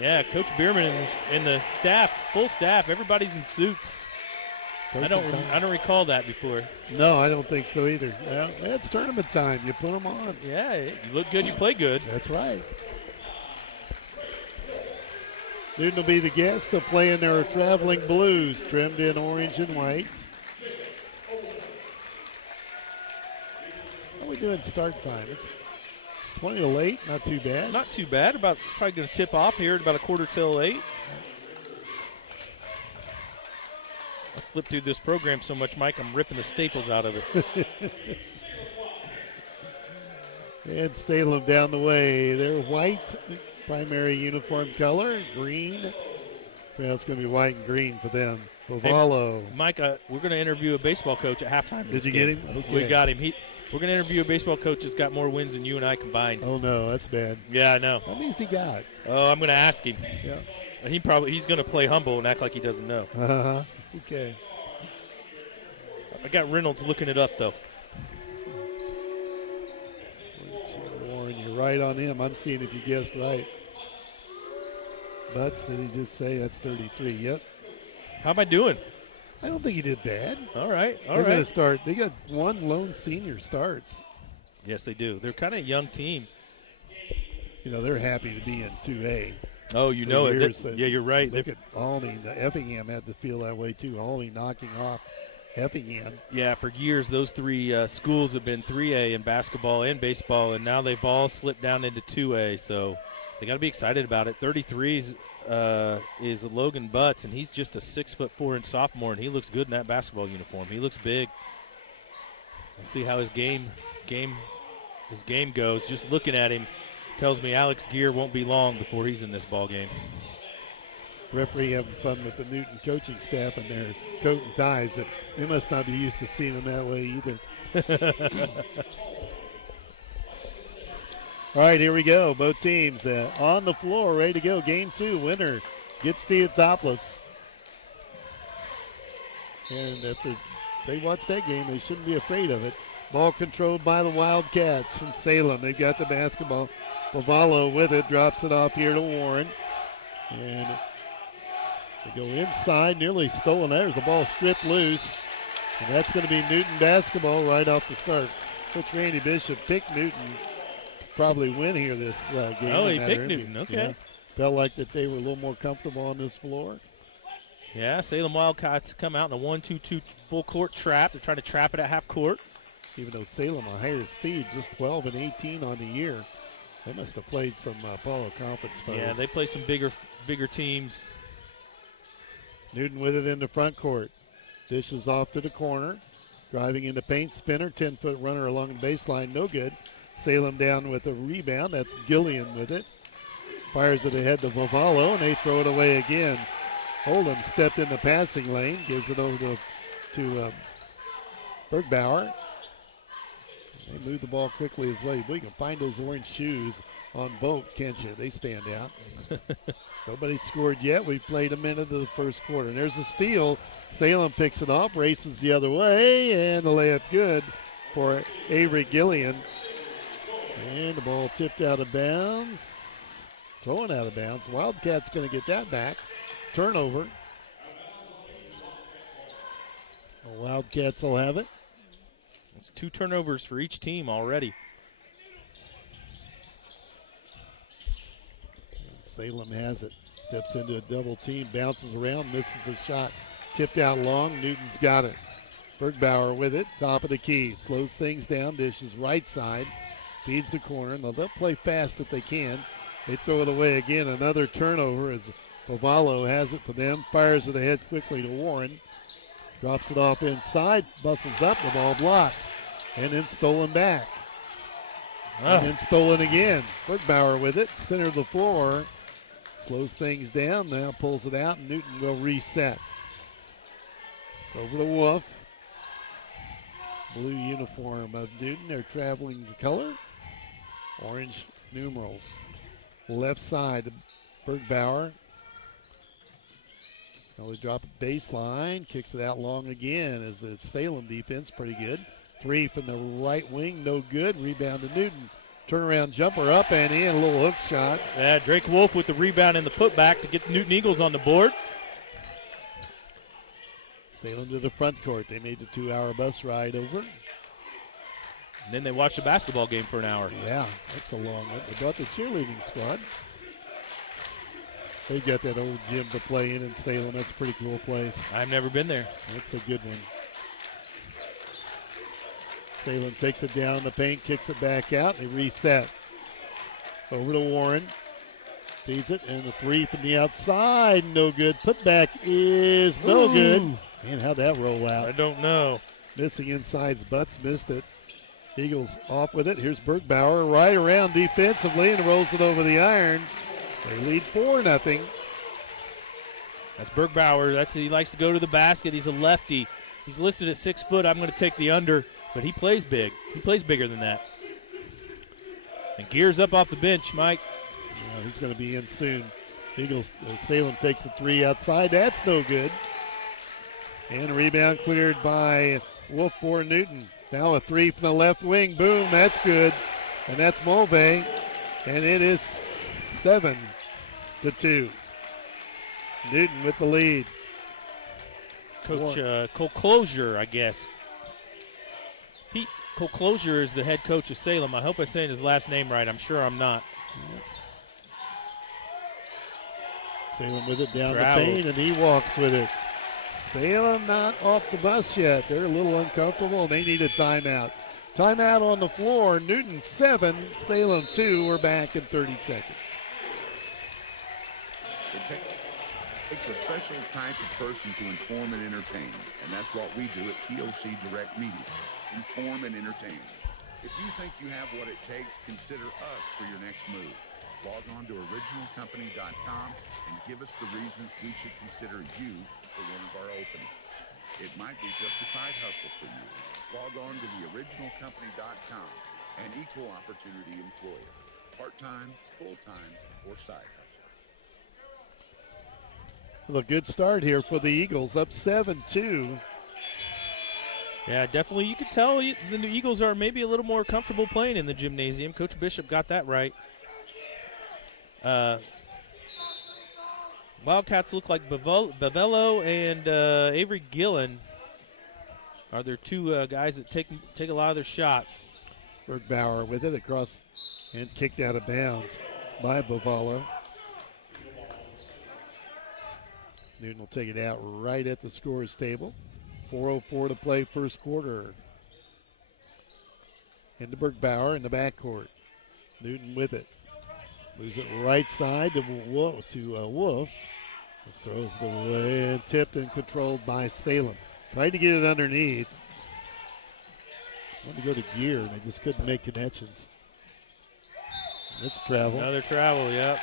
Yeah, Coach Bierman and the staff, full staff, everybody's in suits. I don't recall that before. No, I don't think so either. Well, it's tournament time. You put them on. Yeah, you look good, you play good. That's right. Newton will be the guest. They'll play in their traveling blues, trimmed in orange and white. How are we doing start time? It's 20 to late, not too bad. Not too bad. About probably going to tip off here at about 7:45. I flipped through this program so much, Mike, I'm ripping the staples out of it. And Salem down the way. They're white, primary uniform color, green. Well, it's going to be white and green for them. Bovalo. Hey, Mike, we're going to interview a baseball coach at halftime. Did you get him? Okay. We got him. We're going to interview a baseball coach that's got more wins than you and I combined. Oh, no, that's bad. Yeah, I know. How many's he got? Oh, I'm going to ask him. Yeah. He's going to play humble and act like he doesn't know. Uh-huh. Okay. I got Reynolds looking it up, though. Warren, you're right on him. I'm seeing if you guessed right. Butts, did he just say that's 33? Yep. How am I doing? I don't think he did bad. All right. They're going to start. They got one lone senior starts. Yes, they do. They're kind of a young team. They're happy to be in 2A. Oh, you know it. Yeah, you're right. Look at Alney. The Effingham had to feel that way, too. Alney knocking off Effingham. Yeah, for years those three schools have been 3A in basketball and baseball, and now they've all slipped down into 2A. So they got to be excited about it. 33 is Logan Butts, and he's just a 6'4" sophomore, and he looks good in that basketball uniform. He looks big. Let's see how his game goes. Just looking at him tells me Alex Gear won't be long before he's in this ball game. Referee having fun with the Newton coaching staff and their coat and ties. They must not be used to seeing them that way either. All right, here we go. Both teams on the floor, ready to go. Game 2, winner gets Theotopolis. And after they watch that game, they shouldn't be afraid of it. Ball controlled by the Wildcats from Salem. They've got the basketball. Lavallo with it, drops it off here to Warren. And they go inside, nearly stolen. There's the ball stripped loose. And that's going to be Newton basketball right off the start. Coach Randy Bishop picked Newton to probably win here this game. Oh, he picked Newton, okay. Yeah. Felt like that they were a little more comfortable on this floor. Yeah, Salem Wildcats come out in a 1-2-2 full court trap. They're trying to trap it at half court. Even though Salem a higher seed, just 12 and 18 on the year. They must have played some Apollo Conference foes. Yeah, they play some bigger teams. Newton with it in the front court. Dishes off to the corner. Driving into paint, spinner, 10-foot runner along the baseline, no good. Salem down with a rebound. That's Gillian with it. Fires it ahead to Vavallo, and they throw it away again. Oldham stepped in the passing lane, gives it over to Bergbauer. They move the ball quickly as well. You can find those orange shoes on Vogt, can't you? They stand out. Nobody scored yet. We played a minute of the first quarter. And there's a steal. Salem picks it off, races the other way, and the layup good for Avery Gillian. And the ball tipped out of bounds. Thrown out of bounds. Wildcats going to get that back. Turnover. The Wildcats will have it. It's 2 turnovers for each team already. Salem has it. Steps into a double team, bounces around, misses a shot. Tipped out long. Newton's got it. Bergbauer with it. Top of the key. Slows things down. Dishes right side. Feeds the corner. Now they'll play fast if they can. They throw it away again. Another turnover as Pavallo has it for them. Fires it ahead quickly to Warren. Drops it off inside. Bustles up. The ball blocked. And then stolen back. And then stolen again. Bergbauer with it. Center of the floor. Slows things down. Now pulls it out. And Newton will reset. Over to Wolf. Blue uniform of Newton. They're traveling the color. Orange numerals. Left side to Bergbauer. Now they drop a baseline. Kicks it out long again as the Salem defense pretty good. 3 from the right wing. No good. Rebound to Newton. Turnaround jumper up and in. A little hook shot. Yeah, Drake Wolf with the rebound and the putback to get the Newton Eagles on the board. Salem to the front court. They made the 2-hour bus ride over. And then they watched the basketball game for an hour. Yeah, that's a long one. They brought the cheerleading squad. They got that old gym to play in Salem. That's a pretty cool place. I've never been there. That's a good one. Salem takes it down the paint, kicks it back out. They reset. Over to Warren. Feeds it, and the 3 from the outside. No good. Putback is no good. Man, how'd that roll out? I don't know. Missing inside's Butts missed it. Eagles off with it. Here's Bergbauer right around defensively and rolls it over the iron. They lead 4-0. That's Bergbauer. He likes to go to the basket. He's a lefty. He's listed at 6 foot. I'm going to take the under, but he plays big. He plays bigger than that. And Gears up off the bench, Mike. Yeah, he's going to be in soon. Salem takes the 3 outside. That's no good. And a rebound cleared by Wolf for Newton. Now a 3 from the left wing. Boom, that's good. And that's Mulvey. And it is 7-2. Newton with the lead. Coach Cole Closure, I guess. Cole Closure is the head coach of Salem. I hope I'm saying his last name right. I'm sure I'm not. Salem with it down the paint, and he walks with it. Salem not off the bus yet. They're a little uncomfortable, and they need a timeout. Timeout on the floor. Newton 7, Salem 2. We're back in 30 seconds. It takes a special type of person to inform and entertain, and that's what we do at TOC Direct Media. Inform and entertain. If you think you have what it takes, consider us for your next move. Log on to originalcompany.com and give us the reasons we should consider you for one of our openings. It might be just a side hustle for you. Log on to theoriginalcompany.com, an equal opportunity employer. Part-time, full-time, or side hustle. Well, a good start here for the Eagles, up 7-2. Yeah, definitely. You could tell the Eagles are maybe a little more comfortable playing in the gymnasium. Coach Bishop got that right. Wildcats look like Bavello and Avery Gillen are their two guys that take a lot of their shots. Bergbauer with it across and kicked out of bounds by Bavello. Newton will take it out right at the scorer's table. 4:04 to play first quarter. Into Bergbauer in the backcourt. Newton with it. Moves it right side to Wolf. Throws it away and tipped and controlled by Salem. Tried to get it underneath. Wanted to go to gear and they just couldn't make connections. It's travel. Another travel, yep.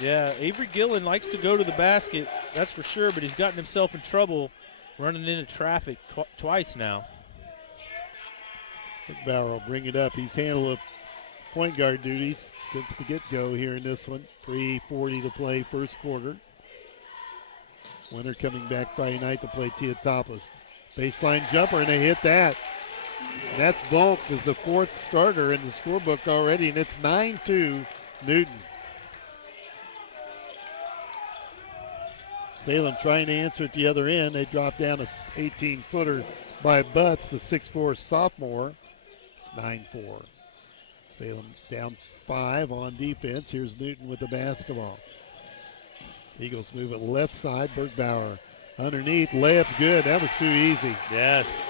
Yeah, Avery Gillen likes to go to the basket, that's for sure, but he's gotten himself in trouble running into traffic twice now. Bauer will bring it up. He's handled point guard duties since the get-go here in this one. 3:40 to play first quarter. Winner coming back Friday night to play Teotopoulos. Baseline jumper, and they hit that. And that's Volk as the fourth starter in the scorebook already, and it's 9-2 Newton. Salem trying to answer at the other end. They drop down an 18-footer by Butts, the 6'4 sophomore. It's 9-4. Salem down 5 on defense. Here's Newton with the basketball. Eagles move it left side. Bergbauer underneath. Layup's good. That was too easy. Yes.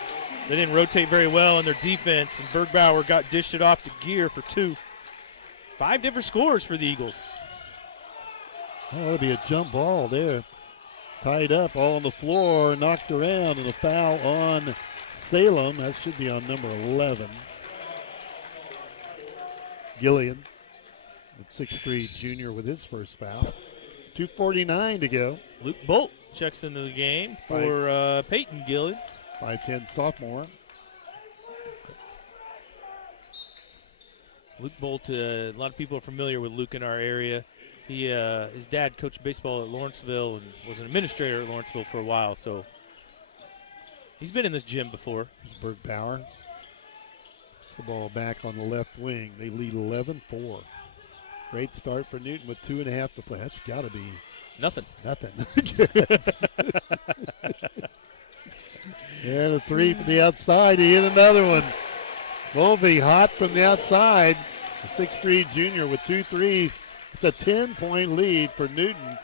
They didn't rotate very well in their defense, and Bergbauer got dished it off to Gear for 2. 5 different scores for the Eagles. Oh, that'll be a jump ball there. Tied up, all on the floor, knocked around, and a foul on Salem. That should be on number 11. Gillian, at 6'3", junior, with his first foul. 2:49 to go. Luke Bolt checks into the game for Peyton Gillian. 5'10" sophomore. Luke Bolt, a lot of people are familiar with Luke in our area. His dad coached baseball at Lawrenceville and was an administrator at Lawrenceville for a while, so he's been in this gym before. Here's Bergbauer. Puts the ball back on the left wing. They lead 11-4. Great start for Newton with 2.5 to play. That's got to be nothing. And a 3 from the outside. He hit another one. Volpe hot from the outside. A 6'3" junior with 2 threes. It's a 10-point lead for Newton,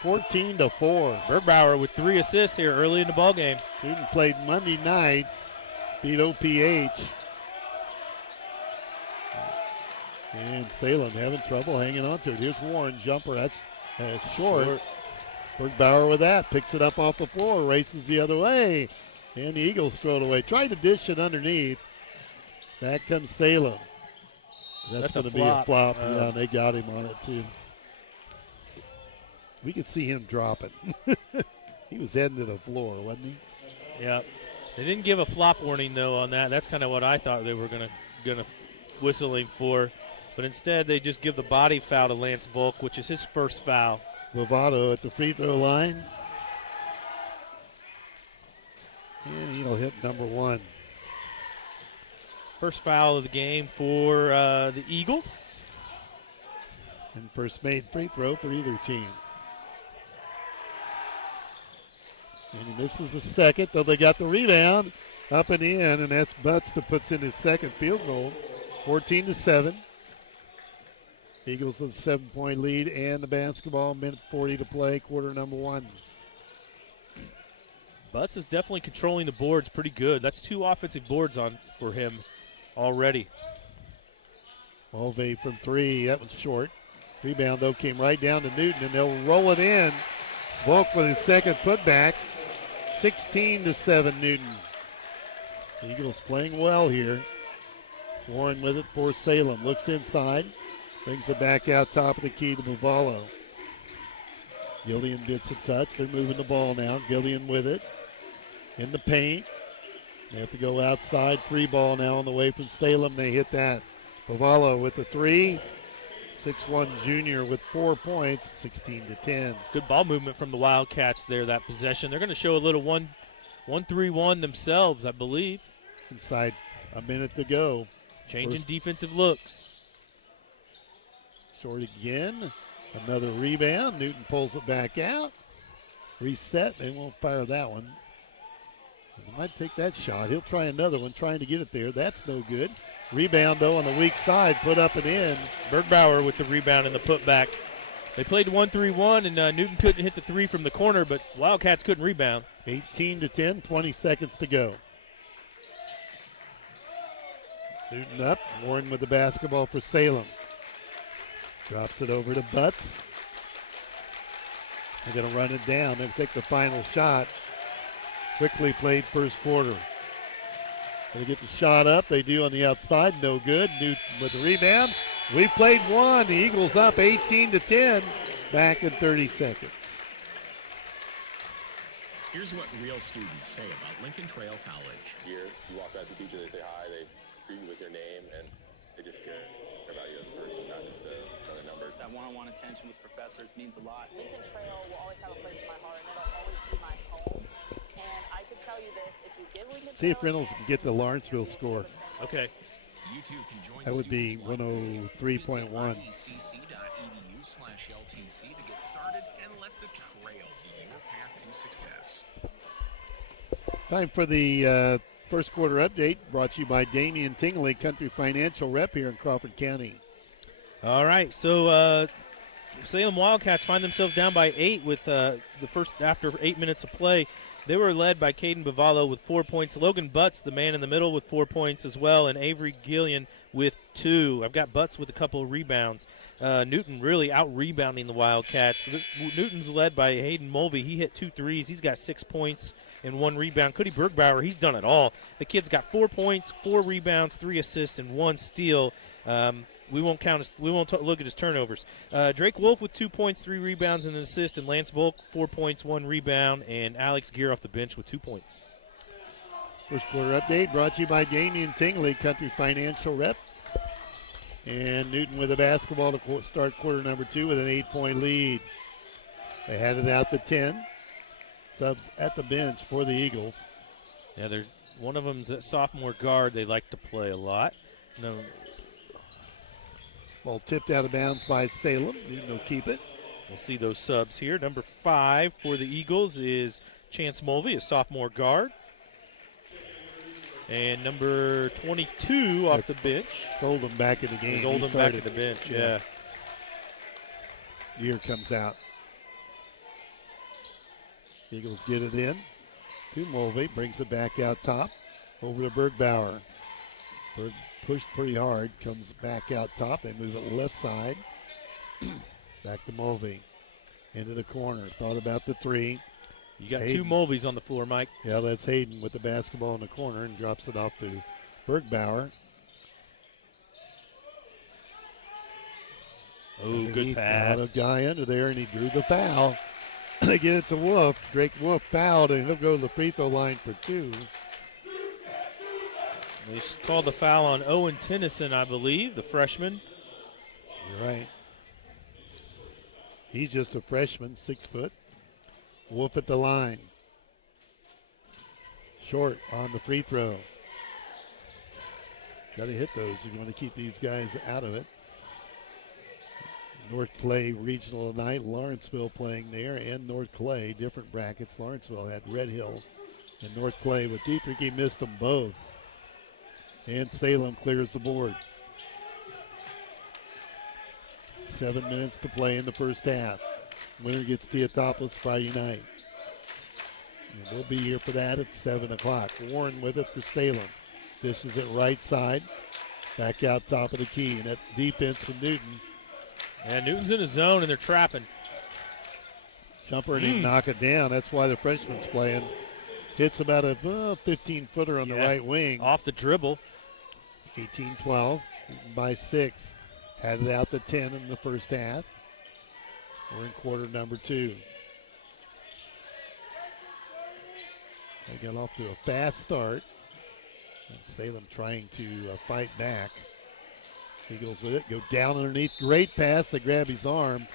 14-4. Bergbauer with 3 assists here early in the ballgame. Newton played Monday night, beat OPH. And Salem having trouble hanging on to it. Here's Warren, jumper, that's short. Bergbauer with that, picks it up off the floor, races the other way. And the Eagles throw it away. Tried to dish it underneath. Back comes Salem. That's going to be a flop. Yeah, they got him on it, too. We could see him dropping. He was heading to the floor, wasn't he? Yeah. They didn't give a flop warning, though, on that. That's kind of what I thought they were going to whistle him for. But instead, they just give the body foul to Lance Volk, which is his first foul. Lovato at the free throw line. And he'll hit number 1. First foul of the game for the Eagles. And first made free throw for either team. And he misses the second, though they got the rebound up and in, and that's Butts that puts in his second field goal. 14-7. Eagles with a 7-point lead and the basketball. Minute 40 to play, quarter number 1. Butts is definitely controlling the boards pretty good. That's 2 offensive boards on for him already. Mulvey from 3. That was short. Rebound, though, came right down to Newton, and they'll roll it in. Volk with his second putback. 16-7 Newton. The Eagles playing well here. Warren with it for Salem. Looks inside. Brings it back out top of the key to Bavalo. Gillian gets a touch. They're moving the ball now. Gillian with it. In the paint. They have to go outside. Free ball now on the way from Salem. They hit that. Bavalo with the 3. 6'1" junior with 4 points, 16-10. Good ball movement from the Wildcats there, that possession. They're going to show a little 1-3-1 themselves, I believe. Inside a minute to go. Changing defensive looks. Short again. Another rebound. Newton pulls it back out. Reset. They won't fire that one. He might take that shot. He'll try another one, trying to get it there. That's no good. Rebound, though, on the weak side, put up and in. Bergbauer with the rebound and the putback. They played 1-3-1, and Newton couldn't hit the 3 from the corner, but Wildcats couldn't rebound. 18-10, 20 seconds to go. Newton up. Warren with the basketball for Salem. Drops it over to Butts. They're going to run it down. They'll take the final shot. Quickly played first quarter. They get the shot up. They do on the outside. No good. Newton with the rebound. We played one. The Eagles up 18-10. Back in 30 seconds. Here's what real students say about Lincoln Trail College. Here, you walk past the teacher, they say hi, they greet you with your name, and they just care about you as a person, not just another number. That one-on-one attention with professors means a lot. Lincoln Trail will always have a place in my heart, and it'll always be my home. And I can tell you this, if you give Lincoln See Trail if Reynolds can get the Lawrenceville score. Okay. You too can join That would be students like 103.1. IHCC.edu/LTC to get started and let the trail be your path to success. Time for the first quarter update, brought to you by Damian Tingley, Country Financial Rep here in Crawford County. All right, so Salem Wildcats find themselves down by 8 with the first after 8 minutes of play. They were led by Caden Bavalo with 4 points. Logan Butts, the man in the middle, with 4 points as well, and Avery Gillian with 2. I've got Butts with a couple of rebounds. Newton really out-rebounding the Wildcats. Newton's led by Hayden Mulvey. He hit 2 threes. He's got 6 points and 1 rebound. Cody Bergbauer, he's done it all. The kid's got 4 points, 4 rebounds, 3 assists, and 1 steal. We won't look at his turnovers. Drake Wolf with 2 points, 3 rebounds, and an assist, and Lance Volk 4 points, 1 rebound, and Alex Gear off the bench with 2 points. First quarter update brought to you by Damian Tingley, Country Financial Rep. And Newton with the basketball to start quarter number 2 with an 8-point lead. They had it out to 10. Subs at the bench for the Eagles. Yeah, one of them's at sophomore guard. They like to play a lot. No. Ball tipped out of bounds by Salem. Newton will keep it. We'll see those subs here. Number 5 for the Eagles is Chance Mulvey, a sophomore guard. And number 22 off the bench. Oldham back in the game. Oldham back at the bench, yeah. Gear comes out. Eagles get it in to Mulvey. Brings it back out top. Over to Bergbauer. Berg pushed pretty hard. Comes back out top. They move it left side. Back to Mulvey. Into the corner. Thought about the 3. You got Hayden. 2 Mulveys on the floor, Mike. Yeah, that's Hayden with the basketball in the corner and drops it off to Bergbauer. Oh, good pass. Got a guy under there, and he drew the foul. They get it to Wolf. Drake Wolf fouled, and he'll go to the free throw line for 2. They called the foul on Owen Tennyson, I believe, the freshman. You're right. He's just a freshman, 6 foot. Wolf at the line. Short on the free throw. Got to hit those if you want to keep these guys out of it. North Clay Regional tonight. Lawrenceville playing there, and North Clay, different brackets. Lawrenceville had Red Hill and North Clay with Dietrich. He missed them both. And Salem clears the board. 7 minutes to play in the first half. Winner gets Theotopolis Friday night. And we'll be here for that at 7 o'clock. Warren with it for Salem. This is at right side. Back out top of the key. And that defense from Newton. Yeah, Newton's in his zone, and they're trapping. Jumper didn't knock it down. That's why the freshman's playing. Hits about a 15-footer on the right wing. Off the dribble. 18-12 by 6. Had it out to 10 in the first half. We're in quarter number 2. They got off to a fast start. And Salem trying to fight back. Eagles with it. Go down underneath. Great pass. They grab his arm.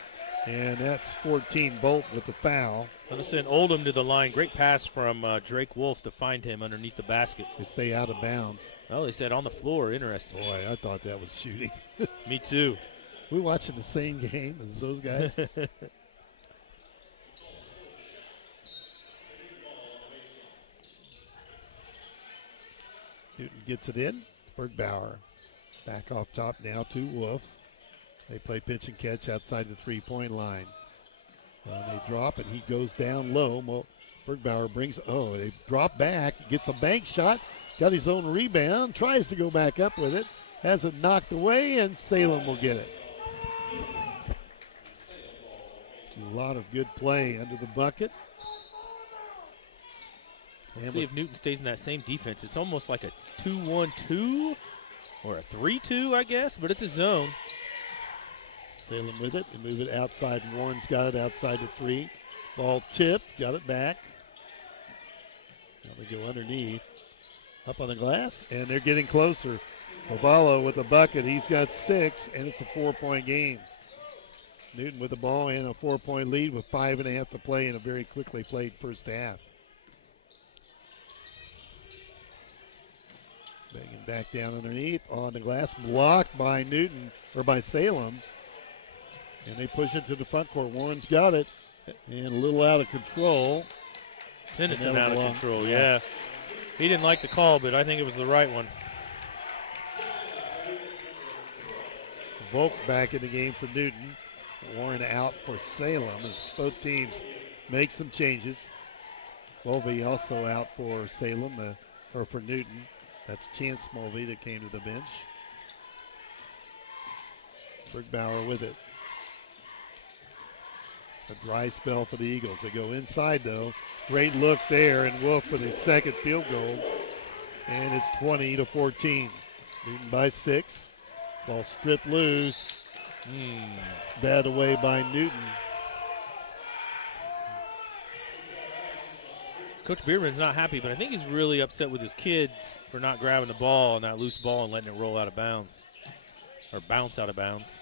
And that's 14 Bolt with the foul. I'm going to send Oldham to the line. Great pass from Drake Wolf to find him underneath the basket. They stay out of bounds. Oh, they said on the floor. Interesting. Boy, I thought that was shooting. Me too. We watching the same game as those guys. Newton gets it in. Bergbauer back off top now to Wolf. They play pitch and catch outside the three-point line. They drop, and he goes down low. Bergbauer brings, they drop back, gets a bank shot, got his own rebound, tries to go back up with it, has it knocked away, and Salem will get it. A lot of good play under the bucket. Let's see if Newton stays in that same defense. It's almost like a 2-1-2 or a 3-2, I guess, but it's a zone. Salem with it. They move it outside. Warren's got it outside the 3. Ball tipped. Got it back. Now they go underneath. Up on the glass, and they're getting closer. Ovallo with the bucket. He's got 6, and it's a 4-point game. Newton with the ball and a 4-point lead with 5.5 to play in a very quickly played first half. Banging back down underneath on the glass. Blocked by Newton, or by Salem. And they push it to the front court. Warren's got it, and a little out of control. Tennyson out of control, yeah. He didn't like the call, but I think it was the right one. Volk back in the game for Newton. Warren out for Salem as both teams make some changes. Mulvey also out for Salem, or for Newton. That's Chance Mulvey that came to the bench. Bergbauer with it. A dry spell for the Eagles. They go inside, though. Great look there, and Wolf with his second field goal. And it's 20-14. Newton by 6. Ball stripped loose. Bad away by Newton. Coach Bierman's not happy, but I think he's really upset with his kids for not grabbing the ball on that loose ball and letting it roll out of bounds. Or bounce out of bounds.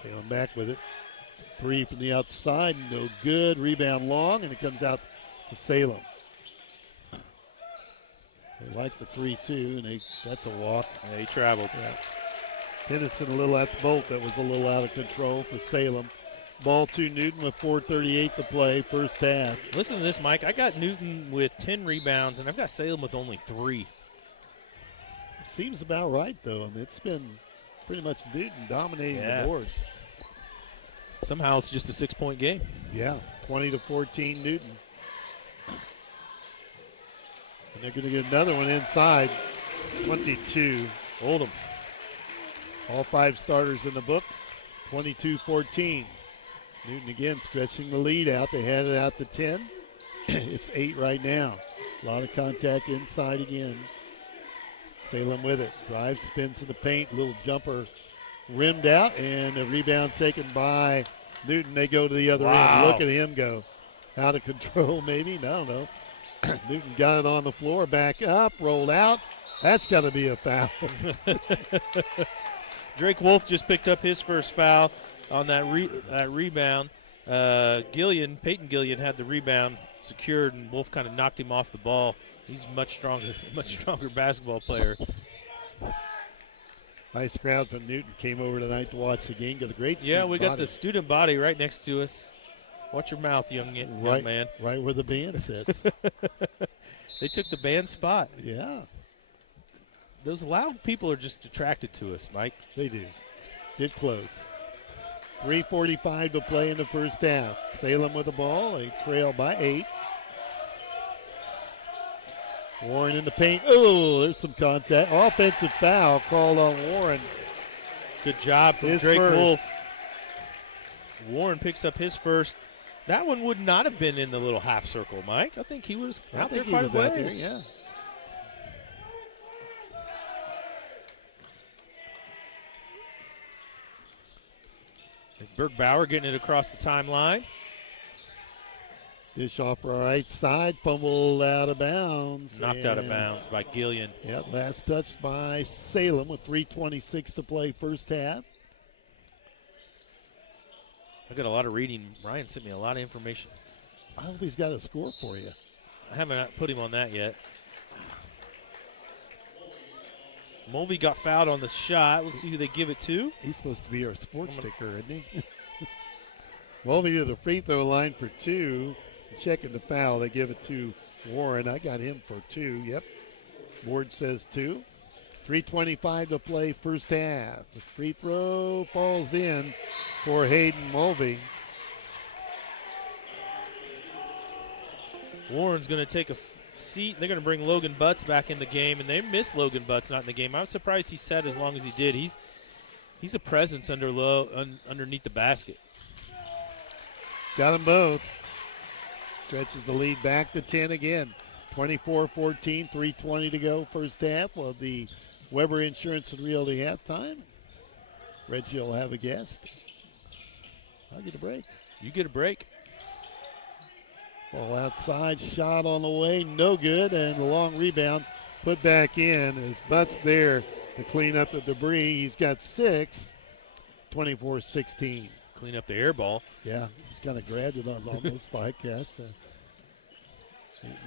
Salem back with it. 3 from the outside, no good. Rebound long, and it comes out to Salem. They like the 3-2, and that's a walk. Yeah, he traveled. Yeah. Tennyson that's Bolt that was a little out of control for Salem. Ball to Newton with 4:38 to play, first half. Listen to this, Mike. I got Newton with 10 rebounds, and I've got Salem with only 3. Seems about right, though. I mean, it's been pretty much Newton dominating the boards. Somehow it's just a 6-point game. Yeah, 20-14 Newton. And they're going to get another one inside. 22. Oldham. All 5 starters in the book. 22-14. Newton again stretching the lead out. They had it out to 10. It's 8 right now. A lot of contact inside again. Salem with it. Drives, spins in the paint. Little jumper rimmed out, and a rebound taken by Newton. They go to the other end. Look at him go. Out of control maybe. I don't know. Newton got it on the floor. Back up. Rolled out. That's got to be a foul. Drake Wolf just picked up his first foul on that rebound. Peyton Gillian had the rebound secured, and Wolf kind of knocked him off the ball. He's much stronger basketball player. Nice crowd from Newton came over tonight to watch the game. Got a great we body. got the student body right next to us. Watch your mouth, young man. Right where the band sits. They took the band spot. Yeah. Those loud people are just attracted to us, Mike. They do. Get close. 3:45 to play in the first half. Salem with the ball. They trail by 8. Warren in the paint. Oh, there's some contact. Offensive foul called on Warren. Good job from His Drake first. Wolf. Warren picks up his first. That one would not have been in the little half circle, Mike. I think he was out there quite a ways. Yeah. Bergbauer getting it across the timeline. Dish off right side, fumble out of bounds. Knocked out of bounds by Gillian. Yep, last touch by Salem with 3:26 to play first half. I got a lot of reading. Ryan sent me a lot of information. I hope he's got a score for you. I haven't put him on that yet. Mulvey got fouled on the shot. Let's see who they give it to. He's supposed to be our sports sticker, isn't he? Mulvey to the free throw line for 2. Checking the foul. They give it to Warren. I got him for 2. Yep. Board says 2. 3:25 to play first half. The free throw falls in for Hayden Mulvey. Warren's going to take a seat. They're going to bring Logan Butts back in the game, and they missed Logan Butts not in the game. I'm surprised he sat as long as he did. He's a presence underneath the basket. Got them both. Stretches the lead back to 10 again. 24-14, 3:20 to go first half. Well, the Weber Insurance and Realty halftime. Reggie will have a guest. I'll get a break. You get a break. Ball outside, shot on the way, no good, and the long rebound put back in as Butts there to clean up the debris. He's got 6, 24-16. Clean up the air ball. Yeah, he's kind of grabbed it on almost like that.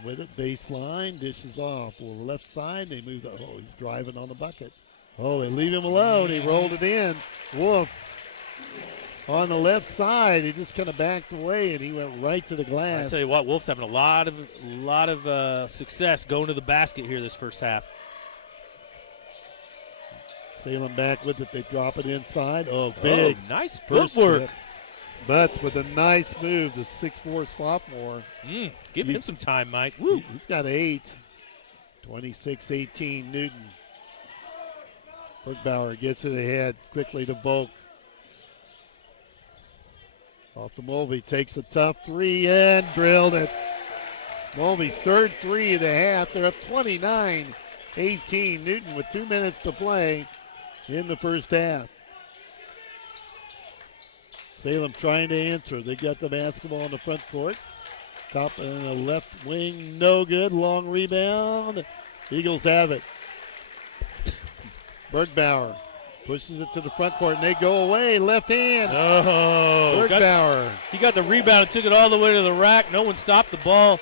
With it, baseline, dishes off. Well, the left side, they move he's driving on the bucket. Oh, they leave him alone. He rolled it in. Wolf on the left side. He just kind of backed away, and he went right to the glass. I tell you what, Wolf's having a lot of success going to the basket here this first half. Salem back with it. They drop it inside. Oh, big. Oh, nice first footwork. trip. Butts with a nice move, the 6'4" sophomore. Give him some time, Mike. Woo. He's got 8. 26-18, Newton. Bergbauer gets it ahead quickly to Volk. Off to Mulvey, takes a tough 3 and drilled it. Mulvey's third 3 of the half. They're up 29-18. Newton with 2 minutes to play in the first half. Salem trying to answer. They got the basketball in the front court. Top in the left wing, no good. Long rebound. Eagles have it. Bergbauer pushes it to the front court, and they go away. Left hand. Oh, Bergbauer. He got the rebound and took it all the way to the rack. No one stopped the ball.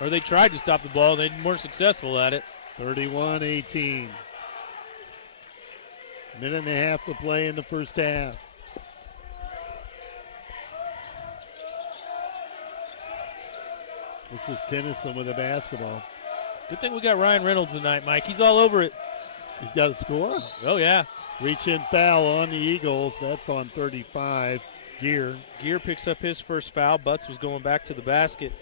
Or they tried to stop the ball. They weren't successful at it. 31-18. Minute and a half to play in the first half. This is Tennyson with the basketball. Good thing we got Ryan Reynolds tonight, Mike. He's all over it. He's got a score? Oh, yeah. Reach in foul on the Eagles. That's on 35. Gear picks up his first foul. Butts was going back to the basket.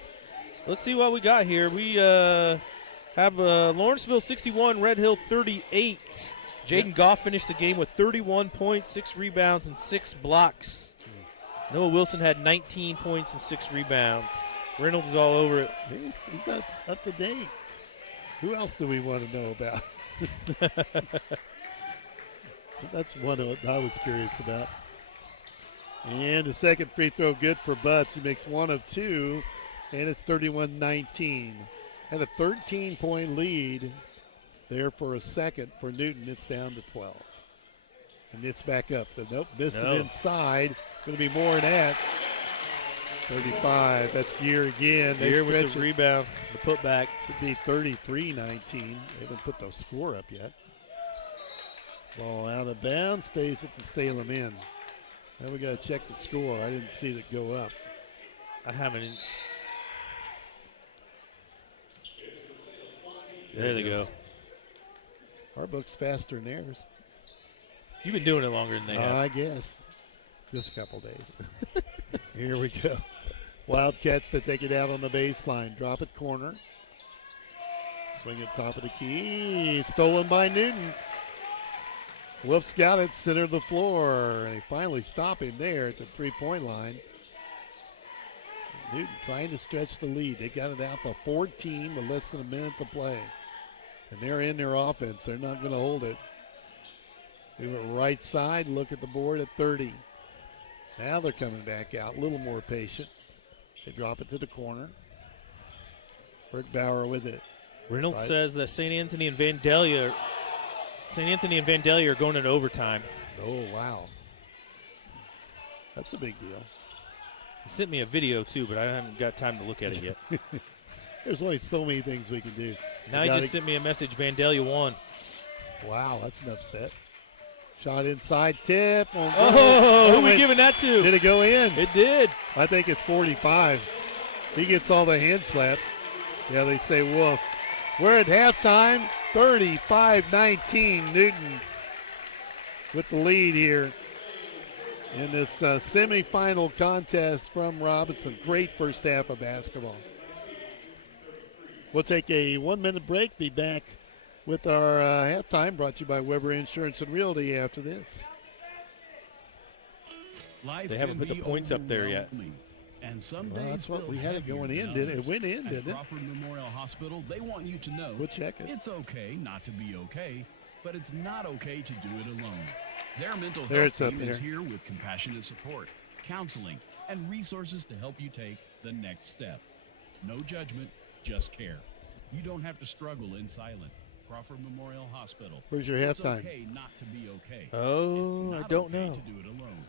Let's see what we got here. We have Lawrenceville 61, Red Hill 38. Jaden Goff finished the game with 31 points, 6 rebounds, and 6 blocks. Noah Wilson had 19 points and 6 rebounds. Reynolds is all over it. He's up to date. Who else do we want to know about? That's one of what I was curious about. And the second free throw good for Butts. He makes 1 of 2, and it's 31-19. Had a 13-point lead there for a second for Newton. It's down to 12. And it's back up. Missed it inside. Going to be more than that. 35. That's Gear again. Gear with the rebound, the putback. Should be 33-19. They haven't put the score up yet. Ball out of bounds. Stays at the Salem end. Now we got to check the score. I didn't see it go up. I haven't. There they go. Our book's faster than theirs. You've been doing it longer than they have. I guess. Just a couple days. Here we go. Wildcats to take it out on the baseline. Drop it corner. Swing at top of the key. Stolen by Newton. Wolf's got it, center of the floor. And they finally stop him there at the three-point line. Newton trying to stretch the lead. They got it out to 14 with less than a minute to play. And they're in their offense. They're not going to hold it. Move it right side. Look at the board at 30. Now they're coming back out. A little more patient. They drop it to the corner. Bergbauer with it. Reynolds says that St. Anthony and Vandalia are going into overtime. Oh, wow. That's a big deal. He sent me a video, too, but I haven't got time to look at it yet. There's only so many things we can do. Now he just sent me a message, Vandalia won. Wow, that's an upset. Shot inside, tip. Oh, who are we giving that to? Did it go in? It did. I think it's 45. He gets all the hand slaps. Yeah, they say Wolf. We're at halftime, 35-19. Newton with the lead here in this semifinal contest from Robinson. Great first half of basketball. We'll take a 1-minute break. Be back with our halftime, brought to you by Weber Insurance and Realty after this. Life they haven't put the points up there yet. And some well, days that's what we had it going in, did it? It went in, didn't it? At Crawford Memorial Hospital, they want you to know we'll check it. It's okay not to be okay, but it's not okay to do it alone. Their mental there health team there. is here with compassionate support, counseling, and resources to help you take the next step. No judgment, just care. You don't have to struggle in silence. Crawford Memorial Hospital. Where's your it's halftime? Okay not to be okay. Oh, I don't okay know. To do it alone.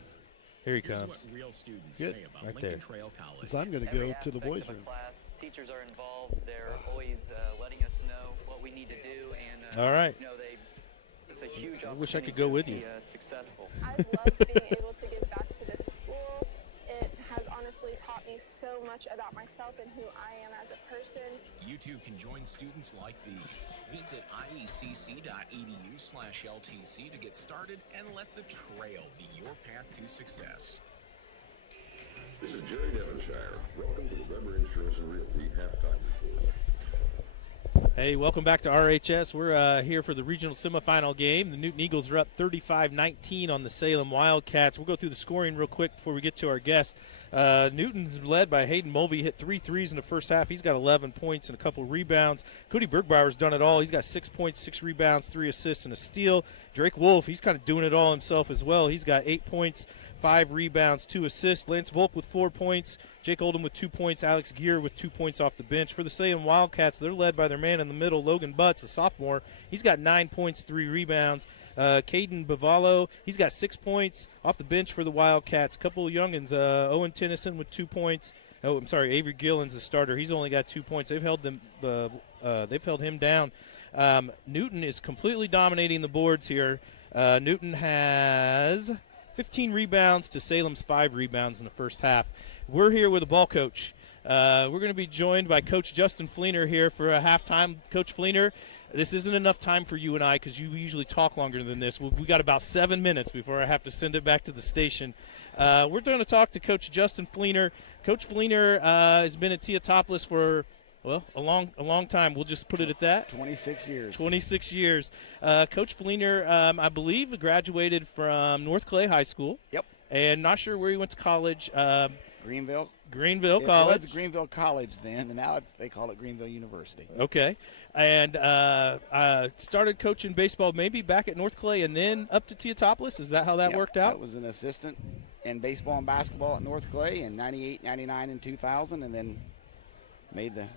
Here he Here's comes. what real students Good. say about Right Lincoln there. Trail College. Because I'm going to go to the boys' room. Class, teachers are involved. They're always letting us know what we need to do, and all right. You know, it's a huge I wish I could go with you. Successful. I've loved being able to give back to this school. It has honestly taught me so much about myself and who I am as a person. You too can join students like these. Visit iecc.edu/LTC to get started and let the trail be your path to success. This is Jerry Devonshire. Welcome to the Weber Insurance and Realty halftime report. Hey, welcome back to RHS. We're here for the regional semifinal game. The Newton Eagles are up 35-19 on the Salem Wildcats. We'll go through the scoring real quick before we get to our guest. Newton's led by Hayden Mulvey, hit 3 threes in the first half. He's got 11 points and a couple rebounds. Cody Bergbauer's done it all. He's got 6 points, 6 rebounds, 3 assists, and a steal. Drake Wolf, he's kind of doing it all himself as well. He's got 8 points, 5 rebounds, 2 assists. Lance Volk with 4 points. Jake Oldham with 2 points. Alex Gear with 2 points off the bench. For the Salem Wildcats, they're led by their man in the middle, Logan Butts, a sophomore. He's got 9 points, 3 rebounds. Caden Bavalo, he's got 6 points off the bench for the Wildcats. A couple of youngins, Owen Tennyson with 2 points. Oh, I'm sorry, Avery Gillen's the starter. He's only got 2 points. They've held him down. Newton is completely dominating the boards here. Newton has 15 rebounds to Salem's 5 rebounds in the first half. We're here with a ball coach. We're going to be joined by Coach Justin Fleener here for a halftime. Coach Fleener, this isn't enough time for you and I because you usually talk longer than this. We got about 7 minutes before I have to send it back to the station. We're going to talk to Coach Justin Fleener. Coach Fleener has been at Teotopolis for, well, a long time. We'll just put it at that. 26 years. 26 years. Coach Fleener, I believe, graduated from North Clay High School. Yep. And not sure where he went to college. Greenville College. It was Greenville College then, and now they call it Greenville University. Okay. And started coaching baseball maybe back at North Clay and then up to Teotopolis. Is that how that worked out? I was an assistant in baseball and basketball at North Clay in 98, 99, and 2000, and then made the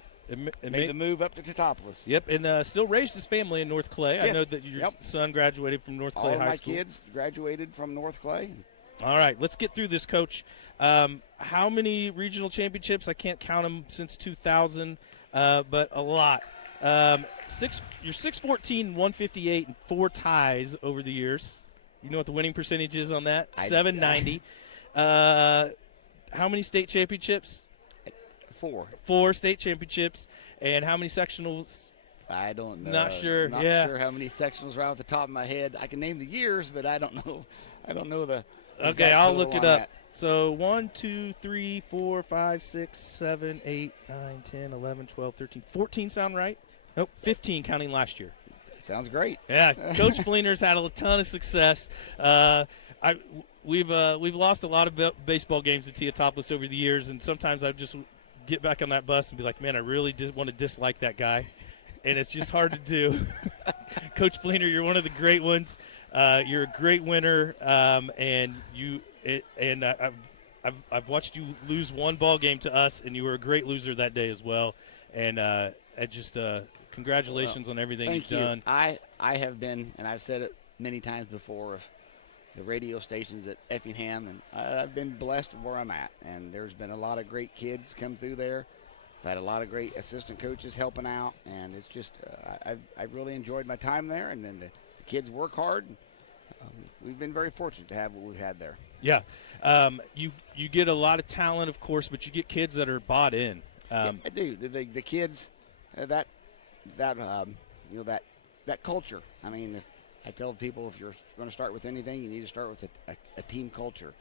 move up to Teotopolis. Yep, and still raised his family in North Clay. Yes. I know that your son graduated from North Clay High School. All my kids graduated from North Clay. All right, let's get through this, Coach. How many regional championships? I can't count them since 2000, but a lot. You're 614, 158, and 4 ties over the years. You know what the winning percentage is on that? 790. How many state championships? 4. 4 state championships. And how many sectionals? I don't know. Not sure. Not sure how many sectionals right off the top of my head. I can name the years, but I don't know. I don't know the. Okay, I'll look it up. So 1, 2, 3, 4, 5, 6, 7, 8, 9, 10, 11, 12, 13, 14 sound right? Nope, 15 counting last year. Sounds great. Yeah, Coach Fleener's had a ton of success. We've lost a lot of baseball games at Teotopos over the years, and sometimes I just get back on that bus and be like, man, I really just want to dislike that guy, and it's just hard to do. Coach Fleener, you're one of the great ones. You're a great winner, and I've watched you lose one ball game to us, and you were a great loser that day as well. And congratulations on everything you've done. I have been, and I've said it many times before, of the radio stations at Effingham, and I've been blessed where I'm at. And there's been a lot of great kids come through there. I've had a lot of great assistant coaches helping out, and it's just I've really enjoyed my time there. And then the kids work hard. We've been very fortunate to have what we've had there. Yeah, you get a lot of talent, of course, but you get kids that are bought in. Yeah, I do. The kids, that culture. I mean, I tell people, if you're going to start with anything, you need to start with a team culture.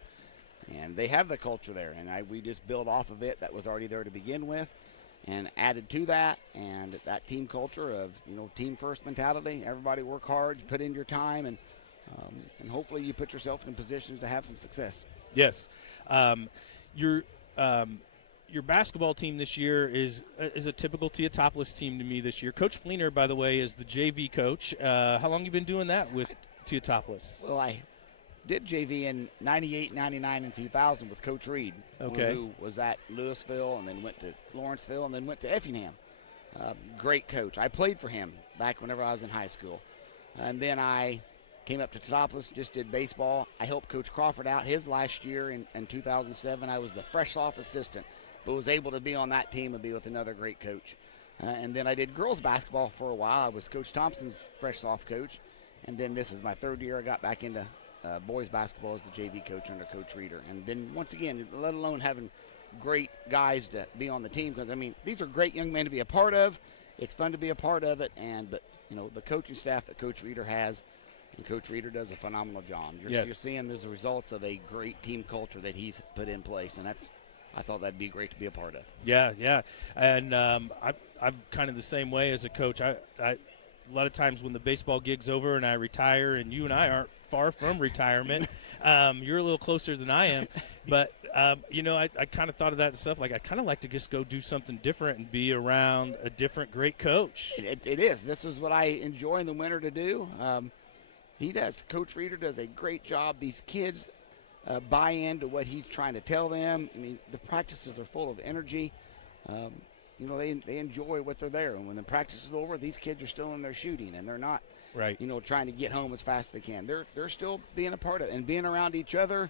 And they have the culture there, and we just build off of it. That was already there to begin with, and added to that, and that team culture of, team first mentality. Everybody work hard, put in your time, and hopefully you put yourself in positions to have some success. Yes. Your basketball team this year is a typical Teotopos team to me this year. Coach Fleener, by the way, is the JV coach. How long have you been doing that with Teotopos? Well, I did JV in 98, 99, and 2000 with Coach Reed, who was at Louisville and then went to Lawrenceville and then went to Effingham. Great coach. I played for him back whenever I was in high school. And then I came up to Teotopos, just did baseball. I helped Coach Crawford out his last year in 2007. I was the fresh-off assistant, but was able to be on that team and be with another great coach. And then I did girls basketball for a while. I was Coach Thompson's fresh-off coach. And then this is my third year. I got back into boys basketball as the JV coach under Coach Reeder. And then, once again, let alone having great guys to be on the team, because, these are great young men to be a part of. It's fun to be a part of it. But the coaching staff that Coach Reeder has, and Coach Reeder does a phenomenal job. You're seeing the results of a great team culture that he's put in place, and I thought that'd be great to be a part of. Yeah. And I'm kind of the same way as a coach. I a lot of times when the baseball gig's over and I retire, and you and I aren't far from retirement, you're a little closer than I am. But, I kind of thought of that stuff. Like, I kind of like to just go do something different and be around a different great coach. It is. This is what I enjoy in the winter to do. He does. Coach Reeder does a great job. These kids buy into what he's trying to tell them. The practices are full of energy. They enjoy what they're there. And when the practice is over, these kids are still in there shooting, and they're not, trying to get home as fast as they can. They're still being a part of it and being around each other.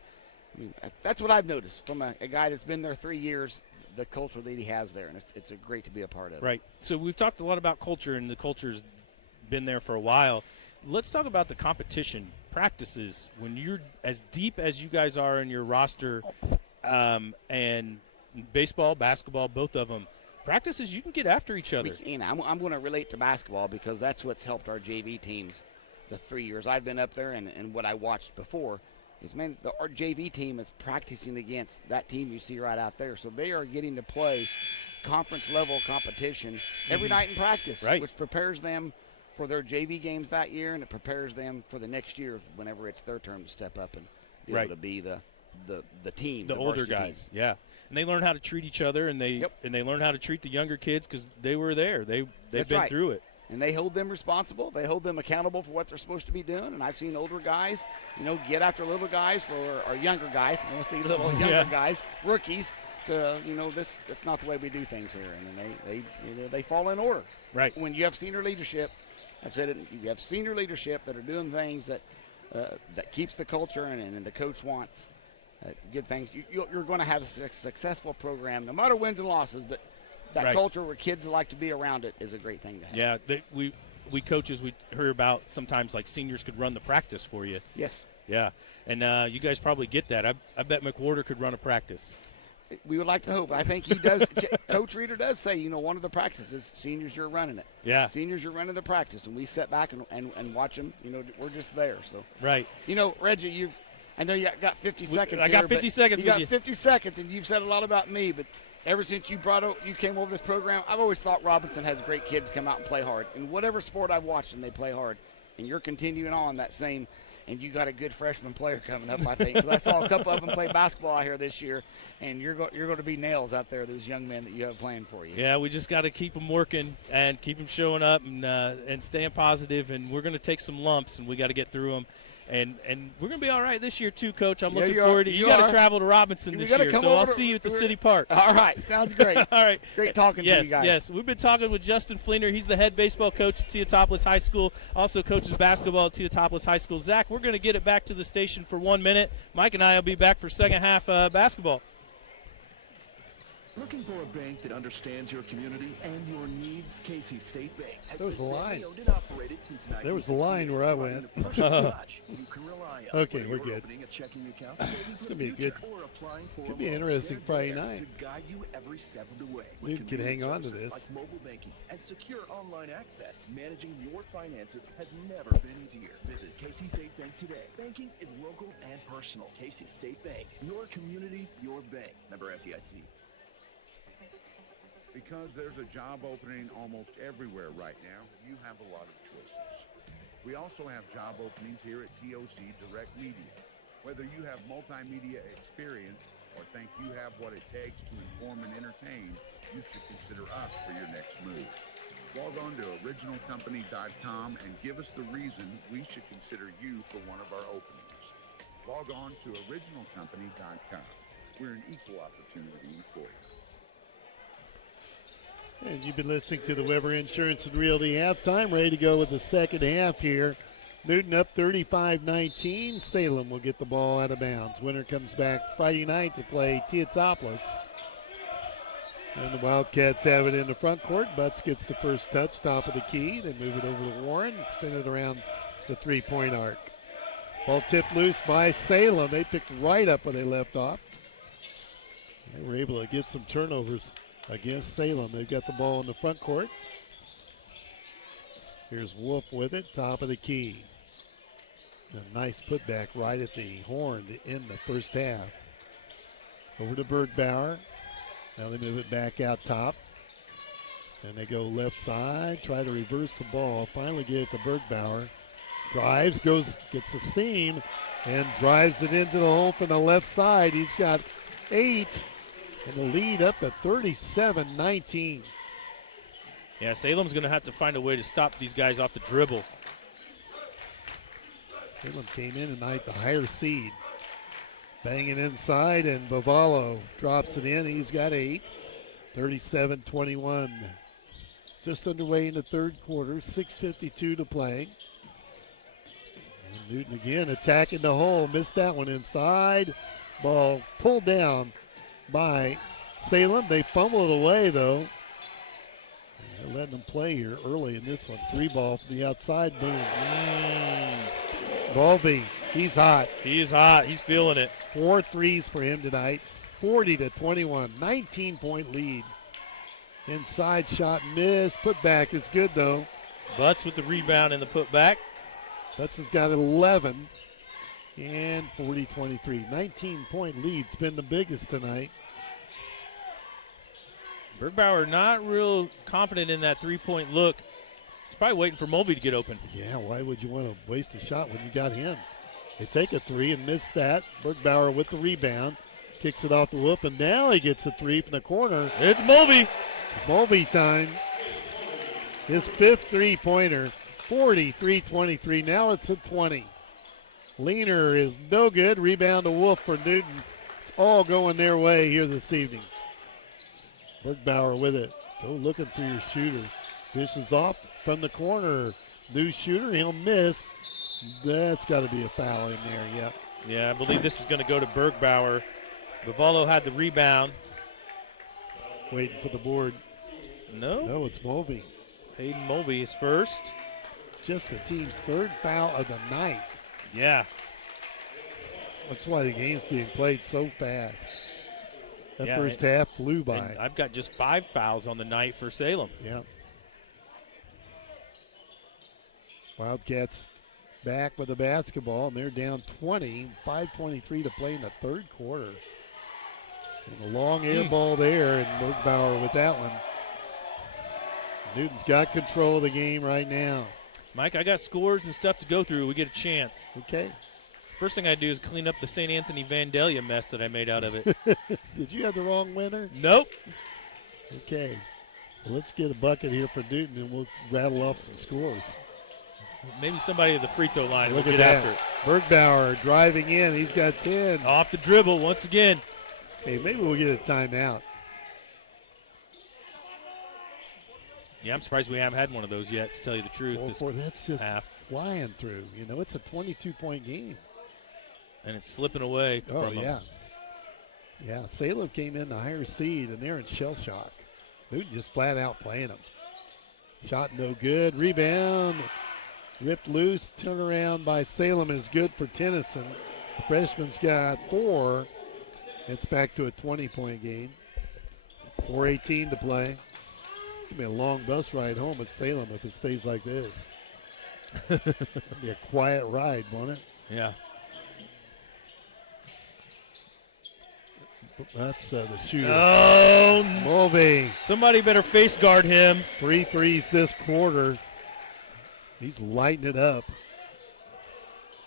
That's what I've noticed from a guy that's been there 3 years, the culture that he has there, and it's great to be a part of. Right. So we've talked a lot about culture, and the culture's been there for a while. Let's talk about the competition practices. When you're as deep as you guys are in your roster, and baseball, basketball, both of them, practices, you can get after each other. I'm going to relate to basketball because that's what's helped our JV teams the 3 years I've been up there, and what I watched before is, our JV team is practicing against that team you see right out there. So they are getting to play conference-level competition every night in practice, which prepares them for their JV games that year, and it prepares them for the next year whenever it's their turn to step up and be able to be the team, the older guys. Team. Yeah, and they learn how to treat each other, and they learn how to treat the younger kids because they were there. They've been through it, and they hold them responsible. They hold them accountable for what they're supposed to be doing. And I've seen older guys, get after little guys or younger guys. I want to say little younger guys, rookies. That's not the way we do things here, and they fall in order. Right. When you have senior leadership, I've said it. You have senior leadership that are doing things that keeps the culture and the coach wants good things. You're going to have a successful program, no matter wins and losses. But that culture where kids like to be around it is a great thing to have. Yeah, we coaches, we heard about sometimes like seniors could run the practice for you. Yes. Yeah, and you guys probably get that. I bet McWhorter could run a practice. We would like to hope. I think he does. Coach Reeder does say, one of the practices, seniors, you're running it. Yeah. Seniors, you're running the practice, and we sit back and watch them. We're just there. So. Right. Reggie, I know you got 50 seconds. I got 50 seconds. You got 50 seconds, and you've said a lot about me, but ever since you came over this program, I've always thought Robinson has great kids come out and play hard. In whatever sport I've watched them, they play hard. And you're continuing on that same, and you got a good freshman player coming up, I think. 'Cause I saw a couple of them play basketball out here this year, and you're going to be nails out there, those young men that you have playing for you. Yeah, we just got to keep them working and keep them showing up and staying positive, and we're going to take some lumps, and we got to get through them. And we're going to be all right this year, too, Coach. I'm looking forward to it. You got to travel to Robinson this year, so I'll see you at the city park. All right. Sounds great. All right. Great talking to you guys. Yes. We've been talking with Justin Fleener. He's the head baseball coach at Teotopolis High School, also coaches basketball at Teotopolis High School. Zach, we're going to get it back to the station for 1 minute. Mike and I will be back for second half basketball. Looking for a bank that understands your community and your needs? Casey State Bank has There was been a line. family-owned and operated since There was a line where I went. You can rely on Okay, whether we're you're good. opening a checking account, It's saving for gonna the be a good. future, or applying for Could a be an loan. interesting They're Friday there night. to guide you every step of the way. Dude With can hang convenient on to services this. like mobile banking and secure online access, managing your finances has never been easier. Visit Casey State Bank today. Banking is local and personal. Casey State Bank, your community, your bank. Member FDIC. Because there's a job opening almost everywhere right now, you have a lot of choices. We also have job openings here at TOC Direct Media. Whether you have multimedia experience or think you have what it takes to inform and entertain, you should consider us for your next move. Log on to originalcompany.com and give us the reason we should consider you for one of our openings. Log on to originalcompany.com. We're an equal opportunity employer. And you've been listening to the Weber Insurance and Realty halftime. Ready to go with the second half here. Newton up 35-19. Salem will get the ball out of bounds. Winner comes back Friday night to play Teotopolis. And the Wildcats have it in the front court. Butts gets the first touch, top of the key. They move it over to Warren, spin it around the three-point arc. Ball tipped loose by Salem. They picked right up where they left off. They were able to get some turnovers against Salem. They've got the ball in the front court. Here's Wolf with it, top of the key. A nice putback right at the horn to end the first half. Over to Bergbauer. Now they move it back out top. And they go left side, try to reverse the ball. Finally get it to Bergbauer. Drives, gets a seam, and drives it into the hole from the left side. He's got 8. And the lead up to 37-19. Yeah, Salem's going to have to find a way to stop these guys off the dribble. Salem came in tonight, the higher seed. Banging inside, and Bavalo drops it in. He's got 8. 37-21. Just underway in the third quarter. 6:52 to play. And Newton again attacking the hole. Missed that one inside. Ball pulled down by Salem. They fumble it away, though. They're letting them play here early in this one. 3 ball from the outside. Boom. Mulvey, he's hot. He is hot. He's feeling it. 4 threes for him tonight. 40-21. 19-point lead. Inside shot missed. Putback is good, though. Butts with the rebound and the putback. Butts has got 11. And 40-23. 19-point lead's been the biggest tonight. Bergbauer not real confident in that three-point look. He's probably waiting for Mulvey to get open. Yeah, why would you want to waste a shot when you got him? They take a 3 and miss that. Bergbauer with the rebound. Kicks it off the whoop, and now he gets a 3 from the corner. It's Mulvey. Mulvey time. His 5th three-pointer. 43-23. Now it's at 20. Leaner is no good. Rebound to Wolf for Newton. It's all going their way here this evening. Bergbauer with it. Go looking for your shooter. Dishes off from the corner. New shooter. He'll miss. That's got to be a foul in there, yep. Yeah, I believe this is going to go to Bergbauer. Bavalo had the rebound. Waiting for the board. No, it's Mulvey. Hayden Mulvey is first. Just the team's 3rd foul of the night. Yeah. That's why the game's being played so fast. That first and, half flew by. I've got just 5 fouls on the night for Salem. Yeah. Wildcats back with the basketball, and they're down 20. 5:23 to play in the third quarter. And a long air ball there, and Bergbauer with that one. Newton's got control of the game right now. Mike, I got scores and stuff to go through. We get a chance. Okay. First thing I do is clean up the St. Anthony Vandalia mess that I made out of it. Did you have the wrong winner? Nope. Okay. Well, let's get a bucket here for Newton, and we'll rattle off some scores. Maybe somebody at the free throw line Look will at get that. after it. Bergbauer driving in. He's got 10. Off the dribble once again. Hey, maybe we'll get a timeout. Yeah, I'm surprised we haven't had one of those yet, to tell you the truth. Well, this boy, that's just half. flying through. You know, it's a 22-point game. And it's slipping away Oh, from them. yeah. Yeah, Salem came in the higher seed, and they're in shell shock. Newton just flat out playing them. Shot no good. Rebound. Ripped loose. Turnaround by Salem is good for Tennyson. The freshman's got 4. It's back to a 20-point game. 4:18 to play. It's going to be a long bus ride home at Salem if it stays like this. It'll be a quiet ride, won't it? Yeah. That's the shooter. Oh, Mulvey. Somebody better face guard him. 3 threes this quarter. He's lighting it up.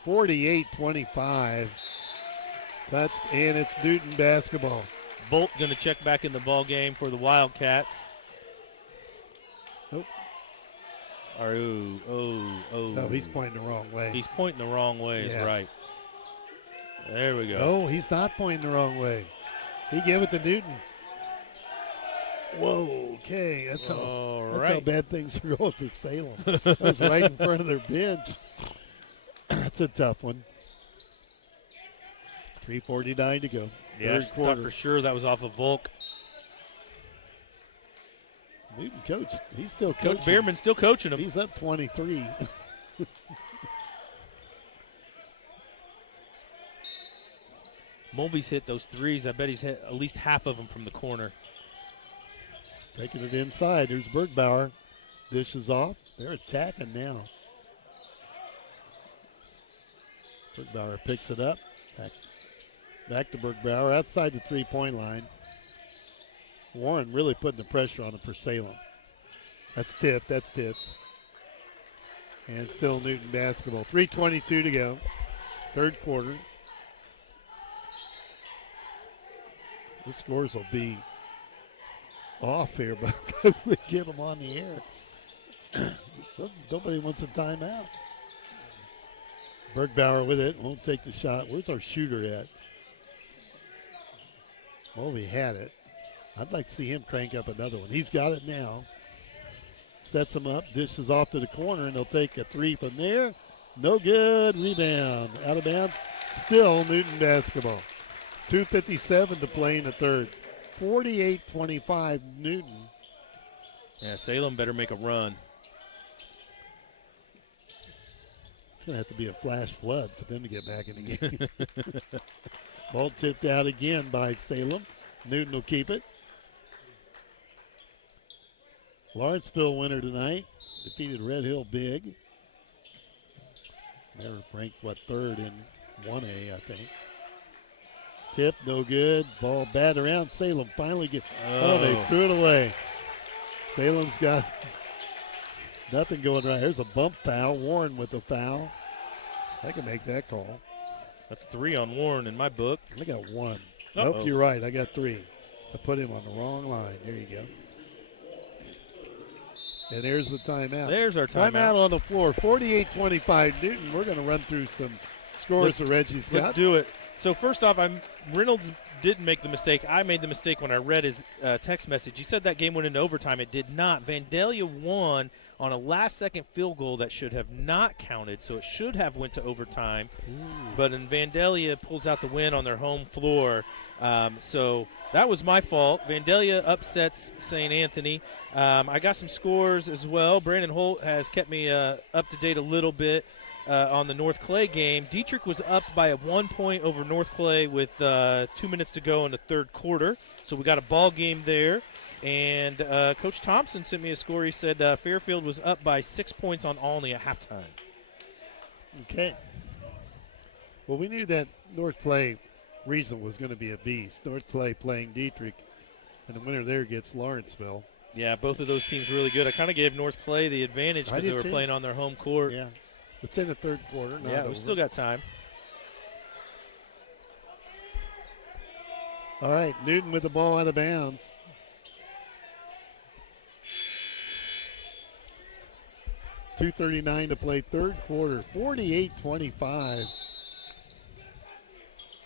48-25. Touched, and it's Newton basketball. Bolt going to check back in the ball game for the Wildcats. Nope. No, he's pointing the wrong way. He's pointing the wrong way, Yeah. is right. There we go. No, he's not pointing the wrong way. He gave it to Newton. Whoa, okay. That's how bad things are going for Salem. That was right in front of their bench. That's a tough one. 3:49 to go. Yeah, Third quarter. tough for sure. That was off of Volk. Newton coach. He's still Coach coaching. Bierman's still coaching him. He's up 23. Mulvey's hit those threes. I bet he's hit at least half of them from the corner. Taking it inside. There's Bergbauer. Dishes off. They're attacking now. Bergbauer picks it up. Back to Bergbauer outside the three-point line. Warren really putting the pressure on him for Salem. That's tipped. That's tipped. And still Newton basketball. 3:22 to go. Third quarter. The scores will be off here, but we get them on the air. Nobody wants a timeout. Bergbauer with it. Won't take the shot. Where's our shooter at? Mulvey had it. I'd like to see him crank up another one. He's got it now. Sets him up. Dishes off to the corner, and they'll take a three from there. No good. Rebound. Out of bounds. Still Newton basketball. 2:57 to play in the third. 48-25 Newton. Yeah, Salem better make a run. It's going to have to be a flash flood for them to get back in the game. Ball tipped out again by Salem. Newton will keep it. Lawrenceville winner tonight. Defeated Red Hill big. They're ranked, third in 1A, I think. Tip, no good. Ball bat around. Salem finally gets. Oh, they threw it away. Salem's got nothing going right. There's a bump foul. Warren with the foul. I can make that call. That's 3 on Warren in my book. I got 1. Uh-oh. Nope, you're right. I got 3. I put him on the wrong line. There you go. And there's the timeout. There's our timeout. Timeout on the floor. 48-25 Newton. We're going to run through some scores of Reggie Scott. Let's do it. So first off, Reynolds didn't make the mistake. I made the mistake when I read his text message. He said that game went into overtime. It did not. Vandalia won on a last-second field goal that should have not counted, so it should have went to overtime. But then Vandalia pulls out the win on their home floor. So that was my fault. Vandalia upsets St. Anthony. I got some scores as well. Brandon Holt has kept me up to date a little bit. On the North Clay game, Dietrich was up by 1 point over North Clay with 2 minutes to go in the third quarter. So we got a ball game there. And Coach Thompson sent me a score. He said Fairfield was up by 6 points on Olney at halftime. Okay. Well, we knew that North Clay regional was going to be a beast. North Clay playing Dietrich, and the winner there gets Lawrenceville. Yeah, both of those teams really good. I kind of gave North Clay the advantage because they were playing on their home court. Yeah, it's in the third quarter. Not over. We still got time. All right, Newton with the ball out of bounds. .239 to play, third quarter, 48-25.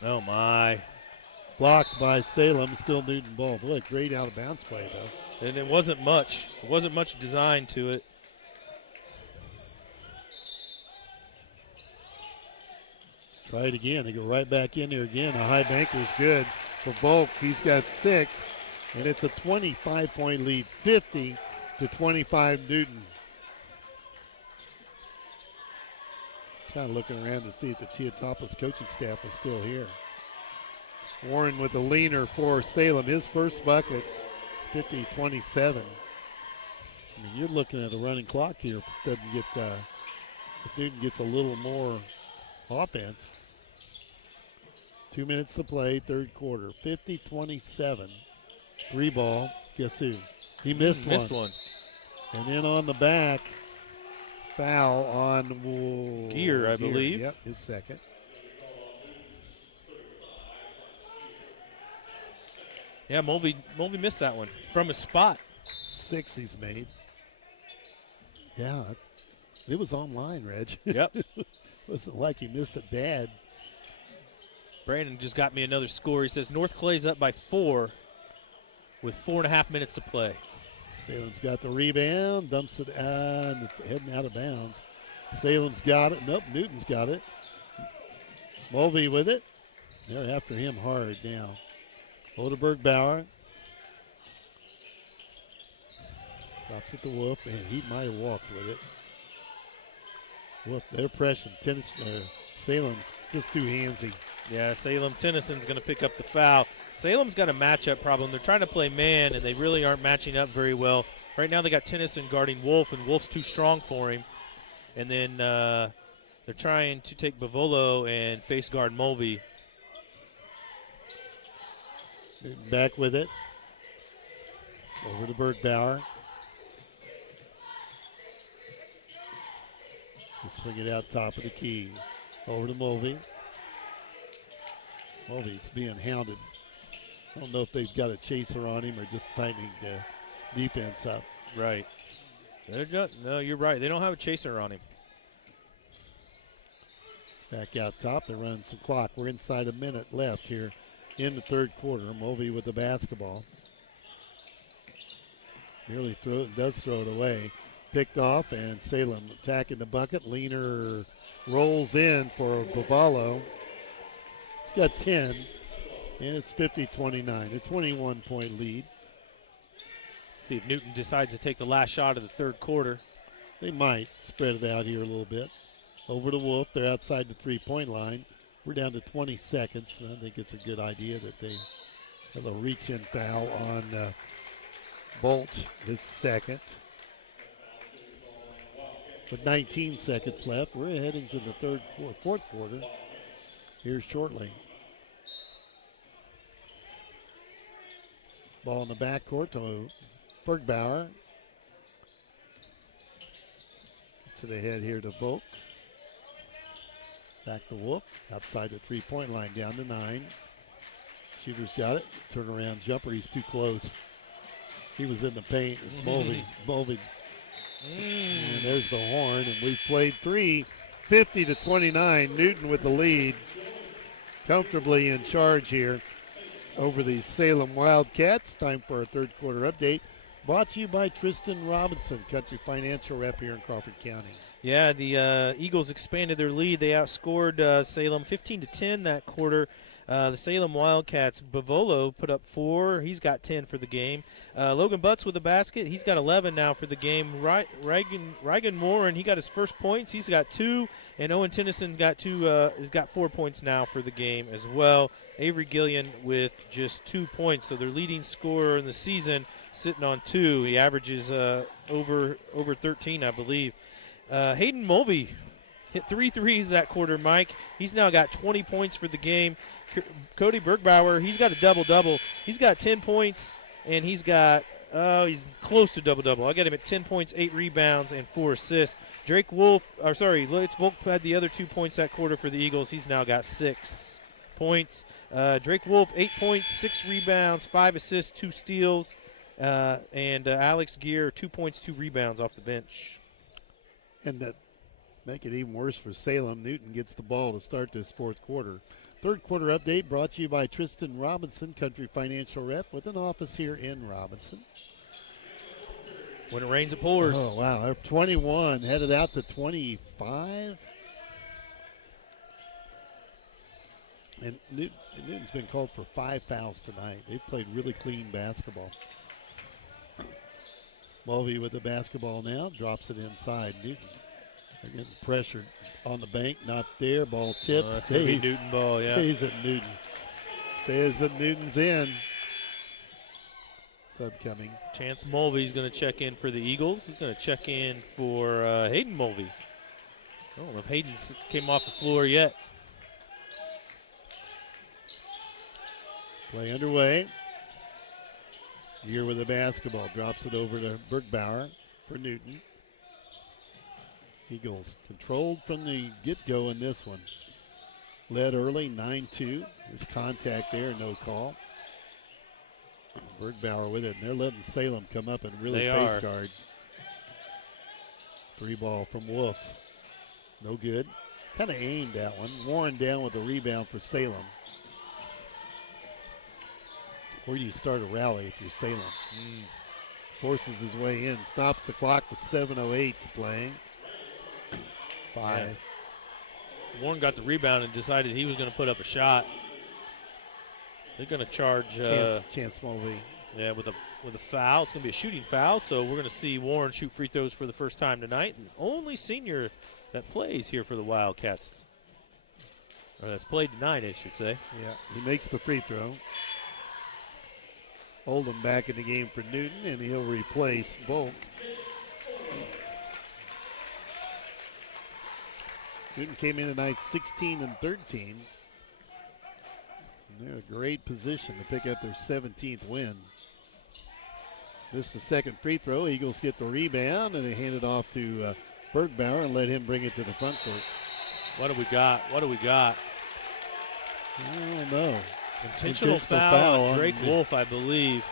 Oh, my. Blocked by Salem, still Newton ball. Boy, great out of bounds play, though. And it wasn't much. It wasn't much design to it. Try it again. They go right back in there again. A high banker is good for Volk. He's got 6, and it's a 25-point lead, 50-25 Newton. Just kind of looking around to see if the Teotopolis coaching staff is still here. Warren with a leaner for Salem. His first bucket, 50-27. I mean, you're looking at a running clock here. If it doesn't get, if Newton gets a little more offense. 2 minutes to play, third quarter. 50-27. 3 ball. Guess who? He missed one. Missed one. And then on the back, foul on Gear, I believe. Yep, his second. Yeah, Mulvey missed that one from his spot. 6 he's made. Yeah, it was online, Reg. Yep. Wasn't like he missed it bad. Brandon just got me another score. He says North Clay's up by 4 with 4.5 minutes to play. Salem's got the rebound, dumps it, and it's heading out of bounds. Salem's got it. Nope, Newton's got it. Mulvey with it. They're after him hard now. Odeberg Bauer. Drops it to Wolf, and he might have walked with it. Wolf, they're pressing. Salem's just too handsy. Yeah, Salem Tennyson's going to pick up the foul. Salem's got a matchup problem. They're trying to play man, and they really aren't matching up very well. Right now they got Tennyson guarding Wolf, and Wolf's too strong for him. And then they're trying to take Bavolo and face guard Mulvey. Back with it. Over to Bergbauer. Swing it out top of the key. Over to Mulvey. Mulvey's being hounded. I don't know if they've got a chaser on him or just tightening the defense up. Right. No, you're right. They don't have a chaser on him. Back out top. They're running some clock. We're inside a minute left here in the third quarter. Mulvey with the basketball. Nearly does throw it away. Picked off, and Salem attacking the bucket. Leaner rolls in for Bavalo. He's got 10, and it's 50-29, a 21-point lead. See if Newton decides to take the last shot of the third quarter. They might spread it out here a little bit. Over to Wolf. They're outside the three-point line. We're down to 20 seconds. I think it's a good idea that they have a reach-in foul on Bolt, his second. With 19 seconds left, we're heading to the fourth quarter here shortly. Ball in the backcourt to Bergbauer. Gets it ahead here to Volk. Back to Wolf. Outside the three-point line, down to 9. Shooter's got it. Turnaround jumper. He's too close. He was in the paint. It's Mulvey. Mulvey. And there's the horn, and we've played 3, 50-29. Newton with the lead, comfortably in charge here over the Salem Wildcats. Time for our third quarter update. Brought to you by Tristan Robinson, Country Financial rep here in Crawford County. Yeah, the Eagles expanded their lead. They outscored Salem 15-10 that quarter. The Salem Wildcats, Bavolo put up 4. He's got 10 for the game. Logan Butts with a basket. He's got 11 now for the game. Reagan Warren, he got his first points. He's got 2. And Owen Tennyson's got 2. He's got 4 points now for the game as well. Avery Gillian with just 2 points. So their leading scorer in the season sitting on 2. He averages over 13, I believe. Hayden Mulvey hit 3 threes that quarter, Mike. He's now got 20 points for the game. Cody Bergbauer, he's got a double-double. He's got 10 points, and he's got he's close to double-double. I got him at 10 points, 8 rebounds, and 4 assists. Lance Volk had the other 2 points that quarter for the Eagles. He's now got 6 points. Drake Wolf, 8 points, 6 rebounds, 5 assists, 2 steals. And Alex Gear, 2 points, 2 rebounds off the bench. And that make it even worse for Salem. Newton gets the ball to start this fourth quarter. Third quarter update brought to you by Tristan Robinson, Country Financial Rep, with an office here in Robinson. When it rains, it pours. Oh, wow. They're 21, headed out to 25. And Newton's been called for 5 fouls tonight. They've played really clean basketball. Mulvey with the basketball now, drops it inside. Newton, they're getting pressured on the bank, not there. Ball tips. That's going to be Newton ball, yeah. Stays at Newton. Stays at Newton's end. Sub coming. Chance Mulvey's going to check in for the Eagles. He's going to check in for Hayden Mulvey. I don't know if Hayden came off the floor yet. Play underway. Gear with the basketball. Drops it over to Bergbauer for Newton. Eagles controlled from the get-go in this one. Led early, 9-2. There's contact there, no call. Bergbauer with it, and they're letting Salem come up and really face guard. 3 ball from Wolf. No good. Kind of aimed that one. Warren down with the rebound for Salem. Where do you start a rally if you're Salem? Forces his way in. Stops the clock with 7:08 to play. 5. Yeah. Warren got the rebound and decided he was going to put up a shot. They're going to charge Chance Mulvey. Yeah, with a foul. It's going to be a shooting foul, so we're going to see Warren shoot free throws for the first time tonight. The only senior that plays here for the Wildcats. Or that's played tonight, I should say. Yeah, he makes the free throw. Oldham back in the game for Newton, and he'll replace Volk. Newton came in tonight 16 and 13. And they're in a great position to pick up their 17th win. Missed the second free throw. Eagles get the rebound, and they hand it off to Bergbauer and let him bring it to the front court. What do we got? What do we got? I don't know. Intentional foul on Drake Wolf, I believe.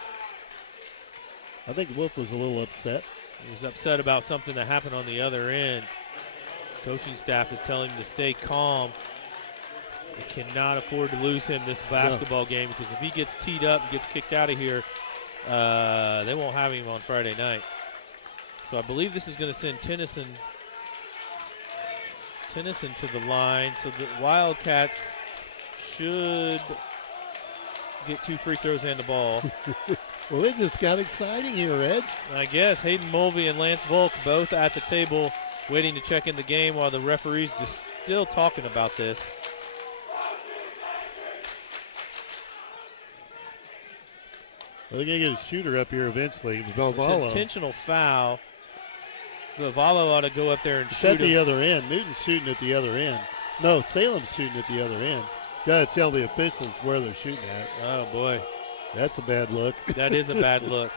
I think Wolf was a little upset. He was upset about something that happened on the other end. Coaching staff is telling him to stay calm. They cannot afford to lose him this basketball game, because if he gets teed up and gets kicked out of here, they won't have him on Friday night. So I believe this is going to send Tennyson to the line. So the Wildcats should get 2 free throws and the ball. Well, it just got exciting here, Reg. I guess Hayden Mulvey and Lance Volk both at the table waiting to check in the game while the referee's just still talking about this. Well, they're going to get a shooter up here eventually. It's an intentional foul. Vallo ought to go up there and shoot at the other end. Newton's shooting at the other end. No, Salem's shooting at the other end. Got to tell the officials where they're shooting at. Oh, boy. That's a bad look. That is a bad look.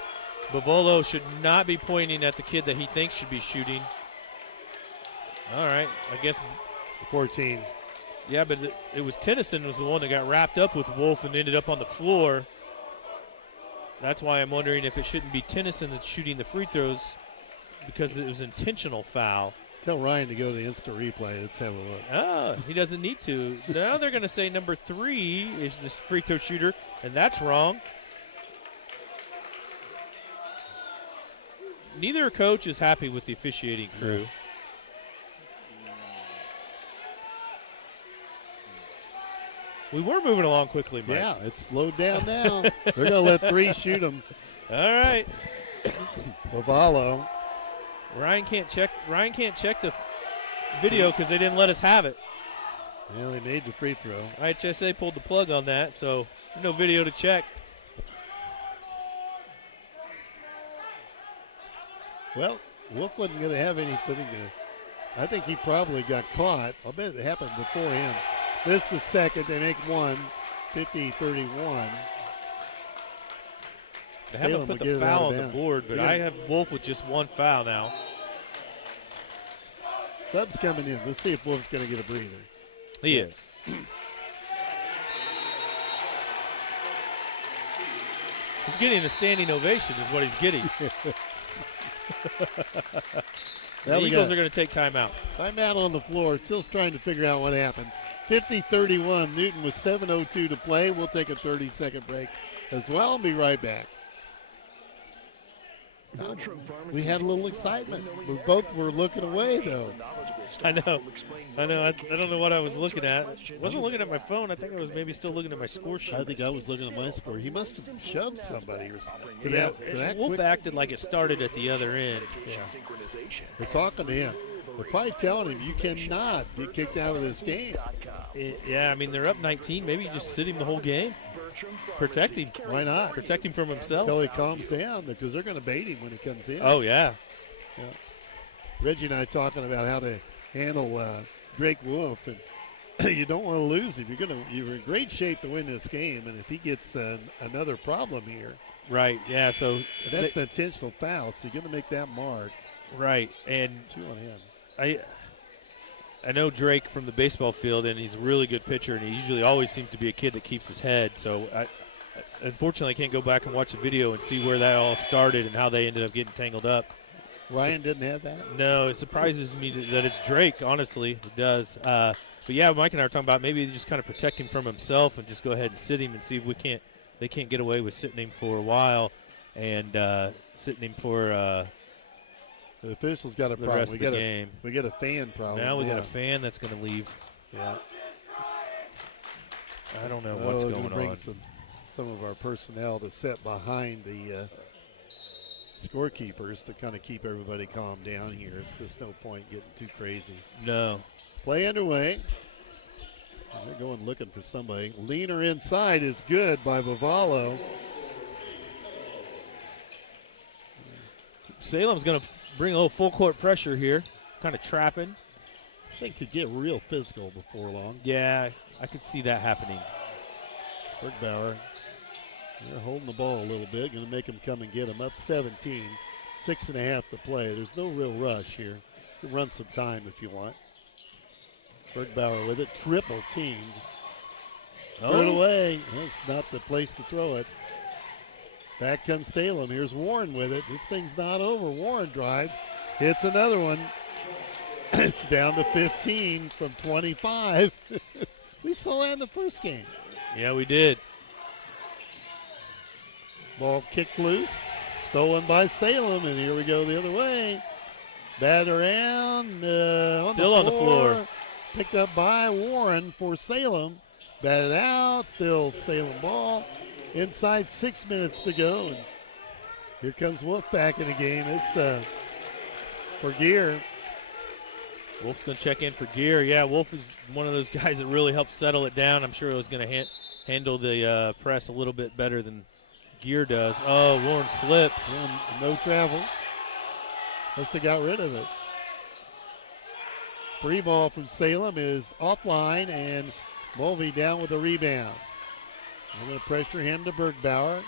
Bavolo should not be pointing at the kid that he thinks should be shooting. All right, I guess. 14. Yeah, but it was Tennyson was the one that got wrapped up with Wolf and ended up on the floor. That's why I'm wondering if it shouldn't be Tennyson that's shooting the free throws, because it was intentional foul. Tell Ryan to go to the instant replay. Let's have a look. Oh, he doesn't need to. Now they're going to say number 3 is the free throw shooter, and that's wrong. Neither coach is happy with the officiating crew. We were moving along quickly, Mike. Yeah, it's slowed down now. They're going to let 3 shoot them. All right. Bavalo. Ryan can't check the video because they didn't let us have it. Well, they made the free throw. IHSA pulled the plug on that, so no video to check. Well, Wolf wasn't going to have anything to. I think he probably got caught. I'll bet it happened before him. Missed the second. They make one. 50-31. They haven't put the foul on the board, but I have Wolf with just one foul now. Sub's coming in. Let's see if Wolf's going to get a breather. He is. He's getting a standing ovation is what he's getting. The Eagles are going to take timeout. Timeout on the floor. Still's trying to figure out what happened. 50-31. Newton with 7:02 to play. We'll take a 30-second break as well and be right back. We had a little excitement. We both were looking away, though. I know. I don't know what I was looking at. I wasn't looking at my phone. I think I was maybe still looking at my score sheet. I think I was looking at my score. He must have shoved somebody. Wolf acted like it started at the other end. Yeah. We're talking to him. They're probably telling him you cannot get kicked out of this game. Yeah, I mean, they're up 19. Maybe you just sit him the whole game. Protect him. Why not? Protect him from himself. Until he calms down, because they're going to bait him when he comes in. Oh, yeah. Reggie and I talking about how to handle Drake Wolf, and you don't want to lose him. You're in great shape to win this game, and if he gets another problem here. Right, yeah, so. That's an intentional foul, so you're going to make that mark. Right, and. 2 on him. I know Drake from the baseball field, and he's a really good pitcher, and he usually always seems to be a kid that keeps his head. So, unfortunately, I can't go back and watch the video and see where that all started and how they ended up getting tangled up. Ryan didn't have that? No, it surprises me that it's Drake, honestly. It does. But, yeah, Mike and I were talking about maybe just kind of protect him from himself and just go ahead and sit him and see if they can't get away with sitting him for a while and sitting him for the officials got a problem. Rest of the game. We got a fan problem. Now we got a fan that's going to leave. Yeah. I don't know what's going on. Bring some of our personnel to sit behind the scorekeepers to kind of keep everybody calm down here. It's just no point getting too crazy. No. Play underway. They're going looking for somebody. Leaner inside is good by Vivalo. Salem's going to bring a little full court pressure here, kind of trapping. I think could get real physical before long. Yeah, I could see that happening. Bergbauer, they're holding the ball a little bit, going to make him come and get him up 17, 6.5 to play. There's no real rush here. You can run some time if you want. Bergbauer with it, triple teamed. Throw it away. That's not the place to throw it. Back comes Salem. Here's Warren with it. This thing's not over. Warren drives, hits another one. It's down to 15 from 25. We saw that in the first game. Yeah, we did. Ball kicked loose, stolen by Salem, and here we go the other way. Bat around still on the floor. Picked up by Warren for Salem. Batted out, still Salem ball. Inside 6 minutes to go. And here comes Wolf back in the game. It's for Gear. Wolf's going to check in for Gear. Yeah, Wolf is one of those guys that really helped settle it down. I'm sure he was going to handle the press a little bit better than Gear does. Oh, Warren slips. No travel. Must have got rid of it. Free ball from Salem is offline, and Mulvey down with a rebound. We're going to pressure him to Bergbauer.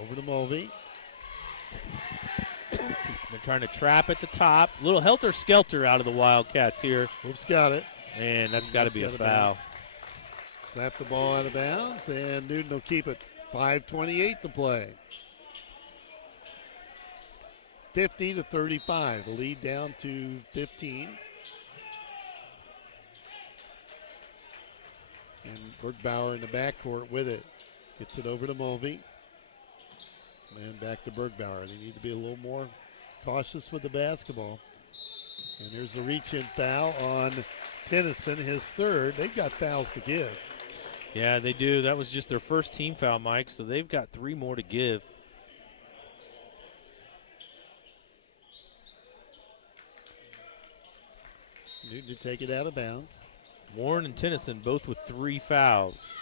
Over to Mulvey. They're trying to trap at the top. Little helter-skelter out of the Wildcats here. Wolf's got it. And that's got to be a foul. Slap the ball out of bounds, and Newton will keep it. 5:28 to play. 50-35. The lead down to 15. And Bergbauer in the backcourt with it. Gets it over to Mulvey. And back to Bergbauer. They need to be a little more cautious with the basketball. And there's a reach-in foul on Tennyson, his third. They've got fouls to give. Yeah, they do. That was just their first team foul, Mike, so they've got 3 more to give. Newton to take it out of bounds. Warren and Tennyson both with 3 fouls.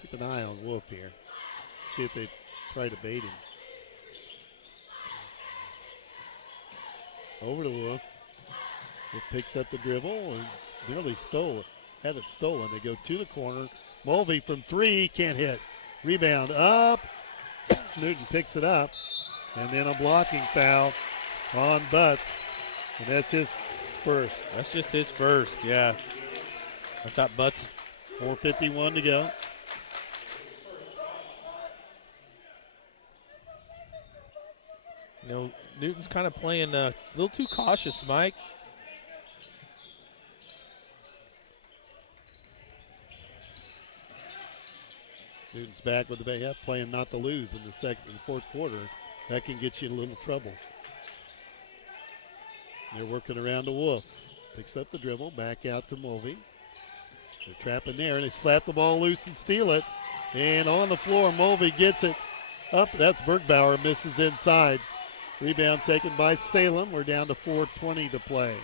Keep an eye on Wolf here. See if they try to bait him. Over to Wolf. Wolf picks up the dribble and nearly stole it. Had it stolen. They go to the corner. Mulvey from three, can't hit. Rebound up. Newton picks it up. And then a blocking foul on Butts. And that's his first. That's just his first, yeah. I thought Butts. 4:51 to go. You know, Newton's kind of playing a little too cautious, Mike. Newton's back with the Bayhap, playing not to lose in the fourth quarter. That can get you in a little trouble. They're working around to Wolf. Picks up the dribble, back out to Mulvey. They're trapping there, and they slap the ball loose and steal it. And on the floor, Mulvey gets it up. That's Bergbauer, misses inside. Rebound taken by Salem. We're down to 4:20 to play.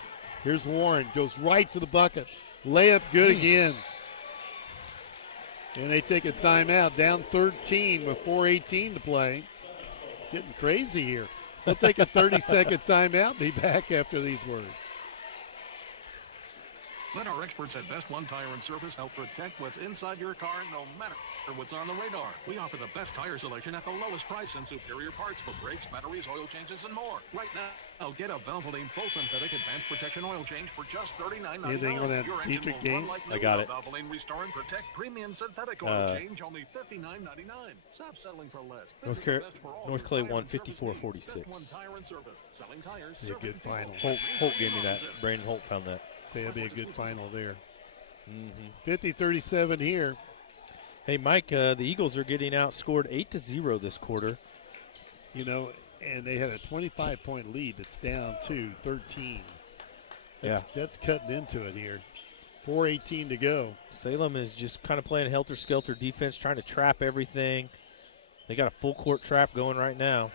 Here's Warren, goes right to the bucket. Layup good again. And they take a timeout, down 13 with 4:18 to play. Getting crazy here. We'll take a 30-second timeout and be back after these words. Let our experts at Best One Tire and Service help protect what's inside your car, no matter what's on the radar. We offer the best tire selection at the lowest price and superior parts for brakes, batteries, oil changes, and more. Right now, get a Valvoline full synthetic advanced protection oil change for just $39.99. Anything on that Dietrich game? I got it. Valvoline Restore and Protect Premium Synthetic Oil Change, only $59.99. Stop settling for less. North Clay won 54-46. Be a good final. Holt gave me that. Brandon Holt found that. Say it'll be a good final there. 50-37 here. Hey, Mike, the Eagles are getting outscored 8-0 this quarter. You know, and they had a 25-point lead. It's down to 13. That's cutting into it here. 4:18 to go. Salem is just kind of playing helter-skelter defense, trying to trap everything. They got a full-court trap going right now.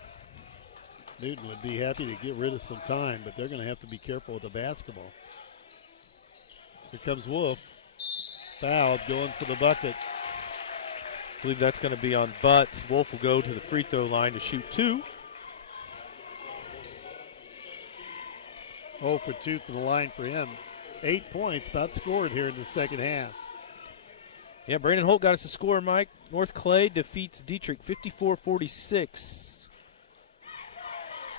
Newton would be happy to get rid of some time, but they're going to have to be careful with the basketball. Here comes Wolf. Fouled, going for the bucket. I believe that's going to be on Butts. Wolf will go to the free throw line to shoot two. 0 for 2 from the line for him. 8 points, not scored here in the second half. Yeah, Brandon Holt got us a score, Mike. North Clay defeats Dietrich 54-46.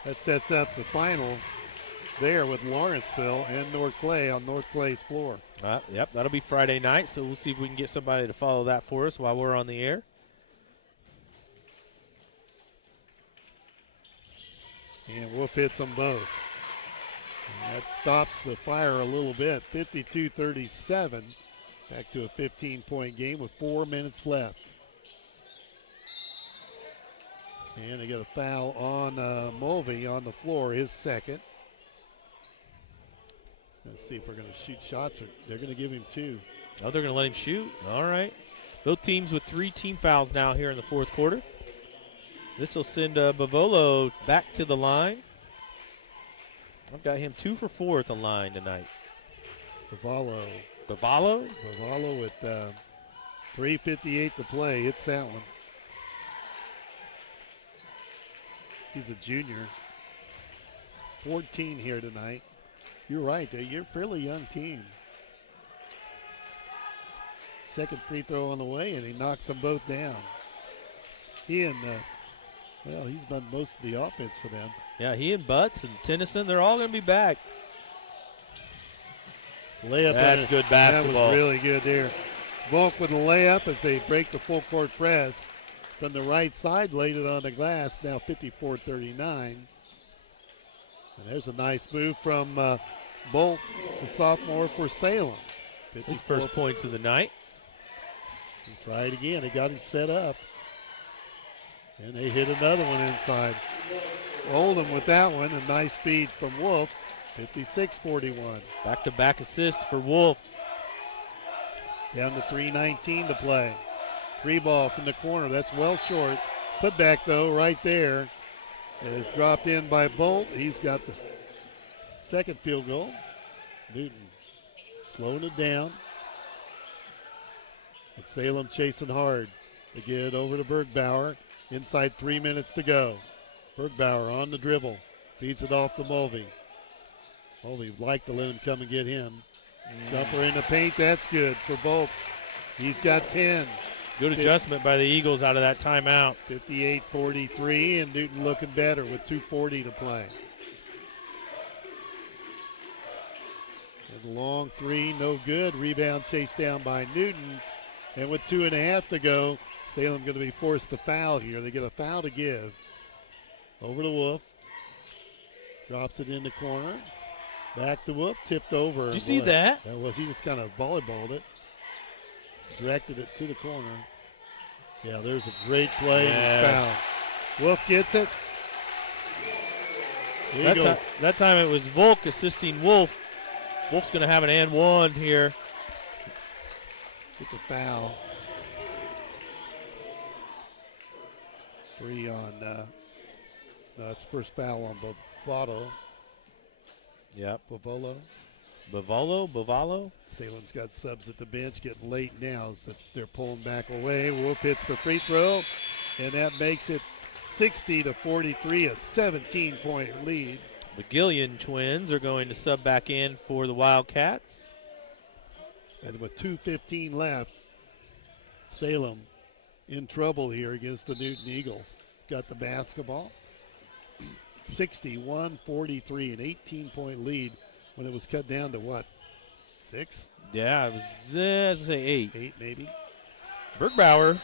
That sets up the final there with Lawrenceville and North Clay on North Clay's floor. Yep, that'll be Friday night, so we'll see if we can get somebody to follow that for us while we're on the air. And Wolf hits them both. And that stops the fire a little bit. 52-37. Back to a 15-point game with 4 minutes left. And they got a foul on Mulvey on the floor, his second. Let's see if we're going to shoot shots. Or they're going to give him 2. Oh, they're going to let him shoot? All right. Both teams with 3 team fouls now here in the fourth quarter. This will send Bavolo back to the line. I've got him 2 for 4 at the line tonight. Bavolo with 3:58 to play. Hits that one. He's a junior. 14 here tonight. You're right. You're a fairly young team. Second free throw on the way, and he knocks them both down. He and, he's done most of the offense for them. Yeah, he and Butts and Tennyson, they're all going to be back. Layup. That's good basketball. That was really good there. Volk with a layup as they break the full court press. From the right side, laid it on the glass, now 54-39. And there's a nice move from Bolt, the sophomore for Salem. His first points of the night. And try it again. They got him set up. And they hit another one inside. Oldham with that one. A nice feed from Wolf. 56-41. Back-to-back assists for Wolf. Down to 3:19 to play. 3 ball from the corner. That's well short. Put back, though, right there. It is dropped in by Bolt. He's got the second field goal. Newton slowing it down. And Salem chasing hard. They get it over to Bergbauer. Inside 3 minutes to go. Bergbauer on the dribble. Feeds it off to Mulvey. Oh, we'd like to let him come and get him. Jumper in the paint, that's good for Volk. He's got 10. Good adjustment by the Eagles out of that timeout. 58-43, and Newton looking better with 2:40 to play. And the long three, no good. Rebound chased down by Newton. And with 2.5 to go, Salem going to be forced to foul here. They get a foul to give. Over to Wolf. Drops it in the corner. Back to Wolf, tipped over. Did you see that? That was, he just kind of volleyballed it. Directed it to the corner. Yeah, there's a great play and it's foul. Wolf gets it. That time it was Volk assisting Wolf. Wolf's going to have an and one here. Get the foul. 3 on, that's first foul on Bavado. Yep. Bavalo. Salem's got subs at the bench, getting late now, so they're pulling back away. Wolf hits the free throw, and that makes it 60-43, a 17-point lead. The Gillian twins are going to sub back in for the Wildcats. And with 2:15 left, Salem in trouble here against the Newton Eagles. Got the basketball. 61-43, an 18-point lead when it was cut down to what, 6? Yeah, it was, I'd say 8. 8 maybe. Bergbauer's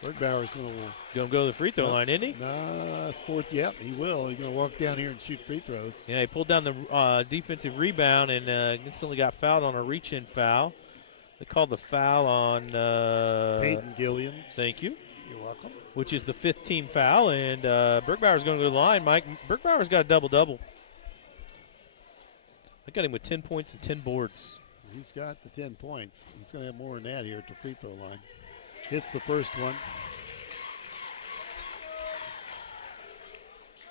going to go to the free throw line, isn't he? No, that's fourth. Yep, he will. He's going to walk down here and shoot free throws. Yeah, he pulled down the defensive rebound and instantly got fouled on a reach-in foul. They called the foul on Peyton Gillian. Thank you. You're welcome. Which is the 5th team foul, and Bergbauer's going to go to the line. Mike, Bergbauer's got a double-double. I got him with 10 points and 10 boards. He's got the 10 points. He's going to have more than that here at the free throw line. Hits the first one.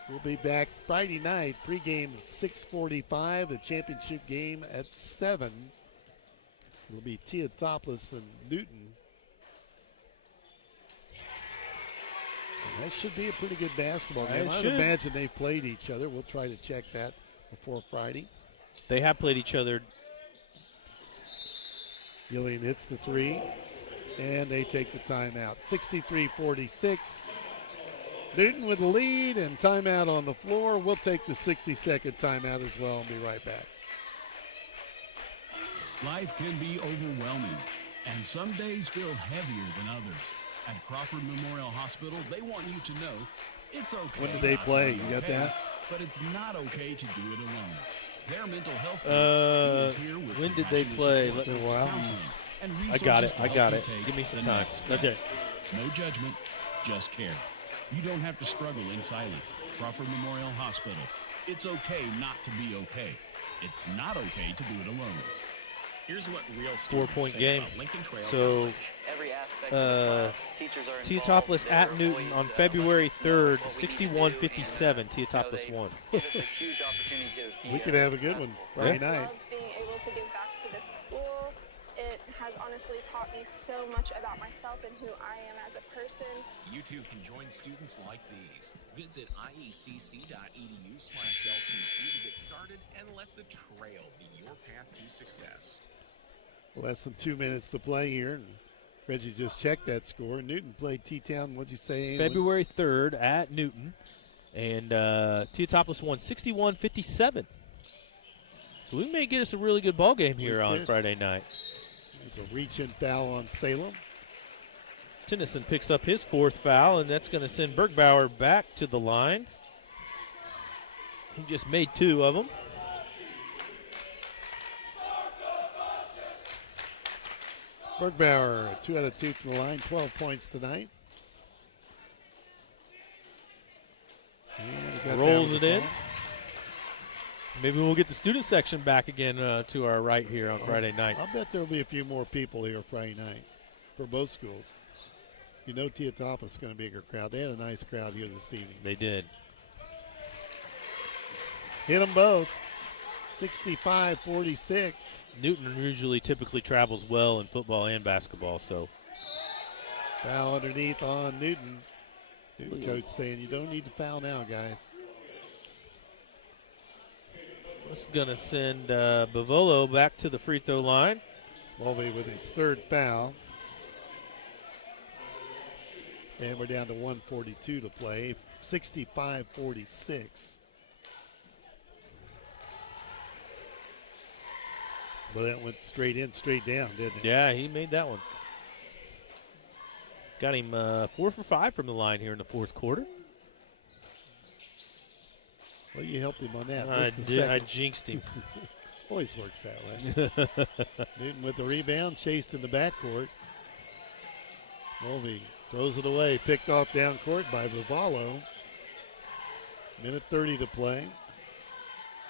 We'll be back Friday night. Pregame 6:45. The championship game at 7. It'll be Teotopoulos and Newton. And that should be a pretty good basketball game. I'd imagine they've played each other. We'll try to check that before Friday. They have played each other. Gillian hits the 3, and they take the timeout. 63-46. Newton with the lead and timeout on the floor. We'll take the 60-second timeout as well and be right back. Life can be overwhelming, and some days feel heavier than others. At Crawford Memorial Hospital, they want you to know it's okay. When did they play? You got that? But it's not okay to do it alone. Their mental health is here with when did they play? Let me I got it. Give me some time. Okay. No judgment, just care. You don't have to struggle in silence. Crawford Memorial Hospital. It's okay not to be okay. It's not okay to do it alone. Here's what real 4-point game. Trail so, every aspect of the class, teachers are Teotopoulos at Newton on February 3rd, 61-57. Teotopoulos won. Give us a huge opportunity to be we could have a good one Friday night. I love being able to give back to this school. It has honestly taught me so much about myself and who I am as a person. You too can join students like these. Visit iecc.edu/LTC to get started and let the trail be your path to success. Less than 2 minutes to play here. And Reggie just checked that score. Newton played T-Town, what'd you say? February 3rd at Newton. And Teotopoulos won 61-57. So we may get us a really good ball game here on Friday night. There's a reach-in foul on Salem. Tennyson picks up his 4th foul, and that's going to send Bergbauer back to the line. He just made 2 of them. Bergbauer, 2 out of 2 from the line, 12 points tonight. Rolls it in. Maybe we'll get the student section back again to our right here on Friday night. I'll bet there'll be a few more people here Friday night for both schools. You know Teotopoulos is going to be a bigger crowd. They had a nice crowd here this evening. They did. Hit them both. 65-46. Newton usually typically travels well in football and basketball, so. Foul underneath on Newton. Newton coach saying you don't need to foul now, guys. That's going to send Bavolo back to the free throw line. Mulvey with his third foul. And we're down to 1:42 to play, 65-46. Well, that went straight in, straight down, didn't it? Yeah, he made that one. Got him 4 for 5 from the line here in the fourth quarter. Well, you helped him on that. I jinxed him. Always works that way. Newton with the rebound, chased in the backcourt. Mulvey throws it away, picked off down court by Bavalo. Minute 30 to play.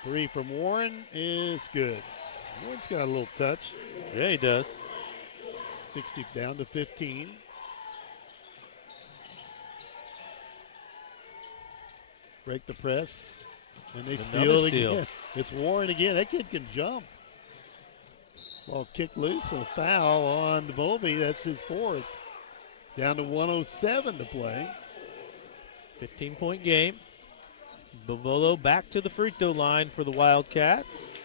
3 from Warren is good. Warren's got a little touch. Yeah, he does. 60 down to 15. Break the press. And they steal it again. It's Warren again. That kid can jump. Ball kicked loose and a foul on the Mulvey. That's his fourth. Down to 1:07 to play. 15-point game. Bavolo back to the free throw line for the Wildcats.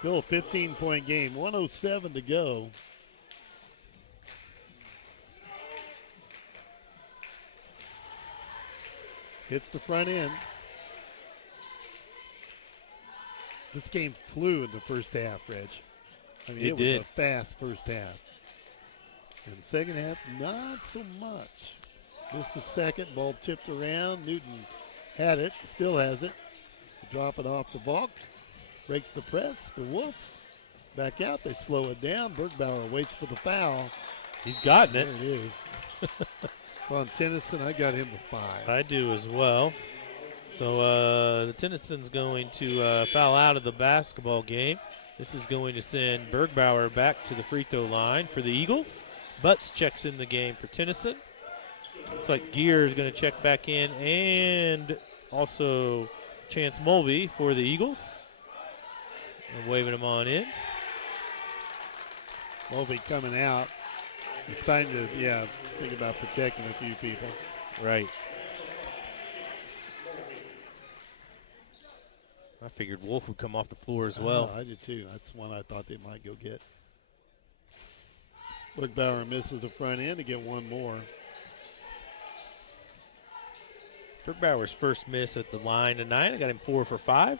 Still a 15-point game. 1:07 to go. Hits the front end. This game flew in the first half, Reg. I mean, it was a fast first half. In the second half, not so much. Missed the second, ball tipped around. Newton had it, still has it. Drop it off the Valk. Breaks the press, the Wolf. Back out, they slow it down. Bergbauer waits for the foul. He's gotten it. There it is. It's on Tennyson. I got him to 5. I do as well. So the Tennyson's going to foul out of the basketball game. This is going to send Bergbauer back to the free throw line for the Eagles. Butts checks in the game for Tennyson. Looks like Gear is going to check back in, and also Chance Mulvey for the Eagles. And waving him on in. Mulvey coming out. It's time to, think about protecting a few people. Right. I figured Wolf would come off the floor as well. I did too. That's one I thought they might go get. Bergbauer misses the front end to get one more. Bergbauer's first miss at the line tonight. I got him 4 for 5.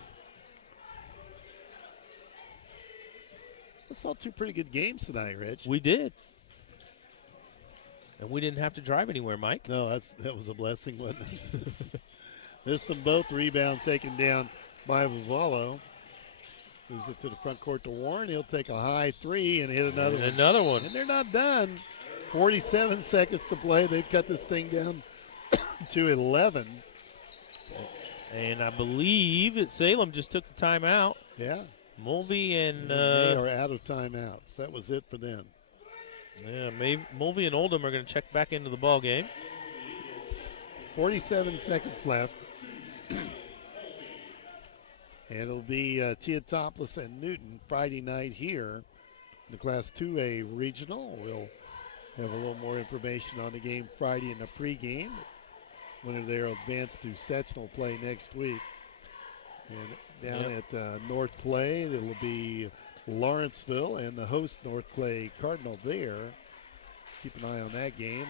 I saw 2 pretty good games tonight, Rich. We did. And we didn't have to drive anywhere, Mike. No, that was a blessing, wasn't it? Missed them both. Rebound taken down by Bavalo. Moves it to the front court to Warren. He'll take a high 3 and hit another one. Another one. And they're not done. 47 seconds to play. They've cut this thing down to 11. And I believe that Salem just took the timeout. Yeah. Mulvey and they are out of timeouts. That was it for them. Yeah, Mulvey and Oldham are going to check back into the ball game. 47 seconds left. And it'll be Teotopoulos and Newton Friday night here in the Class 2A Regional. We'll have a little more information on the game Friday in the pregame. Winner there will advance to sectional play next week. And down at North Clay, it'll be Lawrenceville and the host North Clay Cardinal there. Keep an eye on that game.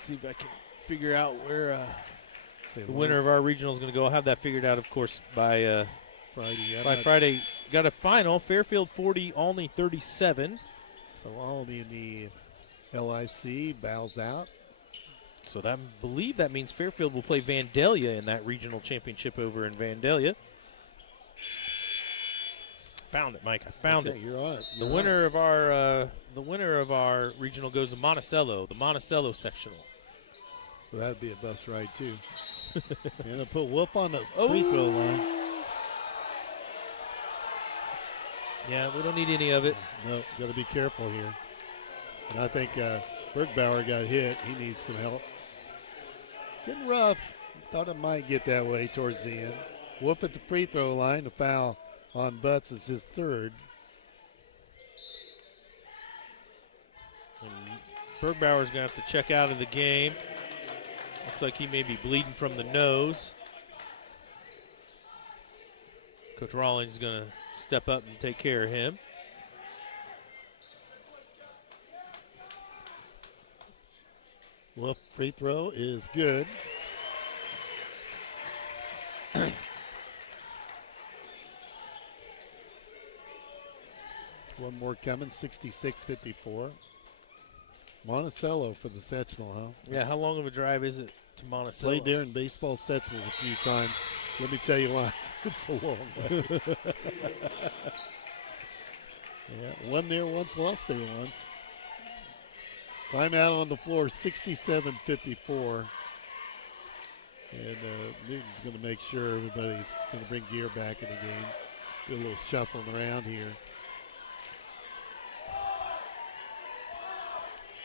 See if I can figure out where the Lawrence. winner of our regional is going to go. I'll have that figured out, of course, by Friday. By Friday. Got a final. Fairfield 40, Olney 37. So Olney in the LIC bows out. So I believe that means Fairfield will play Vandalia in that regional championship over in Vandalia. Found it, Mike. I found it. You're on it. The winner of our regional goes to Monticello, the Monticello sectional. Well, that'd be a bus ride too. And they'll put Wolf on the free throw line. Yeah, we don't need any of it. No, got to be careful here. And I think Bergbauer got hit. He needs some help. Getting rough. Thought it might get that way towards the end. Wolf at the free throw line. The foul on Butts is his third. And Bergbauer's going to have to check out of the game. Looks like he may be bleeding from the nose. Coach Rawlings is going to step up and take care of him. Well, free throw is good. One more coming, 66-54. Monticello for the Sectional, huh? Yeah, how long of a drive is it to Monticello? Played there in baseball sectionals a few times. Let me tell you why. It's a long way. Yeah, won there once, lost there once. Timeout on the floor, 67-54. And Newton's going to make sure everybody's going to bring gear back in the game. Do a little shuffling around here.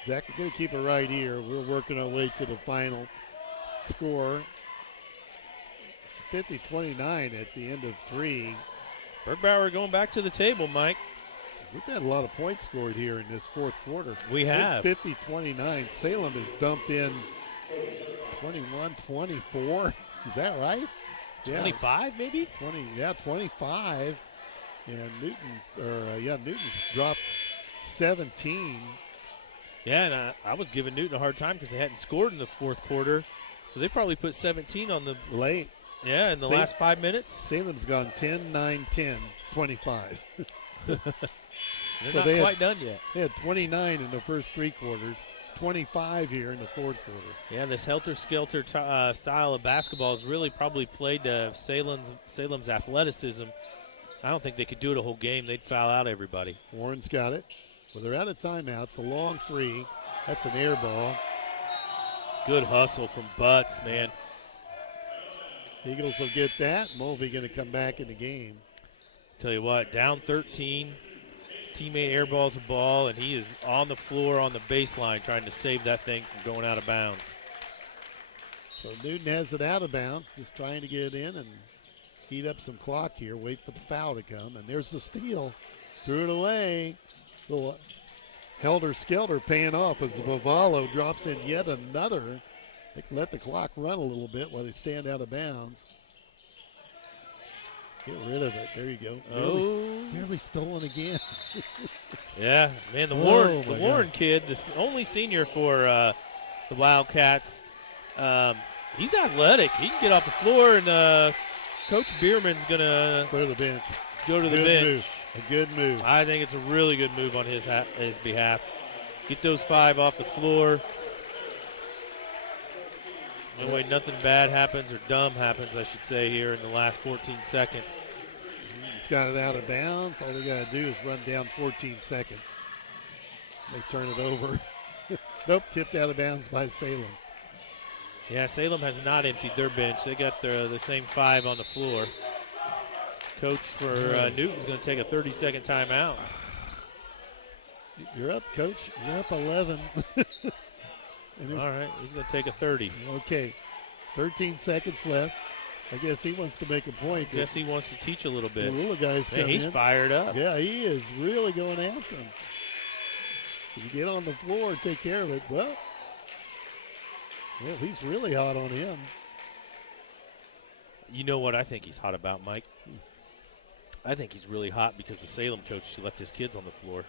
Zach, we're going to keep it right here. We're working our way to the final score. It's 50-29 at the end of 3. Bergbauer going back to the table, Mike. We've had a lot of points scored here in this fourth quarter. We have. 50-29. Salem has dumped in 21-24. Is that right? 25 maybe? 25. And Newton's dropped 17. Yeah, and I was giving Newton a hard time because they hadn't scored in the fourth quarter. So they probably put 17 on the late. Yeah, in the last 5 minutes. Salem's gone 10, 9, 10, 25. They're so not they quite done yet. They had 29 in the first 3 quarters, 25 here in the fourth quarter. Yeah, this helter-skelter style of basketball has really probably played Salem's athleticism. I don't think they could do it a whole game. They'd foul out everybody. Warren's got it. Well, they're out of timeouts. A long 3. That's an air ball. Good hustle from Butts, man. Eagles will get that. Mulvey going to come back in the game. Tell you what, down 13. His teammate airballs a ball, and he is on the floor on the baseline trying to save that thing from going out of bounds. So Newton has it out of bounds, just trying to get it in and heat up some clock here. Wait for the foul to come. And there's the steal. Threw it away. Little helter-skelter paying off as Bavalo drops in yet another. They can let the clock run a little bit while they stand out of bounds. Get rid of it. There you go. Barely stolen again. Yeah, man, the Warren kid, the only senior for the Wildcats, he's athletic. He can get off the floor, and Coach Bierman's going to clear the bench. Go to the bench. Move. A good move. I think it's a really good move on his behalf. Get those 5 off the floor. No way nothing bad happens or dumb happens, I should say, here in the last 14 seconds. He's got it out of bounds. All they got to do is run down 14 seconds. They turn it over. Nope, tipped out of bounds by Salem. Yeah, Salem has not emptied their bench. They got the same 5 on the floor. Coach for Newton's going to take a 30-second timeout. You're up, Coach. You're up 11. All right, he's going to take a 30. Okay, 13 seconds left. I guess he wants to make a point. I guess he wants to teach a little bit. The little guy's coming he's in. Fired up. Yeah, he is really going after him. If you get on the floor and take care of it, well, he's really hot on him. You know what I think he's hot about, Mike? I think he's really hot because the Salem coach left his kids on the floor.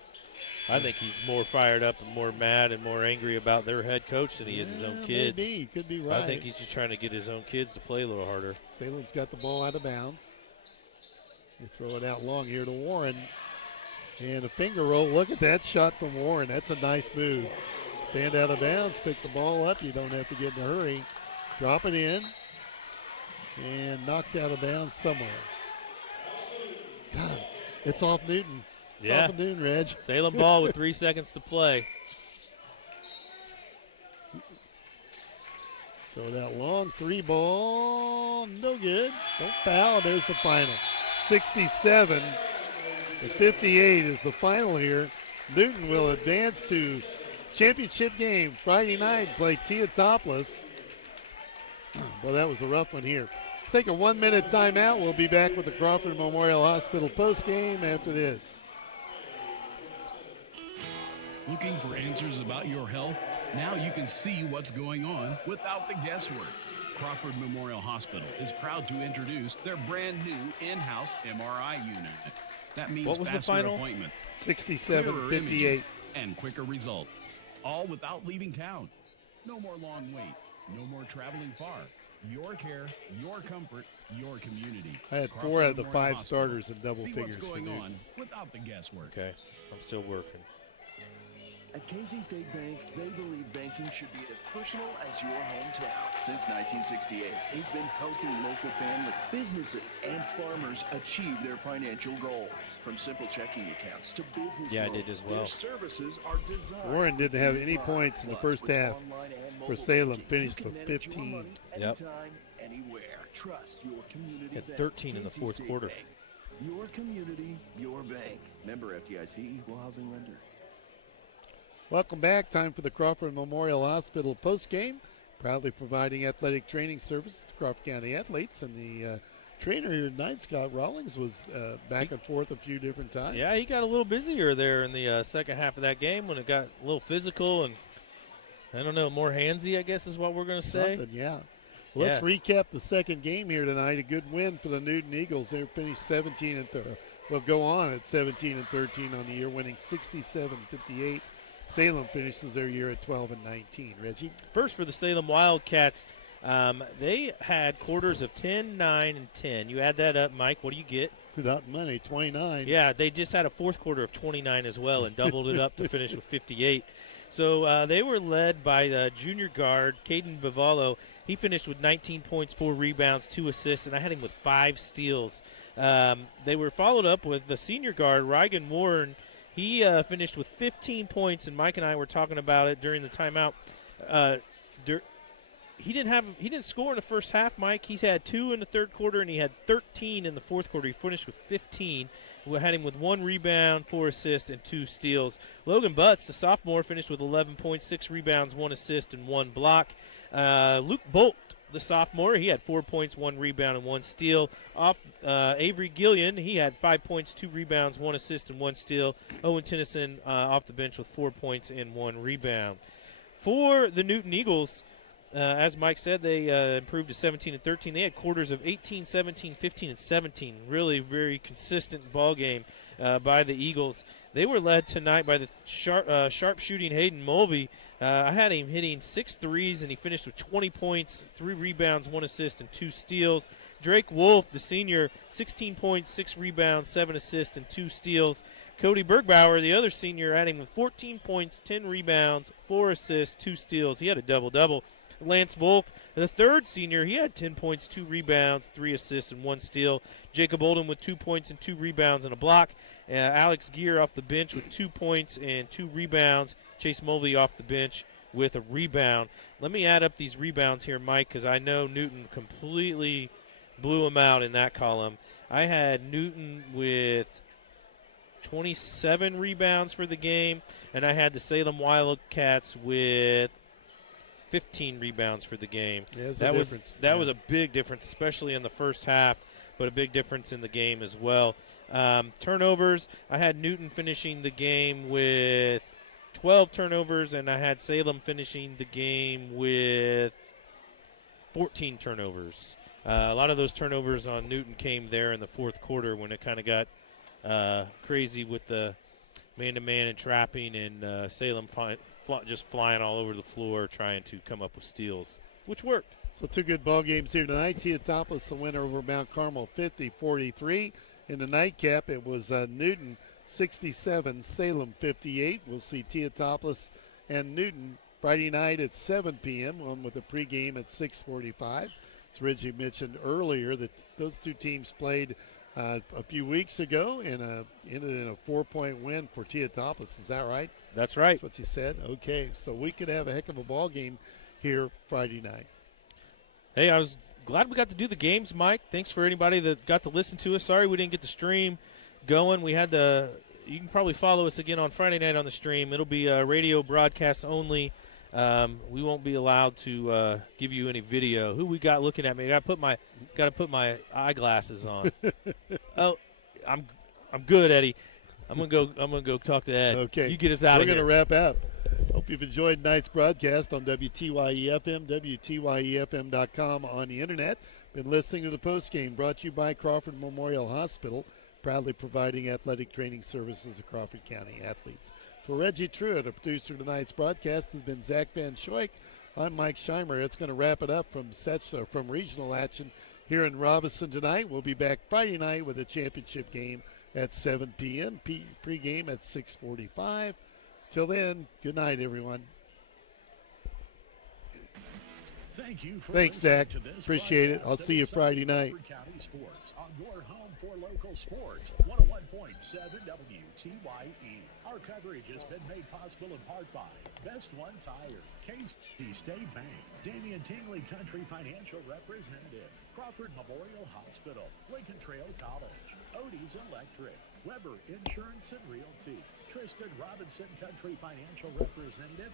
I think he's more fired up and more mad and more angry about their head coach than he is his own kids. Maybe. He could be right. I think he's just trying to get his own kids to play a little harder. Salem's got the ball out of bounds. They throw it out long here to Warren. And a finger roll. Look at that shot from Warren. That's a nice move. Stand out of bounds, pick the ball up. You don't have to get in a hurry. Drop it in. And knocked out of bounds somewhere. God, it's off Newton. Yeah. Off of Newton, Reg. Salem ball with 3 seconds to play. Throw that long 3 ball. No good. Don't foul. There's the final. 67-58 is the final here. Newton will advance to championship game Friday night. Play Teotopolis. Well, that was a rough one here. Let's take a 1-minute timeout. We'll be back with the Crawford Memorial Hospital postgame after this. Looking for answers about your health? Now you can see what's going on without the guesswork. Crawford Memorial Hospital is proud to introduce their brand new in-house MRI unit. That means what was faster the final? appointments, 67-58, and quicker results, all without leaving town. No more long waits, no more traveling far. Your care, your comfort, your community. I had Crawford 4 out of the Memorial 5 Hospital. starters in double See figures. what's going for on without the guesswork. Okay, I'm still working. At Casey State Bank, they believe banking should be as personal as your hometown. Since 1968, they've been helping local families, businesses, and farmers achieve their financial goals. From simple checking accounts to business Yeah, I loans, did as well. their services are designed. Warren didn't have any with points in the Plus, first with half online and for mobile Salem, banking, finished you with can manage your 15. money Yep. anytime, anywhere. Trust your community Had bank. 13 in the Casey fourth State quarter. Bank. Your community, your bank. Member FDIC, equal housing lender. Welcome back. Time for the Crawford Memorial Hospital postgame. Proudly providing athletic training services to Crawford County athletes. And the trainer here tonight, Scott Rawlings, was back and forth a few different times. Yeah, he got a little busier there in the second half of that game when it got a little physical and, I don't know, more handsy, I guess is what we're going to say. Something, yeah. Well, let's recap the second game here tonight. A good win for the Newton Eagles. They finished 17-13. They'll go on at 17-13 on the year, winning 67-58. Salem finishes their year at 12-19. Reggie? First for the Salem Wildcats, they had quarters of 10, 9, and 10. You add that up, Mike, what do you get? Without money, 29. Yeah, they just had a fourth quarter of 29 as well and doubled it up to finish with 58. So they were led by the junior guard, Caden Bavalo. He finished with 19 points, 4 rebounds, 2 assists, and I had him with 5 steals. They were followed up with the senior guard, Rygan Warren. He finished with 15 points, and Mike and I were talking about it during the timeout. He didn't score in the first half, Mike. He had 2 in the third quarter, and he had 13 in the fourth quarter. He finished with 15. We had him with 1 rebound, 4 assists, and 2 steals. Logan Butts, the sophomore, finished with 11 points, 6 rebounds, 1 assist, and 1 block. Luke Bolt, the sophomore, he had 4 points, 1 rebound, and 1 steal. Avery Gillian, he had 5 points, 2 rebounds, 1 assist, and 1 steal. Owen Tennyson off the bench with 4 points and 1 rebound. For the Newton Eagles, as Mike said, they improved to 17-13. They had quarters of 18, 17, 15, and 17. Really very consistent ball game by the Eagles. They were led tonight by the sharp-shooting Hayden Mulvey. I had him hitting 6 threes, and he finished with 20 points, 3 rebounds, 1 assist, and 2 steals. Drake Wolf, the senior, 16 points, 6 rebounds, 7 assists, and 2 steals. Cody Bergbauer, the other senior, had him with 14 points, 10 rebounds, 4 assists, 2 steals. He had a double-double. Lance Volk, the third senior, he had 10 points, 2 rebounds, 3 assists, and 1 steal. Jacob Oldham with 2 points and 2 rebounds and a block. Alex Gear off the bench with 2 points and 2 rebounds. Chase Mulvey off the bench with a rebound. Let me add up these rebounds here, Mike, because I know Newton completely blew them out in that column. I had Newton with 27 rebounds for the game, and I had the Salem Wildcats with 15 rebounds for the game. Yeah, that was a big difference, especially in the first half, but a big difference in the game as well. Turnovers, I had Newton finishing the game with 12 turnovers, and I had Salem finishing the game with 14 turnovers. A lot of those turnovers on Newton came there in the fourth quarter when it kind of got crazy with the man-to-man and trapping, and Salem just flying all over the floor trying to come up with steals, which worked. So 2 good ball games here tonight. Teotopolis, the winner over Mount Carmel, 50-43. In the nightcap, it was Newton 67, Salem 58. We'll see Teotopolis and Newton Friday night at 7 p.m., on with a pregame at 6:45. As Reggie mentioned earlier, that those 2 teams played a few weeks ago and ended in a 4-point win for Teotopolis. Is that right? That's right. That's what you said? Okay, so we could have a heck of a ball game here Friday night. Hey, I was glad we got to do the games, Mike. Thanks for anybody that got to listen to us. Sorry we didn't get the stream going. You can probably follow us again on Friday night on the stream. It'll be radio broadcast only. We won't be allowed to give you any video. Who we got looking at me? Got to put my eyeglasses on. Oh, I'm good, Eddie. I'm gonna go talk to Ed. Okay, you get us out of here. We're gonna wrap up. Hope you've enjoyed tonight's broadcast on WTYE FM, WTYEFM.com on the internet. Been listening to the postgame brought to you by Crawford Memorial Hospital, proudly providing athletic training services to Crawford County athletes. For Reggie Truitt, a producer of tonight's broadcast, has been Zach Van Schoik. I'm Mike Scheimer. It's going to wrap it up from regional action here in Robinson tonight. We'll be back Friday night with a championship game at 7 p.m. Pregame at 6:45. Till then, good night, everyone. Thank you for Thanks, Zach. to this Appreciate it. I'll see you Friday night. County Sports on your home for local sports, 101.7 WTYE. Our coverage has been made possible in part by Best One Tire, Casey State Bank, Damian Tingley Country Financial Representative, Crawford Memorial Hospital, Lincoln Trail College, Odie's Electric, Weber Insurance and Realty, Tristan Robinson Country Financial Representative.